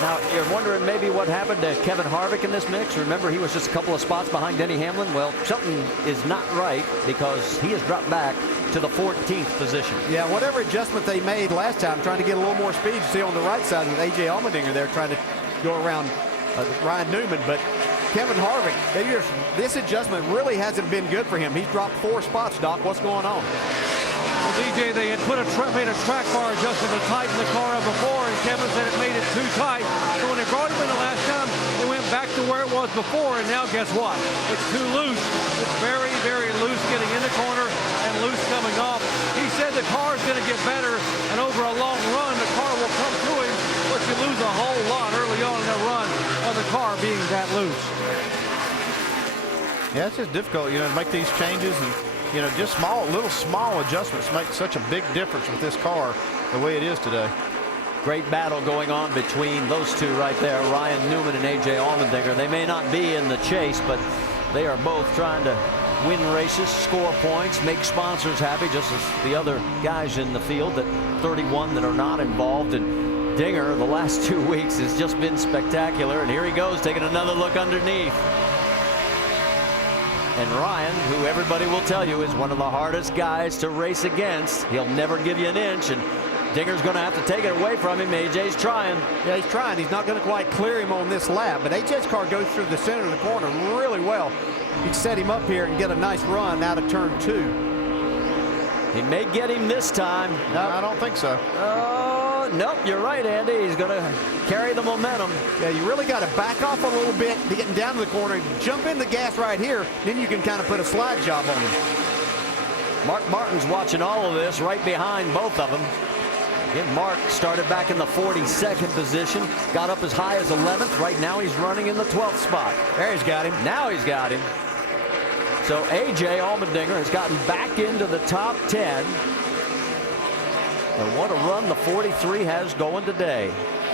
Now, you're wondering maybe what happened to Kevin Harvick in this mix. Remember, he was just a couple of spots behind Denny Hamlin. Well, something is not right because he has dropped back to the 14th position. Yeah, whatever adjustment they made last time, trying to get a little more speed. You see on the right side with A.J. Allmendinger there trying to go around Ryan Newman. But Kevin Harvick, this adjustment really hasn't been good for him. He's dropped 4 spots, Doc. What's going on? Well, DJ, they had made a track bar adjustment to tighten the car up before, and Kevin said it made it too tight. So when they brought him in the last time, they went back to where it was before, and now guess what? It's too loose. It's very, very loose getting in the corner and loose coming off. He said the car is going to get better, and over a long run, the car will come to him, but you lose a whole lot early on in the run of the car being that loose. Yeah, it's just difficult, to make these changes, and just little small adjustments make such a big difference with this car the way it is today. Great battle going on between those two right there, Ryan Newman and A.J. Allmendinger. They may not be in the chase, but they are both trying to win races, score points, make sponsors happy, just as the other guys in the field, that 31 that are not involved. And Dinger, the last 2 weeks, has just been spectacular. And here he goes, taking another look underneath. And Ryan, who everybody will tell you is one of the hardest guys to race against, he'll never give you an inch, and Dinger's going to have to take it away from him. AJ's trying. Yeah, he's trying. He's not going to quite clear him on this lap, but AJ's car goes through the center of the corner really well. He can set him up here and get a nice run out of turn 2. He may get him this time. No, I don't think so. Nope, you're right, Andy. He's going to carry the momentum. Yeah, you really got to back off a little bit, be getting down to the corner, and jump in the gas right here. Then you can kind of put a slide job on him. Mark Martin's watching all of this right behind both of them. Again, Mark started back in the 42nd position, got up as high as 11th. Right now he's running in the 12th spot. There he's got him. Now he's got him. So A.J. Allmendinger has gotten back into the top 10. And what a run the 43 has going today.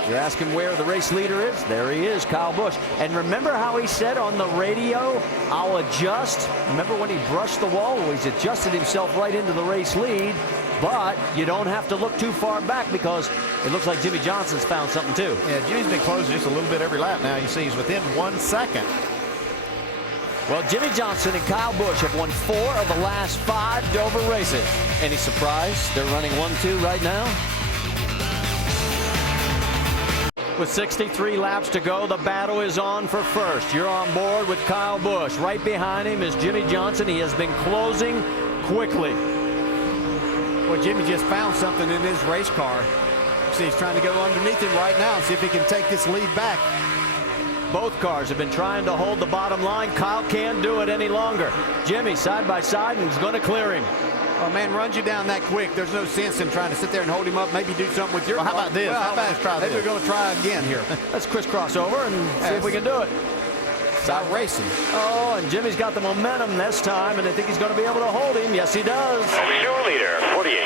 You're asking where the race leader is? There he is, Kyle Busch. And remember how he said on the radio, I'll adjust? Remember when he brushed the wall? Well, he's adjusted himself right into the race lead. But you don't have to look too far back because it looks like Jimmy Johnson's found something too. Yeah, Jimmy's been closing just a little bit every lap now. You see he's within 1 second. Well, Jimmy Johnson and Kyle Busch have won 4 of the last 5 Dover races. Any surprise? They're running 1-2 right now. With 63 laps to go, the battle is on for first. You're on board with Kyle Busch. Right behind him is Jimmy Johnson. He has been closing quickly. Well, Jimmy just found something in his race car. See, he's trying to go underneath him right now and see if he can take this lead back. Both cars have been trying to hold the bottom line. Kyle can't do it any longer. Jimmy side by side and he's going to clear him. Oh, man, runs you down that quick. There's no sense in trying to sit there and hold him up. Maybe do something with your car. How about this? Well, how about maybe we're going to try again here. Let's crisscross over and see if we can do it. Stop racing. Oh, and Jimmy's got the momentum this time, and I think he's going to be able to hold him. Yes, he does. Show leader, 48.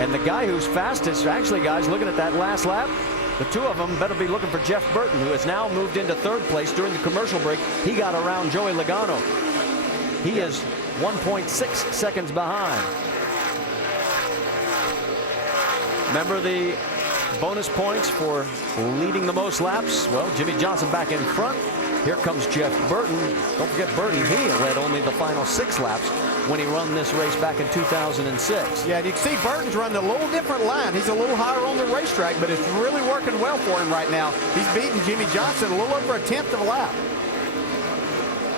And the guy who's fastest, actually, guys, looking at that last lap, The two of them better be looking for Jeff Burton, who has now moved into third place during the commercial break. He got around Joey Logano. He is 1.6 seconds behind. Remember the bonus points for leading the most laps? Well, Jimmie Johnson back in front. Here comes Jeff Burton. Don't forget Burton, he led only the final 6 laps when he run this race back in 2006. Yeah, and you can see Burton's running a little different line. He's a little higher on the racetrack, but it's really working well for him right now. He's beating Jimmie Johnson a little over a tenth of a lap.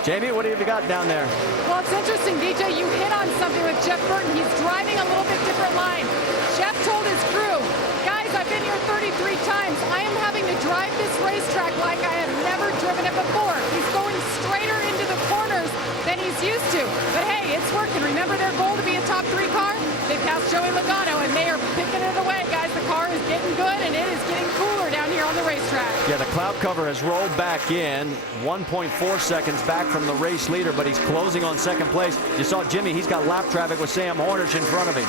Jamie, what have you got down there? Well, it's interesting, DJ. You hit on something with Jeff Burton. He's driving a little bit different line. Jeff told his crew, guys, I've been here 33 times. I am having to drive this racetrack like I have never driven it before. He's going straighter into the corners than he's used to. But hey, it's working. Remember their goal to be a top 3 car? They passed Joey Logano, and they are picking it away, guys. The car is getting good, and it is getting cooler down here on the racetrack. Yeah, the cloud cover has rolled back in. 1.4 seconds back from the race leader, but he's closing on second place. You saw Jimmy, he's got lap traffic with Sam Hornish in front of him.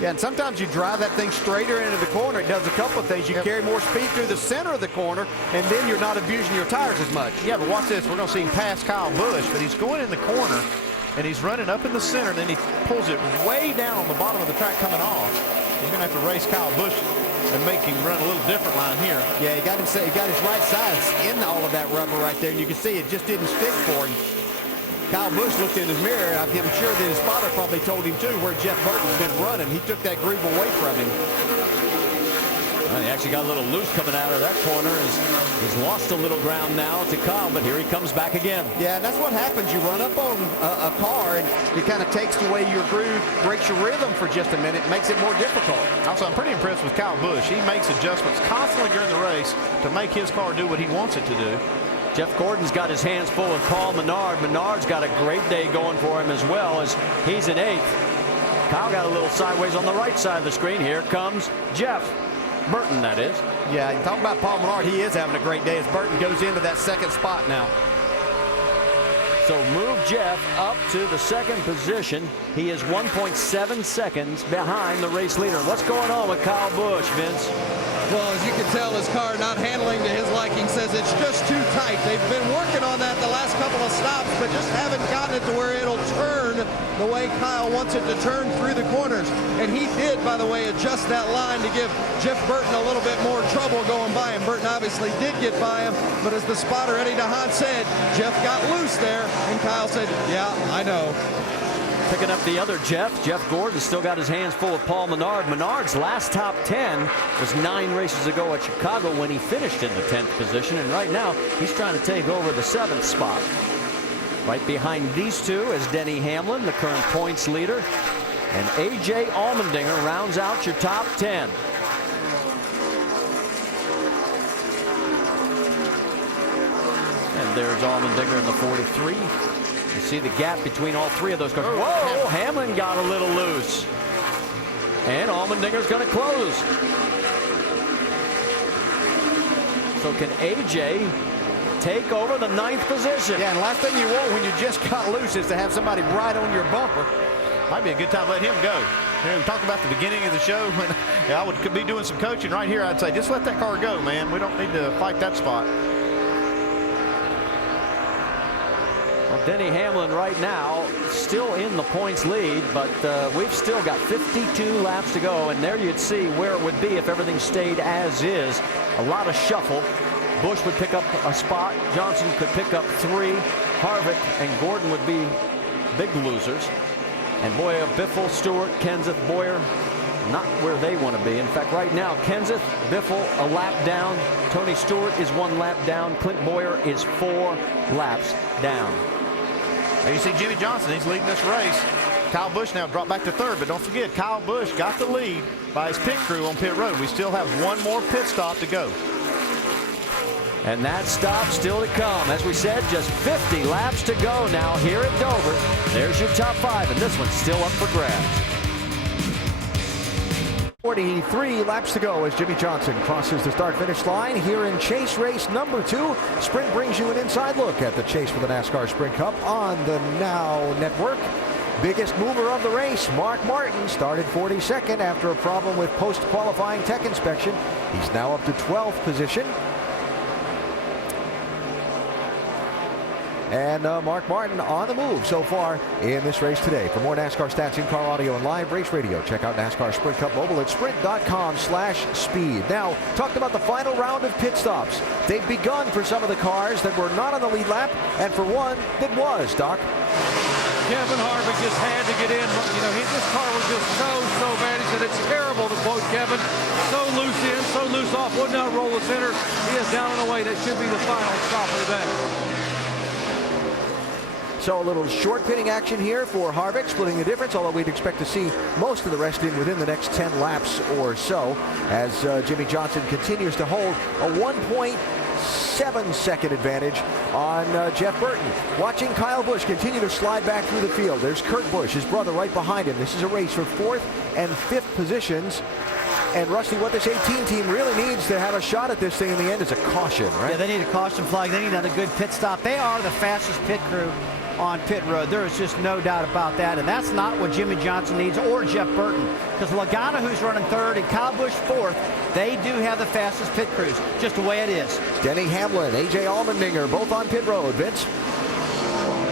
Yeah, and sometimes you drive that thing straighter into the corner. It does a couple of things. You carry more speed through the center of the corner, and then you're not abusing your tires as much. Yeah, but watch this. We're going to see him pass Kyle Busch, but he's going in the corner, and he's running up in the center, and then he pulls it way down on the bottom of the track coming off. He's going to have to race Kyle Busch and make him run a little different line here. Yeah, he got his right sides in all of that rubber right there, and you can see it just didn't stick for him. Kyle Busch looked in his mirror. I'm sure that his father probably told him too where Jeff Burton's been running. He took that groove away from him. Well, he actually got a little loose coming out of that corner. He's lost a little ground now to Kyle, but here he comes back again. Yeah, and that's what happens. You run up on a car, and it kind of takes away your groove, breaks your rhythm for just a minute, makes it more difficult. Also, I'm pretty impressed with Kyle Busch. He makes adjustments constantly during the race to make his car do what he wants it to do. Jeff Gordon's got his hands full with Paul Menard. Menard's got a great day going for him as well, as he's in 8th. Kyle got a little sideways on the right side of the screen. Here comes Jeff Burton, that is. Yeah, you talk about Paul Menard. He is having a great day as Burton goes into that second spot now. So move Jeff up to the second position. He is 1.7 seconds behind the race leader. What's going on with Kyle Busch, Vince? Well, as you can tell, his car not handling to his liking, says it's just too tight. They've been working on that the last couple of stops, but just haven't gotten it to where it'll turn the way Kyle wants it to turn through the corners. And he did, by the way, adjust that line to give Jeff Burton a little bit more trouble going by him. Burton obviously did get by him, but as the spotter Eddie DeHaan said, Jeff got loose there, and Kyle said, yeah, I know. Picking up the other Jeff Gordon still got his hands full of Paul Menard. Menard's last top 10 was 9 races ago at Chicago when he finished in the 10th position, and right now he's trying to take over the 7th spot. Right behind these two is Denny Hamlin, the current points leader, and A.J. Allmendinger rounds out your top 10. And there's Allmendinger in the 43. You see the gap between all 3 of those cars. Whoa, Hamlin got a little loose. And Allmendinger's going to close. So can AJ take over the 9th position? Yeah, and last thing you want when you just got loose is to have somebody right on your bumper. Might be a good time to let him go. We talk about the beginning of the show when I would be doing some coaching right here. I'd say, just let that car go, man. We don't need to fight that spot. Denny Hamlin right now still in the points lead, but we've still got 52 laps to go, and there you'd see where it would be if everything stayed as is. A lot of shuffle. Busch would pick up a spot. Johnson could pick up 3. Harvick and Gordon would be big losers. And boy, Biffle, Stewart, Kenseth, Bowyer, not where they want to be. In fact, right now, Kenseth, Biffle, a lap down. Tony Stewart is 1 lap down. Clint Bowyer is 4 laps down. Now you see Jimmie Johnson, he's leading this race. Kyle Busch now dropped back to 3rd, but don't forget, Kyle Busch got the lead by his pit crew on pit road. We still have 1 more pit stop to go. And that stop still to come. As we said, just 50 laps to go now here at Dover. There's your top 5, and this one's still up for grabs. 43 laps to go as Jimmie Johnson crosses the start-finish line here in Chase race number 2. Sprint brings you an inside look at the chase for the NASCAR Sprint Cup on the Now Network. Biggest mover of the race, Mark Martin, started 42nd after a problem with post-qualifying tech inspection. He's now up to 12th position. And Mark Martin on the move so far in this race today. For more NASCAR stats, in-car audio, and live race radio, check out NASCAR Sprint Cup Mobile at sprint.com/speed. Now, talked about the final round of pit stops. They've begun for some of the cars that were not on the lead lap, and for one that was, Doc. Kevin Harvick just had to get in. You know, this car was just so bad. He said it's terrible, to quote Kevin. So loose in, so loose off, would not roll the center. He is down and away. That should be the final stop of the day. So a little short pitting action here for Harvick, splitting the difference, although we'd expect to see most of the rest in within the next 10 laps or so, as Jimmie Johnson continues to hold a 1.7-second advantage on Jeff Burton. Watching Kyle Busch continue to slide back through the field. There's Kurt Busch, his brother, right behind him. This is a race for 4th and 5th positions. And Rusty, what this 18 team really needs to have a shot at this thing in the end is a caution, right? Yeah, they need a caution flag. They need another good pit stop. They are the fastest pit crew on pit road. There is just no doubt about that, and that's not what Jimmie Johnson needs or Jeff Burton, because Logano, who's running 3rd, and Kyle Busch 4th, they do have the fastest pit crews, just the way it is. Denny Hamlin, A.J. Allmendinger, both on pit road. Vince?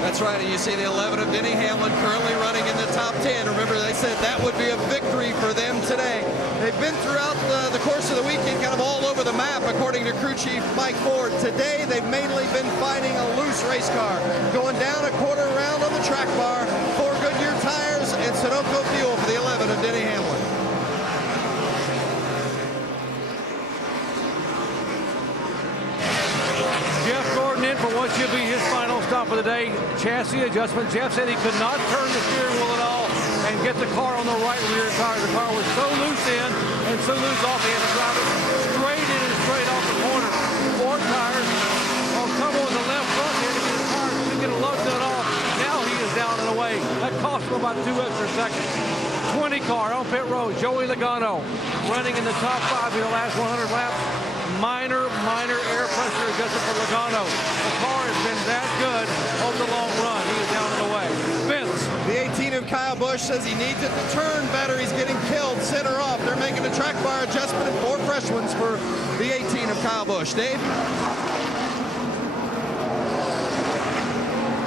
That's right, and you see the 11 of Denny Hamlin currently running in the top 10. Remember, they said that would be a victory for them today. They've been throughout the course of the weekend kind of all over the map, according to crew chief Mike Ford. Today, they've mainly been fighting a loose race car, going down a quarter round on the track bar, 4 Goodyear tires, and Sunoco fuel for the 11 of Denny Hamlin. Jeff Gordon in for what should be his final stop of the day. Chassis adjustment. Jeff said he could not turn the steering wheel at all and get the car on the right rear tire. The car was so loose in and so loose off, he had to drive it straight in and straight off the corner. 4 tires on trouble with the left front here to get his car to get a load done off. Now he is down and away. That cost him about 2 extra seconds. 20 car on pit road. Joey Logano running in the top 5 in the last 100 laps. Minor air pressure adjustment for Logano. The car has been that good over the long run. He is down and away. Vince. The 18 of Kyle Busch says he needs it to turn better. He's getting killed center off. They're making a track bar adjustment and 4 fresh ones for the 18 of Kyle Busch. Dave?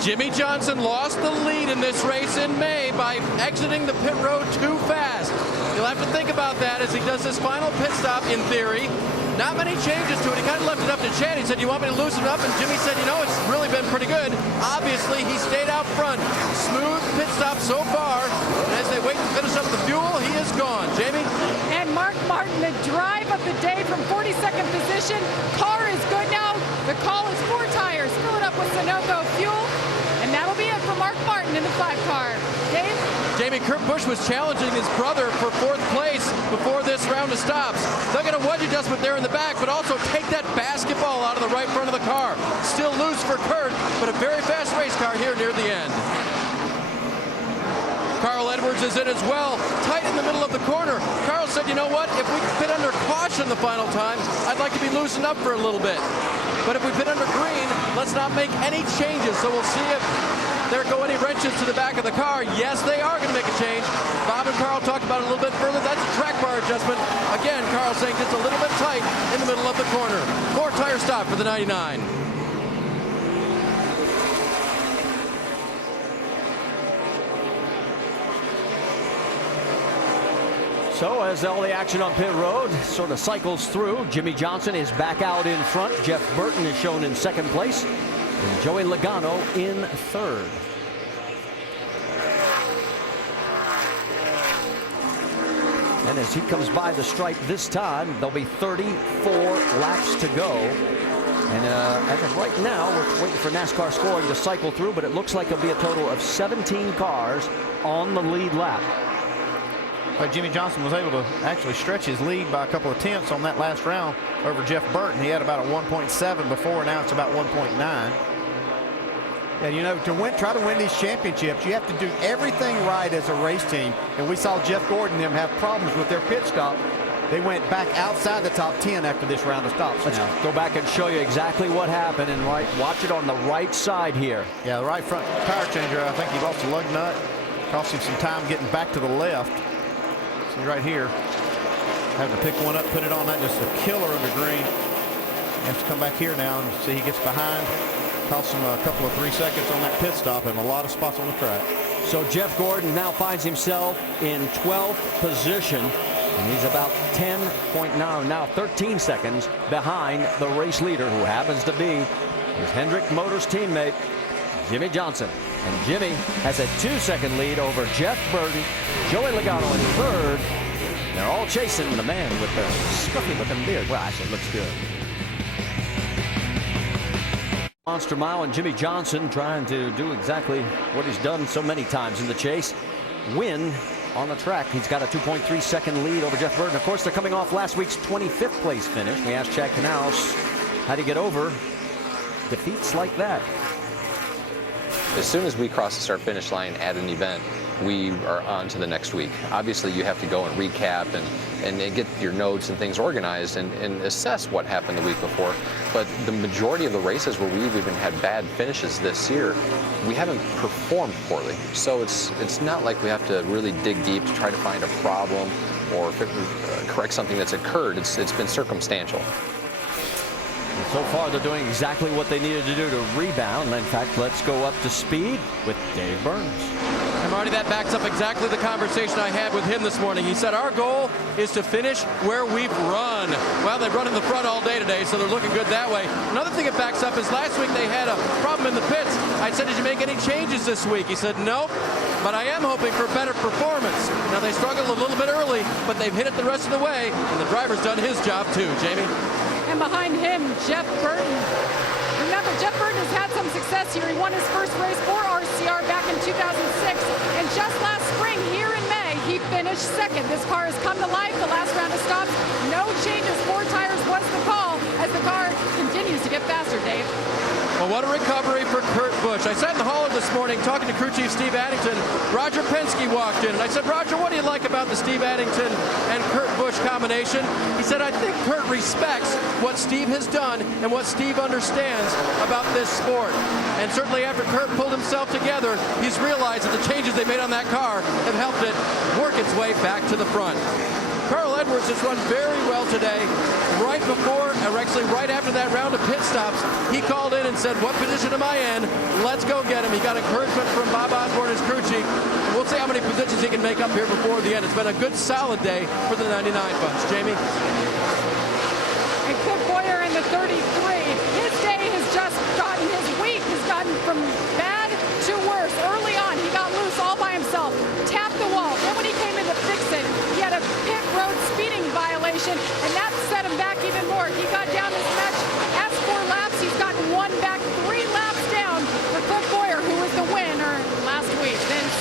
Jimmie Johnson lost the lead in this race in May by exiting the pit road too fast. You'll have to think about that as he does his final pit stop, in theory. Not many changes to it. He kind of left it up to Chad. He said, you want me to loosen it up? And Jimmie said, you know, it's really been pretty good. Obviously, he stayed out front. Smooth pit stop so far. And as they wait to finish up the fuel, he is gone. Jamie? And Mark Martin, the drive of the day from 42nd position. Car is good now. The call is 4 tires. Fill it up with Sunoco fuel. And that'll be it for Mark Martin in the 5 car. Dave? Jamie, Kurt Busch was challenging his brother for 4th place before this round of stops. They'll get a wedge adjustment there in the back, but also take that basketball out of the right front of the car. Still loose for Kurt, but a very fast race car here near the end. Carl Edwards is in as well, tight in the middle of the corner. Carl said, you know what, if we fit under caution the final time, I'd like to be loosened up for a little bit. But if we fit under green, let's not make any changes. So we'll see if there go any wrenches to the back of the car. Yes, they are going to make a change. Bob and Carl talked about it a little bit further. That's a track bar adjustment. Again, Carl saying just a little bit tight in the middle of the corner. 4 tire stop for the 99. So as all the action on pit road sort of cycles through, Jimmie Johnson is back out in front. Jeff Burton is shown in 2nd place. And Joey Logano in 3rd. And as he comes by the stripe this time, there'll be 34 laps to go. And as of right now, we're waiting for NASCAR scoring to cycle through, but it looks like there'll be a total of 17 cars on the lead lap. But Jimmie Johnson was able to actually stretch his lead by a couple of tenths on that last round over Jeff Burton. He had about a 1.7 before, now it's about 1.9. And you know, try to win these championships, you have to do everything right as a race team. And we saw Jeff Gordon and them have problems with their pit stop. They went back outside the top 10 after this round of stops. Let's go back and show you exactly what happened, and watch it on the right side here. Yeah, the right front tire changer, I think he lost a lug nut. Cost him some time getting back to the left. See right here, having to pick one up, put it on that, just a killer under green. He has to come back here now and see he gets behind. Cost him a couple of 3 seconds on that pit stop and a lot of spots on the track. So Jeff Gordon now finds himself in 12th position. And he's about 13 seconds behind the race leader, who happens to be his Hendrick Motors teammate, Jimmie Johnson. And Jimmie has a 2-second lead over Jeff Burton, Joey Logano in third. They're all chasing the man with the scruffy-looking beard. Well, actually, it looks good. Monster Mile and Jimmie Johnson trying to do exactly what he's done so many times in the chase. Win on the track. He's got a 2.3-second lead over Jeff Burton. Of course, they're coming off last week's 25th place finish. We asked Chad Knaus how to get over defeats like that. As soon as we cross the start-finish line at an event, we are on to the next week. Obviously, you have to go and recap and get your notes and things organized and assess what happened the week before. But the majority of the races where we've even had bad finishes this year, we haven't performed poorly. So it's not like we have to really dig deep to try to find a problem or correct something that's occurred. It's been circumstantial. So far, they're doing exactly what they needed to do to rebound. In fact, let's go up to speed with Dave Burns. And Marty, that backs up exactly the conversation I had with him this morning. He said, our goal is to finish where we've run. Well, they've run in the front all day today, so they're looking good that way. Another thing it backs up is last week they had a problem in the pits. I said, did you make any changes this week? He said, nope, but I am hoping for better performance. Now, they struggled a little bit early, but they've hit it the rest of the way, and the driver's done his job too. Jamie? And behind him, Jeff Burton. Remember, Jeff Burton has had some success here. He won his first race for RCR back in 2006. And just last spring, here in May, he finished second. This car has come to life. The last round of stops, no changes. 4 tires was the call as the car continues to get faster, Dave. Well, what a recovery for Kurt Busch. I sat in the hauler this morning talking to crew chief Steve Addington. Roger Penske walked in, and I said, Roger, what do you like about the Steve Addington and Kurt Busch combination? He said, I think Kurt respects what Steve has done and what Steve understands about this sport. And certainly after Kurt pulled himself together, he's realized that the changes they made on that car have helped it work its way back to the front. Carl Edwards has run very well today. Right before, or actually right after that round of pit stops, he called in and said, what position am I in? Let's go get him. He got encouragement from Bob Osborne, his crew chief. We'll see how many positions he can make up here before the end. It's been a good, solid day for the 99 bunch. Jamie? And Cliff Bowyer in the 33. His day has just gotten, his week has gotten from bad to worse. Early on, he got loose all by himself, tapped the wall. Then when he came in to fix it, he had a pit road speeding violation, and that set him back even more. He got down this match, asked 4 laps. He's gotten one back, 3 laps down for Cliff Bowyer, who was the winner last week. Vince.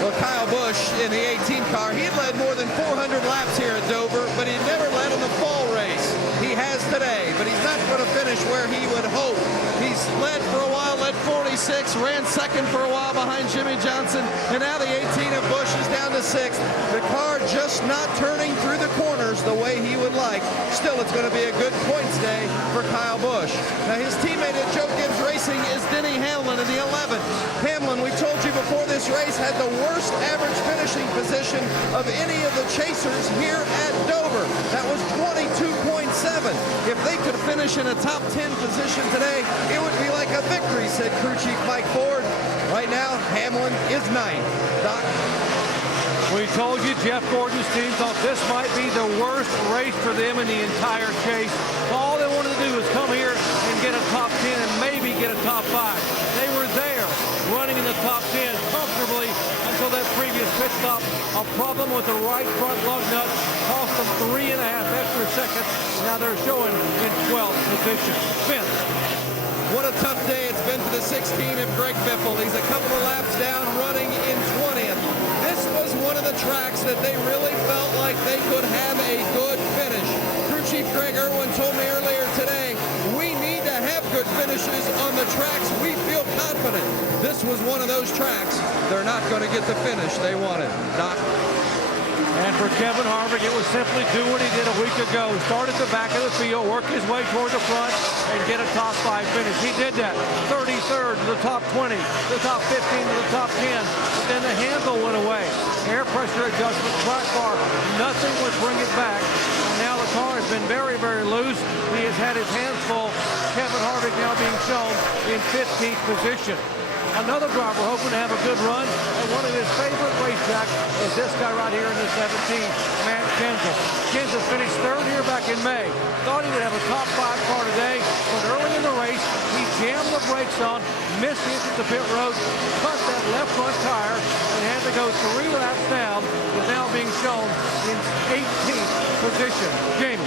Well, Kyle Busch in the 18 car, he led more than 400 laps here at Dover, but he never led in the fall race. He has today, but he's not going to finish where he would hope. He's led for a while, led 46, ran second for a while behind Jimmie Johnson, and now the 18 of Busch is down to 6th. The car just not turning through the corners the way he would like. Still, it's going to be a good points day for Kyle Busch. Now, his teammate at Joe Gibbs Racing is Denny Hamlin in the 11th. Hamlin, we told you before this race, had the worst average finishing position of any of the chasers here at Dover. That was 22.7. If they could finish in a top 10 position today, it would be like a victory, said crew chief Mike Ford. Right now, Hamlin is 9th. Doc? We told you Jeff Gordon's team thought this might be the worst race for them in the entire chase. All they wanted to do was come here and get a top 10 and maybe get a top 5. They were there running in the top 10 comfortably until that previous pit stop. A problem with the right front lug nut cost them 3.5 extra seconds. Now they're showing in 12th position. Vince. What a tough day it's been for the 16 of Greg Biffle. He's a couple of laps down, running in 20th. This was one of the tracks that they really felt like they could have a good finish. Crew Chief Greg Irwin told me earlier today, we need to have good finishes on the tracks we feel confident. This was one of those tracks. They're not going to get the finish they wanted. Doc? And for Kevin Harvick, it was simply do what he did a week ago. Start at the back of the field, work his way toward the front, and get a top 5 finish. He did that. 33rd to the top 20, the top 15 to the top 10. But then the handle went away. Air pressure adjustment, track bar, nothing would bring it back. And now the car has been very, very loose. He has had his hands full. Kevin Harvick now being shown in 15th position. Another driver hoping to have a good run at one of his favorite racetracks is this guy right here in the 17, Matt Kenseth. Kenseth finished 3rd here back in May. Thought he would have a top 5 car today, but early in the race, he jammed the brakes on, missed the entrance to pit road, cut that left front tire, and had to go 3 laps down, is now being shown in 18th position. Jamie.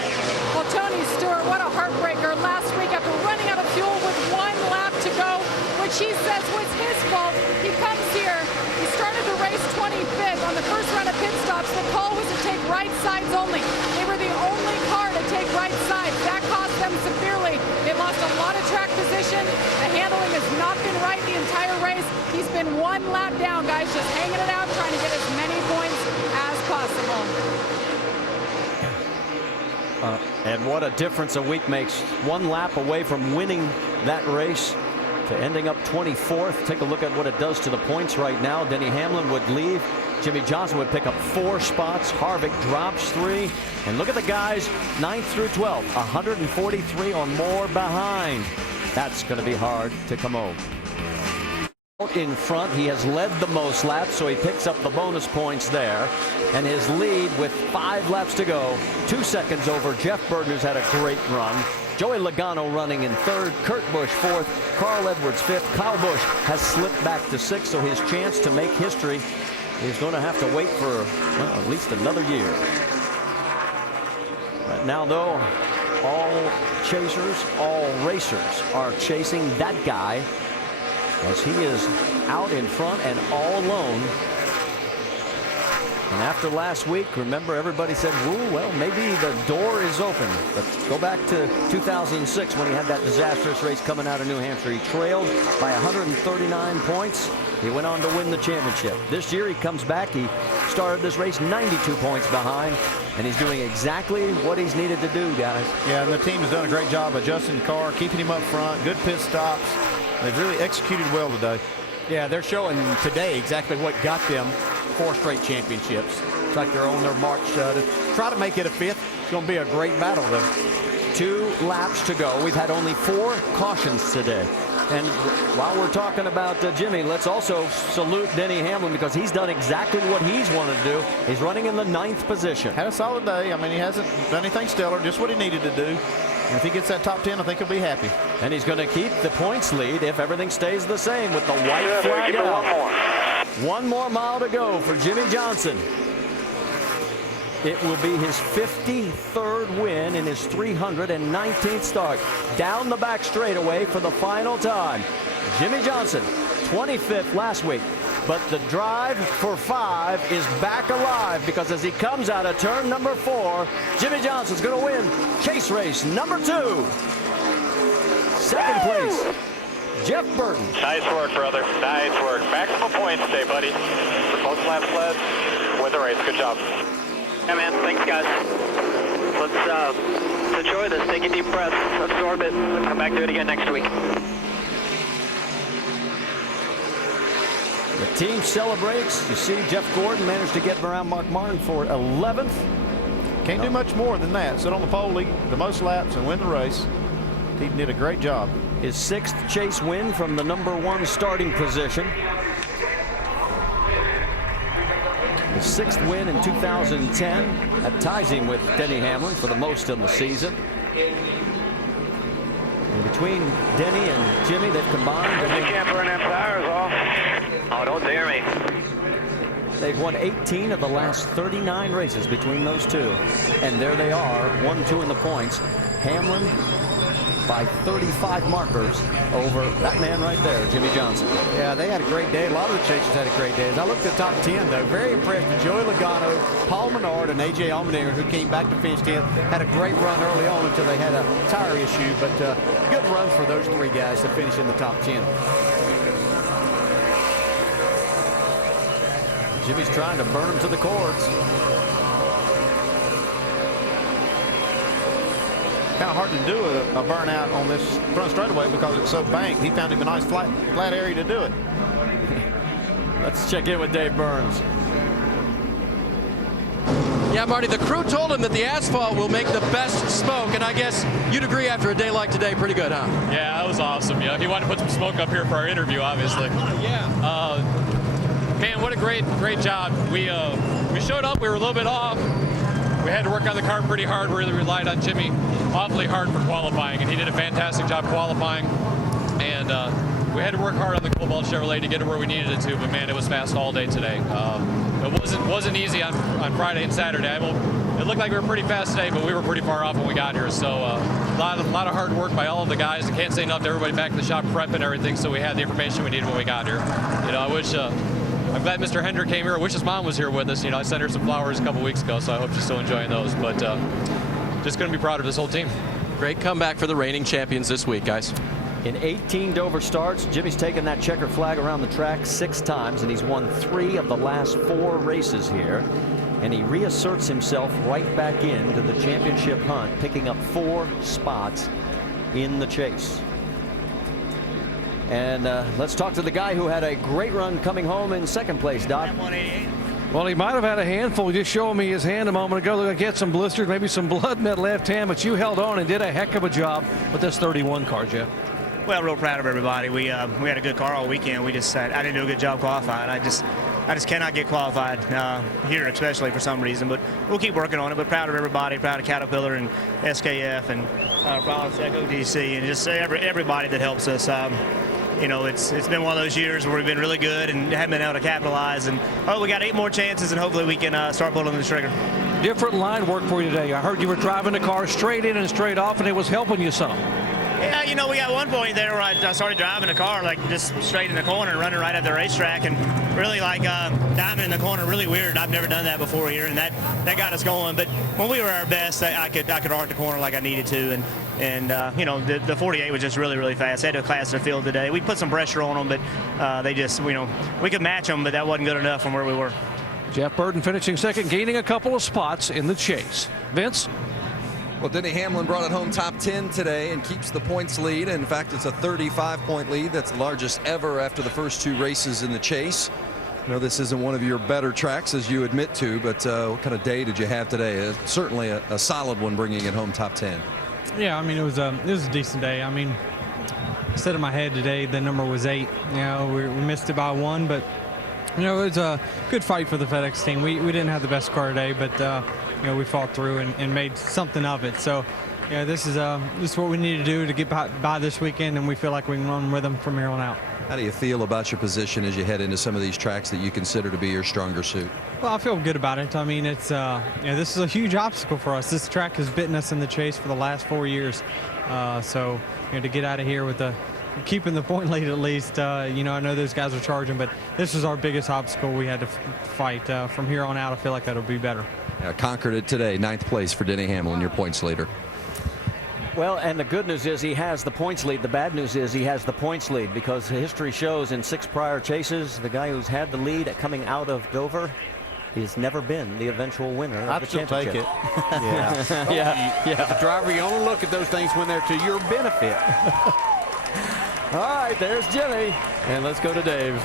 Well, Tony Stewart, what a heartbreaker last week after running out of fuel with 1 lap to go, which he says was his fault. He comes here, he started the race 25th. On the first round of pit stops, the call was to take right sides only. They were the only car to take right sides. That cost them severely. They lost a lot of track position. The handling has not been right the entire race. He's been 1 lap down, guys, just hanging it out, trying to get as many points as possible. And what a difference a week makes. 1 lap away from winning that race to ending up 24th. Take a look at what it does to the points right now. Denny Hamlin would leave. Jimmie Johnson would pick up 4 spots. Harvick drops 3. And look at the guys 9th through 12th, 143 or more behind. That's going to be hard to come over. In front, he has led the most laps, so he picks up the bonus points there. And his lead with 5 laps to go, 2 seconds over Jeff Burton, who's had a great run. Joey Logano running in 3rd, Kurt Busch 4th, Carl Edwards 5th. Kyle Busch has slipped back to 6th, so his chance to make history is going to have to wait for at least another year. Right now, though, all chasers, all racers are chasing that guy as he is out in front and all alone. And after last week, remember, everybody said, "Ooh, well, maybe the door is open." But go back to 2006 when he had that disastrous race coming out of New Hampshire. He trailed by 139 points. He went on to win the championship. This year he comes back. He started this race 92 points behind, and he's doing exactly what he's needed to do, guys. Yeah, and the team has done a great job adjusting the car, keeping him up front, good pit stops. They've really executed well today. Yeah, they're showing today exactly what got them 4 straight championships. It's like they're on their march to try to make it a 5th. It's going to be a great battle, though. 2 laps to go. We've had only 4 cautions today. And while we're talking about Jimmy, let's also salute Denny Hamlin because he's done exactly what he's wanted to do. He's running in the 9th position. Had a solid day. I mean, he hasn't done anything stellar, just what he needed to do. And if he gets that top 10, I think he'll be happy. And he's going to keep the points lead if everything stays the same with the white flag out. 1 more mile to go for Jimmie Johnson. It will be his 53rd win in his 319th start. Down the back straightaway for the final time. Jimmie Johnson, 25th last week. But the drive for 5 is back alive because as he comes out of turn number 4, Jimmie Johnson's going to win chase race number 2. 2nd place, Jeff Burton. Nice work, brother. Nice work. Maximum points today, buddy. For both laps led, win the race. Good job. Yeah, man. Thanks, guys. Let's enjoy this. Take a deep breath. Absorb it. Come back and do it again next week. The team celebrates. You see Jeff Gordon managed to get around Mark Martin for 11th. Can't do much more than that. Sit on the pole, lead the most laps, and win the race. Team did a great job. His 6th chase win from the number 1 starting position. His 6th win in 2010. That ties him with Denny Hamlin for the most in the season. And between Denny and Jimmy, they've combined. You can't burn them tires off. Oh, don't dare me. They've won 18 of the last 39 races between those two. And there they are, 1-2 in the points. Hamlin by 35 markers over that man right there, Jimmie Johnson. Yeah, they had a great day. A lot of the chasers had a great day. As I looked at the top 10, though, very impressed with Joey Logano, Paul Menard, and A.J. Allmendinger, who came back to finish 10th. Had a great run early on until they had a tire issue, but good runs for those 3 guys to finish in the top 10. Jimmy's trying to burn him to the cords. kind of hard to do a burnout on this front straightaway because it's so banked. He found him a nice flat area to do it. Let's check in with Dave Burns. Yeah, Marty, the crew told him that the asphalt will make the best smoke, and I guess you'd agree after a day like today, pretty good, huh? Yeah, that was awesome. You know, he wanted to put some smoke up here for our interview, obviously. Yeah. Man, what a great job. We showed up. We were a little bit off. We had to work on the car pretty hard. We really relied on Jimmy awfully hard for qualifying, and he did a fantastic job qualifying. And we had to work hard on the Cobalt Chevrolet to get it where we needed it to, but man, it was fast all day today. It wasn't easy on Friday and Saturday. It looked like we were pretty fast today, but we were pretty far off when we got here. So a lot of hard work by all of the guys. I can't say enough to everybody back in the shop prep and everything, so we had the information we needed when we got here. You know, I'm glad Mr. Hendrick came here. I wish his mom was here with us. You know, I sent her some flowers a couple weeks ago, so I hope she's still enjoying those. But just going to be proud of this whole team. Great comeback for the reigning champions this week, guys. In 18 Dover starts, Jimmy's taken that checker flag around the track 6 times, and he's won 3 of the last 4 races here. And he reasserts himself right back into the championship hunt, picking up 4 spots in the chase. And let's talk to the guy who had a great run coming home in second place, Doc. Well, he might have had a handful. He just showed me his hand a moment ago. Looked like he had some blisters, maybe some blood in that left hand, but you held on and did a heck of a job with this 31 car, Jeff. Well, real proud of everybody. We had a good car all weekend. I didn't do a good job qualifying. I just cannot get qualified here, especially for some reason. But we'll keep working on it. But proud of everybody. Proud of Caterpillar and SKF and Echo DC and just everybody that helps us. You know, it's been one of those years where we've been really good and haven't been able to capitalize. And we got 8 more chances, and hopefully we can start pulling the trigger. Different line work for you today. I heard you were driving the car straight in and straight off, and it was helping you some. Yeah, you know, we got one point there where I started driving the car like just straight in the corner and running right at the racetrack, and really like diving in the corner, really weird. I've never done that before here, and that got us going. But when we were our best, I could art the corner like I needed to, and you know, the 48 was just really, really fast. They had a class in the field today. We put some pressure on them, but they just, you know, we could match them, but that wasn't good enough from where we were. Jeff Burton finishing second, gaining a couple of spots in the chase. Vince? Well, Denny Hamlin brought it home top 10 today and keeps the points lead. In fact, it's a 35-point lead. That's the largest ever after the first 2 races in the chase. I know this isn't one of your better tracks, as you admit to, but what kind of day did you have today? Certainly a solid one, bringing it home top 10. Yeah, I mean, it was a decent day. I mean, I said in my head today the number was 8. You know, we missed it by 1, but you know, it was a good fight for the FedEx team. We didn't have the best car today, but you know, we fought through and made something of it. So, yeah, this is what we need to do to get by this weekend, and we feel like we can run with them from here on out. How do you feel about your position as you head into some of these tracks that you consider to be your stronger suit? Well, I feel good about it. I mean, it's you know, this is a huge obstacle for us. This track has bitten us in the chase for the last 4 years. So, you know, to get out of here with keeping the point lead at least, you know, I know those guys are charging, but this is our biggest obstacle we had to fight. From here on out, I feel like that'll be better. Conquered it today, 9th place for Denny Hamlin, your points leader. Well, and the good news is he has the points lead. The bad news is he has the points lead, because history shows in 6 prior chases, the guy who's had the lead coming out of Dover has never been the eventual winner of the championship. Take it. Yeah. As a driver, you only look at those things when they're to your benefit. All right, there's Jimmy. And let's go to Dave.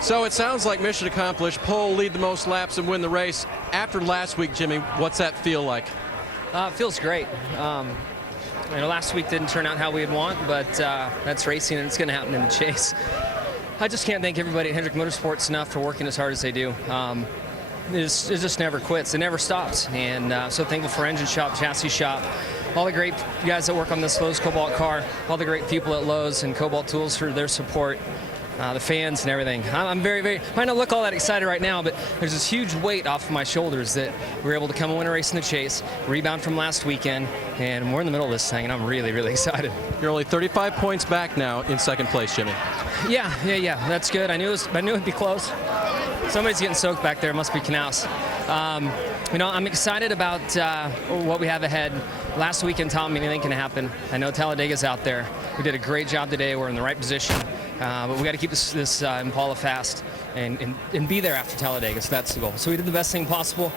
So it sounds like mission accomplished. Pole, lead the most laps, and win the race. After last week, Jimmy, what's that feel like? It feels great. You know, last week didn't turn out how we'd want, but that's racing, and it's going to happen in the chase. I just can't thank everybody at Hendrick Motorsports enough for working as hard as they do. It just never quits. It never stops. And so thankful for Engine Shop, Chassis Shop, all the great guys that work on this Lowe's Cobalt car, all the great people at Lowe's and Cobalt Tools for their support. The fans and everything. I'm very, very, might not look all that excited right now, but there's this huge weight off of my shoulders that we were able to come and win a race in the chase, rebound from last weekend, and we're in the middle of this thing, and I'm really, really excited. You're only 35 points back now in second place, Jimmy. Yeah, that's good. I knew it'd be close. Somebody's getting soaked back there. It must be Knaus. You know, I'm excited about what we have ahead. Last weekend taught me anything can happen. I know Talladega's out there. We did a great job today. We're in the right position. But we got to keep this Impala fast. and be there after Talladega. So that's the goal. So we did the best thing possible.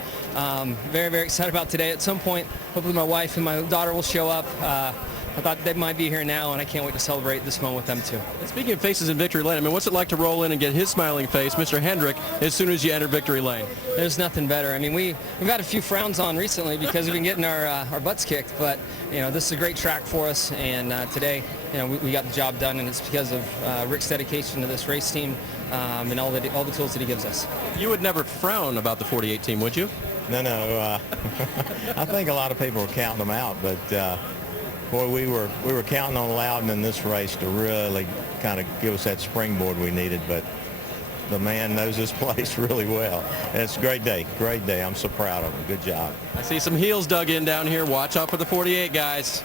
Very, very excited about today. At some point, hopefully my wife and my daughter will show up. I thought they might be here now, and I can't wait to celebrate this moment with them too. And speaking of faces in victory lane, I mean, what's it like to roll in and get his smiling face, Mr. Hendrick, as soon as you enter victory lane? There's nothing better. I mean, we've got a few frowns on recently because we've been getting our butts kicked, but this is a great track for us, and today we got the job done, and it's because of Rick's dedication to this race team and all the tools that he gives us. You would never frown about the 48 team, would you? No. I think a lot of people are counting them out, but boy, we were counting on Loudon in this race to really kind of give us that springboard we needed, but the man knows his place really well. And it's a great day. I'm so proud of him. Good job. I see some heels dug in down here. Watch out for the 48 guys.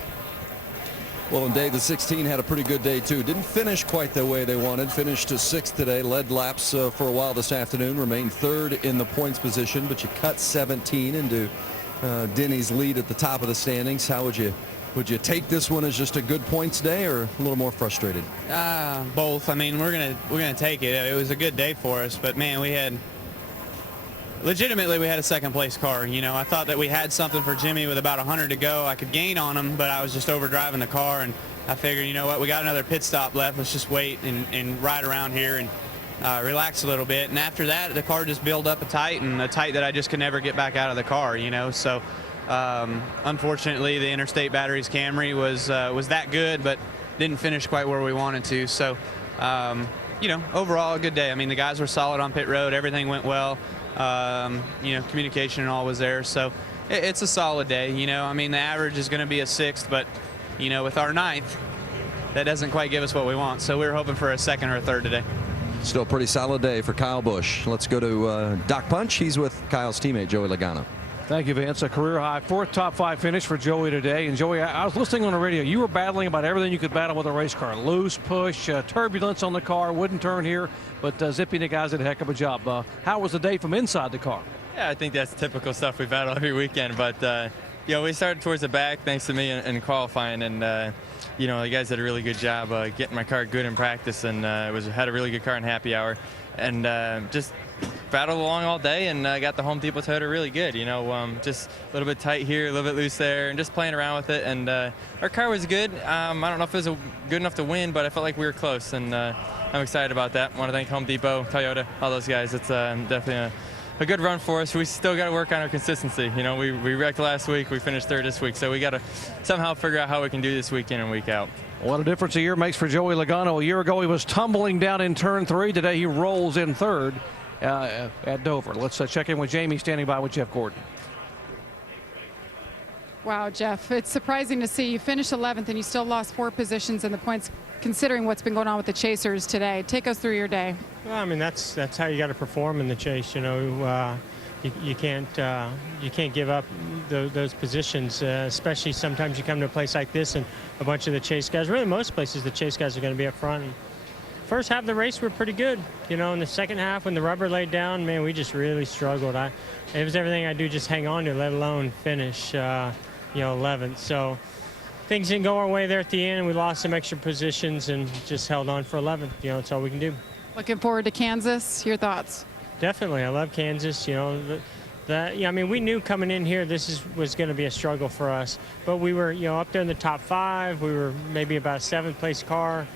Well, and Dave, the 16 had a pretty good day, too. Didn't finish quite the way they wanted. Finished to 6th today. Led laps for a while this afternoon. Remained 3rd in the points position, but you cut 17 into Denny's lead at the top of the standings. How would you take this one as just a good points day or a little more frustrated? Both. I mean, we're gonna take it. It was a good day for us, but man, we had a second place car. I thought that we had something for Jimmy with about 100 to go. I could gain on him, but I was just overdriving the car, and I figured, you know what, we got another pit stop left. Let's just wait and ride around here and relax a little bit. And after that, the car just built up a tight that I just could never get back out of the car. So. Unfortunately, the Interstate Batteries Camry was that good, but didn't finish quite where we wanted to. So, overall a good day. I mean, the guys were solid on pit road. Everything went well. Communication and all was there. So, it's a solid day. I mean, the average is going to be a 6th, but with our 9th, that doesn't quite give us what we want. So we were hoping for a 2nd or a 3rd today. Still a pretty solid day for Kyle Busch. Let's go to Doc Punch. He's with Kyle's teammate, Joey Logano. Thank you, Vince. A career-high 4th top 5 finish for Joey today. And, Joey, I was listening on the radio. You were battling about everything you could battle with a race car. Loose, push, turbulence on the car, wouldn't turn here, but Zippy and the guys did a heck of a job. How was the day from inside the car? Yeah, I think that's typical stuff we battle every weekend. But, we started towards the back thanks to me in qualifying. And, the guys did a really good job getting my car good in practice. And had a really good car in happy hour. And just battled along all day and got the Home Depot Toyota really good. Just a little bit tight here, a little bit loose there, and just playing around with it. And our car was good. I don't know if it was good enough to win, but I felt like we were close, and I'm excited about that. I want to thank Home Depot, Toyota, all those guys. It's definitely a good run for us. We still got to work on our consistency. We wrecked last week. We finished 3rd this week, so we got to somehow figure out how we can do this week in and week out. What a difference a year makes for Joey Logano. A year ago, he was tumbling down in turn 3. Today, he rolls in 3rd at Dover. Let's check in with Jamie, standing by with Jeff Gordon. Wow, Jeff, it's surprising to see you finish 11th and you still lost 4 positions in the points, considering what's been going on with the Chasers today. Take us through your day. Well, I mean, that's how you got to perform in the chase. You can't give up those positions, especially sometimes you come to a place like this and a bunch of the chase guys, really most places the chase guys are going to be up front. And first half of the race were pretty good. In the second half when the rubber laid down, man, we just really struggled. It was everything I do just hang on to, let alone finish 11th. So things didn't go our way there at the end. We lost some extra positions and just held on for 11th. That's all we can do. Looking forward to Kansas. Your thoughts? Definitely. I love Kansas. We knew coming in here this was going to be a struggle for us. But we were, up there in the top 5. We were maybe about a 7th place car.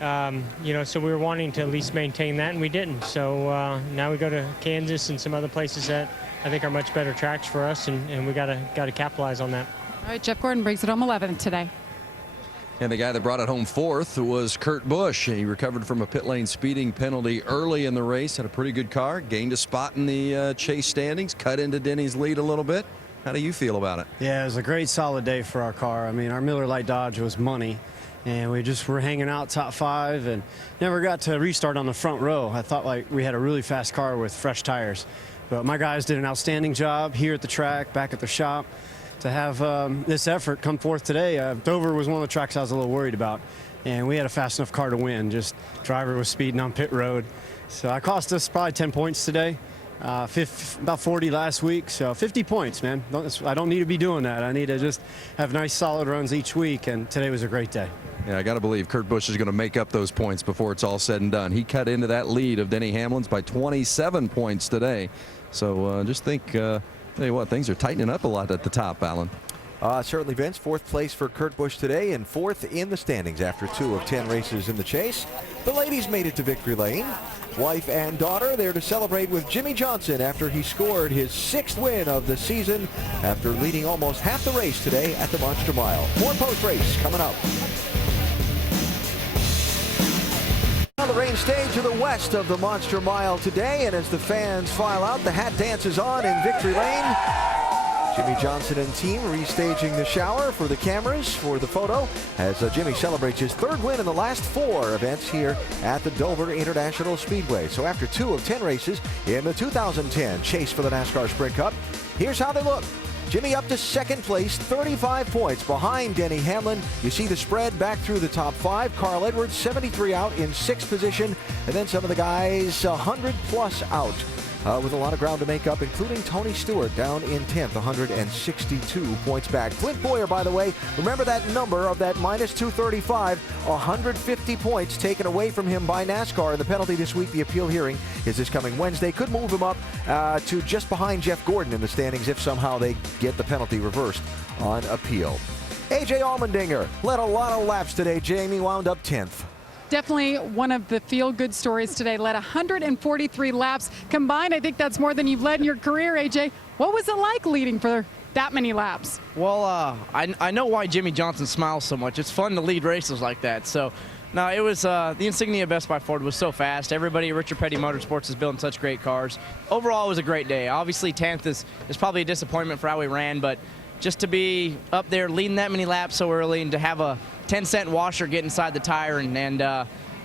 So we were wanting to at least maintain that, and we didn't. So now we go to Kansas and some other places that I think are much better tracks for us, and we got to capitalize on that. All right, Jeff Gordon brings it home 11th today. And the guy that brought it home 4th was Kurt Busch. He recovered from a pit lane speeding penalty early in the race. Had a pretty good car. Gained a spot in the chase standings. Cut into Denny's lead a little bit. How do you feel about it? Yeah, it was a great solid day for our car. I mean, our Miller Lite Dodge was money. And we just were hanging out top 5 and never got to restart on the front row. I thought like we had a really fast car with fresh tires. But my guys did an outstanding job here at the track, back at the shop. To have this effort come forth today, Dover was one of the tracks I was a little worried about. And we had a fast enough car to win. Just driver was speeding on pit road. So I cost us probably 10 points today. About 40 last week, so 50 points, man. I don't need to be doing that. I need to just have nice, solid runs each week, and today was a great day. Yeah, I got to believe Kurt Busch is going to make up those points before it's all said and done. He cut into that lead of Denny Hamlin's by 27 points today. So just think, tell you what, things are tightening up a lot at the top, Alan. Certainly, Vince. 4th place for Kurt Busch today and 4th in the standings after 2 of 10 races in the chase. The ladies made it to victory lane. Wife and daughter there to celebrate with Jimmie Johnson after he scored his 6th win of the season after leading almost half the race today at the Monster Mile. More post-race coming up. On the rain stage to the west of the Monster Mile today, and as the fans file out, the hat dance is on in victory lane. Jimmie Johnson and team restaging the shower for the cameras for the photo as Jimmie celebrates his 3rd win in the last 4 events here at the Dover International Speedway. So after 2 of 10 races in the 2010 Chase for the NASCAR Sprint Cup, here's how they look. Jimmie up to 2nd place, 35 points behind Denny Hamlin. You see the spread back through the top 5. Carl Edwards, 73 out in 6th position. And then some of the guys 100 plus out. With a lot of ground to make up, including Tony Stewart down in 10th, 162 points back. Clint Bowyer, by the way, remember that number of that minus 235, 150 points taken away from him by NASCAR. And the penalty this week, the appeal hearing, is this coming Wednesday. Could move him up to just behind Jeff Gordon in the standings if somehow they get the penalty reversed on appeal. A.J. Allmendinger led a lot of laps today. Jamie wound up 10th. Definitely one of the feel-good stories today. Led 143 laps combined. I think that's more than you've led in your career, AJ. What was it like leading for that many laps? Well, I know why Jimmie Johnson smiles so much. It's fun to lead races like that. So, no, it was the Insignia Best Buy Ford was so fast. Everybody at Richard Petty Motorsports is building such great cars. Overall, it was a great day. Obviously, 10th is probably a disappointment for how we ran, but just to be up there leading that many laps so early and to have a 10-cent washer get inside the tire and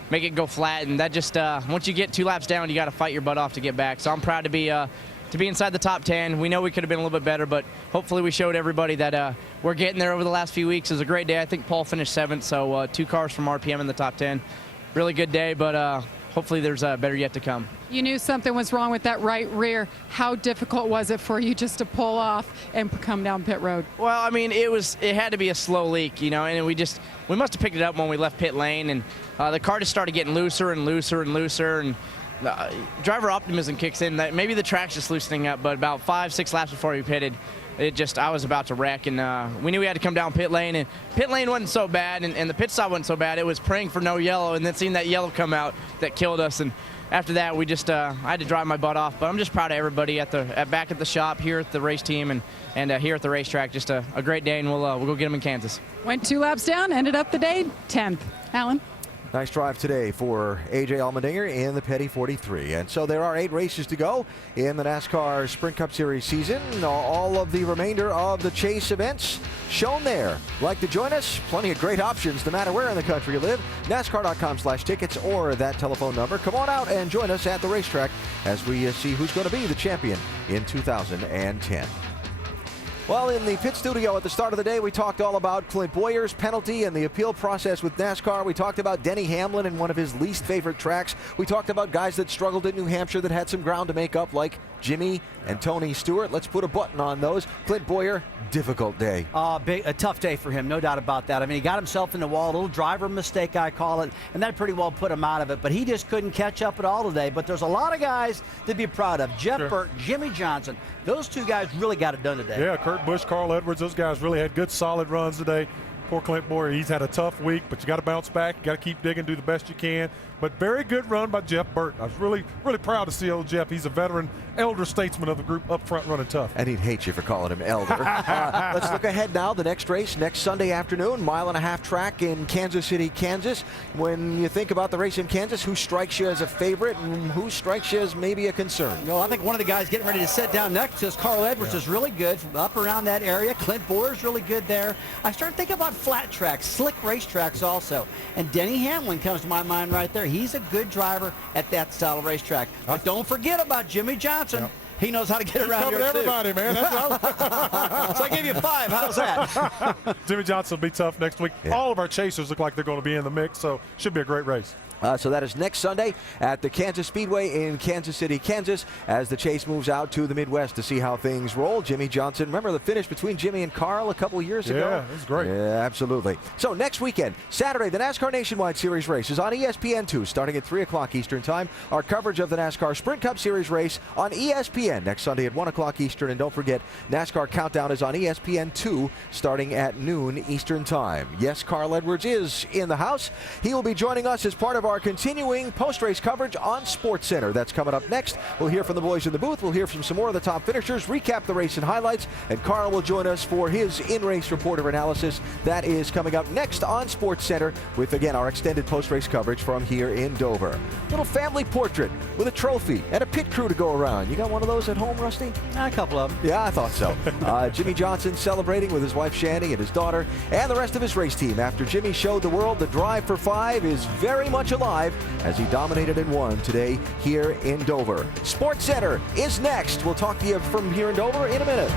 make it go flat, and that just once you get 2 laps down, you got to fight your butt off to get back. So I'm proud to be inside the top 10. We know we could have been a little bit better, but hopefully we showed everybody that we're getting there over the last few weeks. It was a great day. I think Paul finished 7th, so 2 cars from RPM in the top 10. Really good day, but hopefully there's better yet to come. You knew something was wrong with that right rear. How difficult was it for you just to pull off and come down pit road? Well, I mean, it had to be a slow leak, you know, and we must have picked it up when we left pit lane, and the car just started getting looser and looser and looser, and driver optimism kicks in. That maybe the track's just loosening up, but about 5-6 laps before we pitted, I was about to wreck, and we knew we had to come down pit lane, and pit lane wasn't so bad, and the pit stop wasn't so bad. It was praying for no yellow, and then seeing that yellow come out that killed us, and after that, we just I had to drive my butt off. But I'm just proud of everybody back at the shop, here at the race team, and here at the racetrack. Just a great day, and we'll go get them in Kansas. Went 2 laps down, ended up the day 10th. Alan? Nice drive today for A.J. Allmendinger in the Petty 43. And so there are 8 races to go in the NASCAR Sprint Cup Series season. All of the remainder of the Chase events shown there. Like to join us? Plenty of great options no matter where in the country you live. NASCAR.com/tickets or that telephone number. Come on out and join us at the racetrack as we see who's going to be the champion in 2010. Well, in the pit studio at the start of the day, we talked all about Clint Bowyer's penalty and the appeal process with NASCAR. We talked about Denny Hamlin and one of his least favorite tracks. We talked about guys that struggled in New Hampshire that had some ground to make up, like Jimmie and Tony Stewart. Let's put a button on those. Clint Bowyer, difficult day. A tough day for him, no doubt about that. I mean, he got himself in the wall, a little driver mistake, I call it, and that pretty well put him out of it. But he just couldn't catch up at all today. But there's a lot of guys to be proud of. Jeff Burke, Jimmie Johnson, those 2 guys really got it done today. Yeah, Kurt Busch, Carl Edwards, those guys really had good, solid runs today. Poor Clint Bowyer, he's had a tough week, but you got to bounce back. You got to keep digging, do the best you can. But very good run by Jeff Burton. I was really proud to see old Jeff. He's a veteran, elder statesman of the group up front running tough. And he'd hate you for calling him elder. Let's look ahead now. The next race, next Sunday afternoon, 1.5 mile track in Kansas City, Kansas. When you think about the race in Kansas, who strikes you as a favorite and who strikes you as maybe a concern? Well, I think one of the guys getting ready to sit down next to us, Carl Edwards, is really good up around that area. Clint Bowyer's really good there. I started thinking about flat tracks, slick racetracks also. And Denny Hamlin comes to my mind right there. He's a good driver at that style of racetrack. But don't forget about Jimmie Johnson. Yep. He knows how to get around here, everybody, too. man. So I gave you 5. How's that? Jimmie Johnson will be tough next week. Yeah. All of our chasers look like they're going to be in the mix, so should be a great race. So that is next Sunday at the Kansas Speedway in Kansas City, Kansas, as the chase moves out to the Midwest to see how things roll. Jimmie Johnson, remember the finish between Jimmy and Carl a couple of years ago? Yeah, it was great. Yeah, absolutely. So next weekend, Saturday, the NASCAR Nationwide Series race is on ESPN2 starting at 3 o'clock Eastern Time. Our coverage of the NASCAR Sprint Cup Series race on ESPN next Sunday at 1 o'clock Eastern. And don't forget, NASCAR Countdown is on ESPN2 starting at noon Eastern Time. Yes, Carl Edwards is in the house. He will be joining us as part of our continuing post-race coverage on SportsCenter. That's coming up next. We'll hear from the boys in the booth. We'll hear from some more of the top finishers, recap the race and highlights, and Carl will join us for his in-race reporter analysis. That is coming up next on SportsCenter with, again, our extended post-race coverage from here in Dover. Little family portrait with a trophy and a pit crew to go around. You got one of those at home, Rusty? A couple of them. Yeah, I thought so. Jimmie Johnson celebrating with his wife Shanny and his daughter and the rest of his race team after Jimmy showed the world the drive for 5 is very much alive as he dominated and won today here in Dover. SportsCenter is next. We'll talk to you from here in Dover in a minute.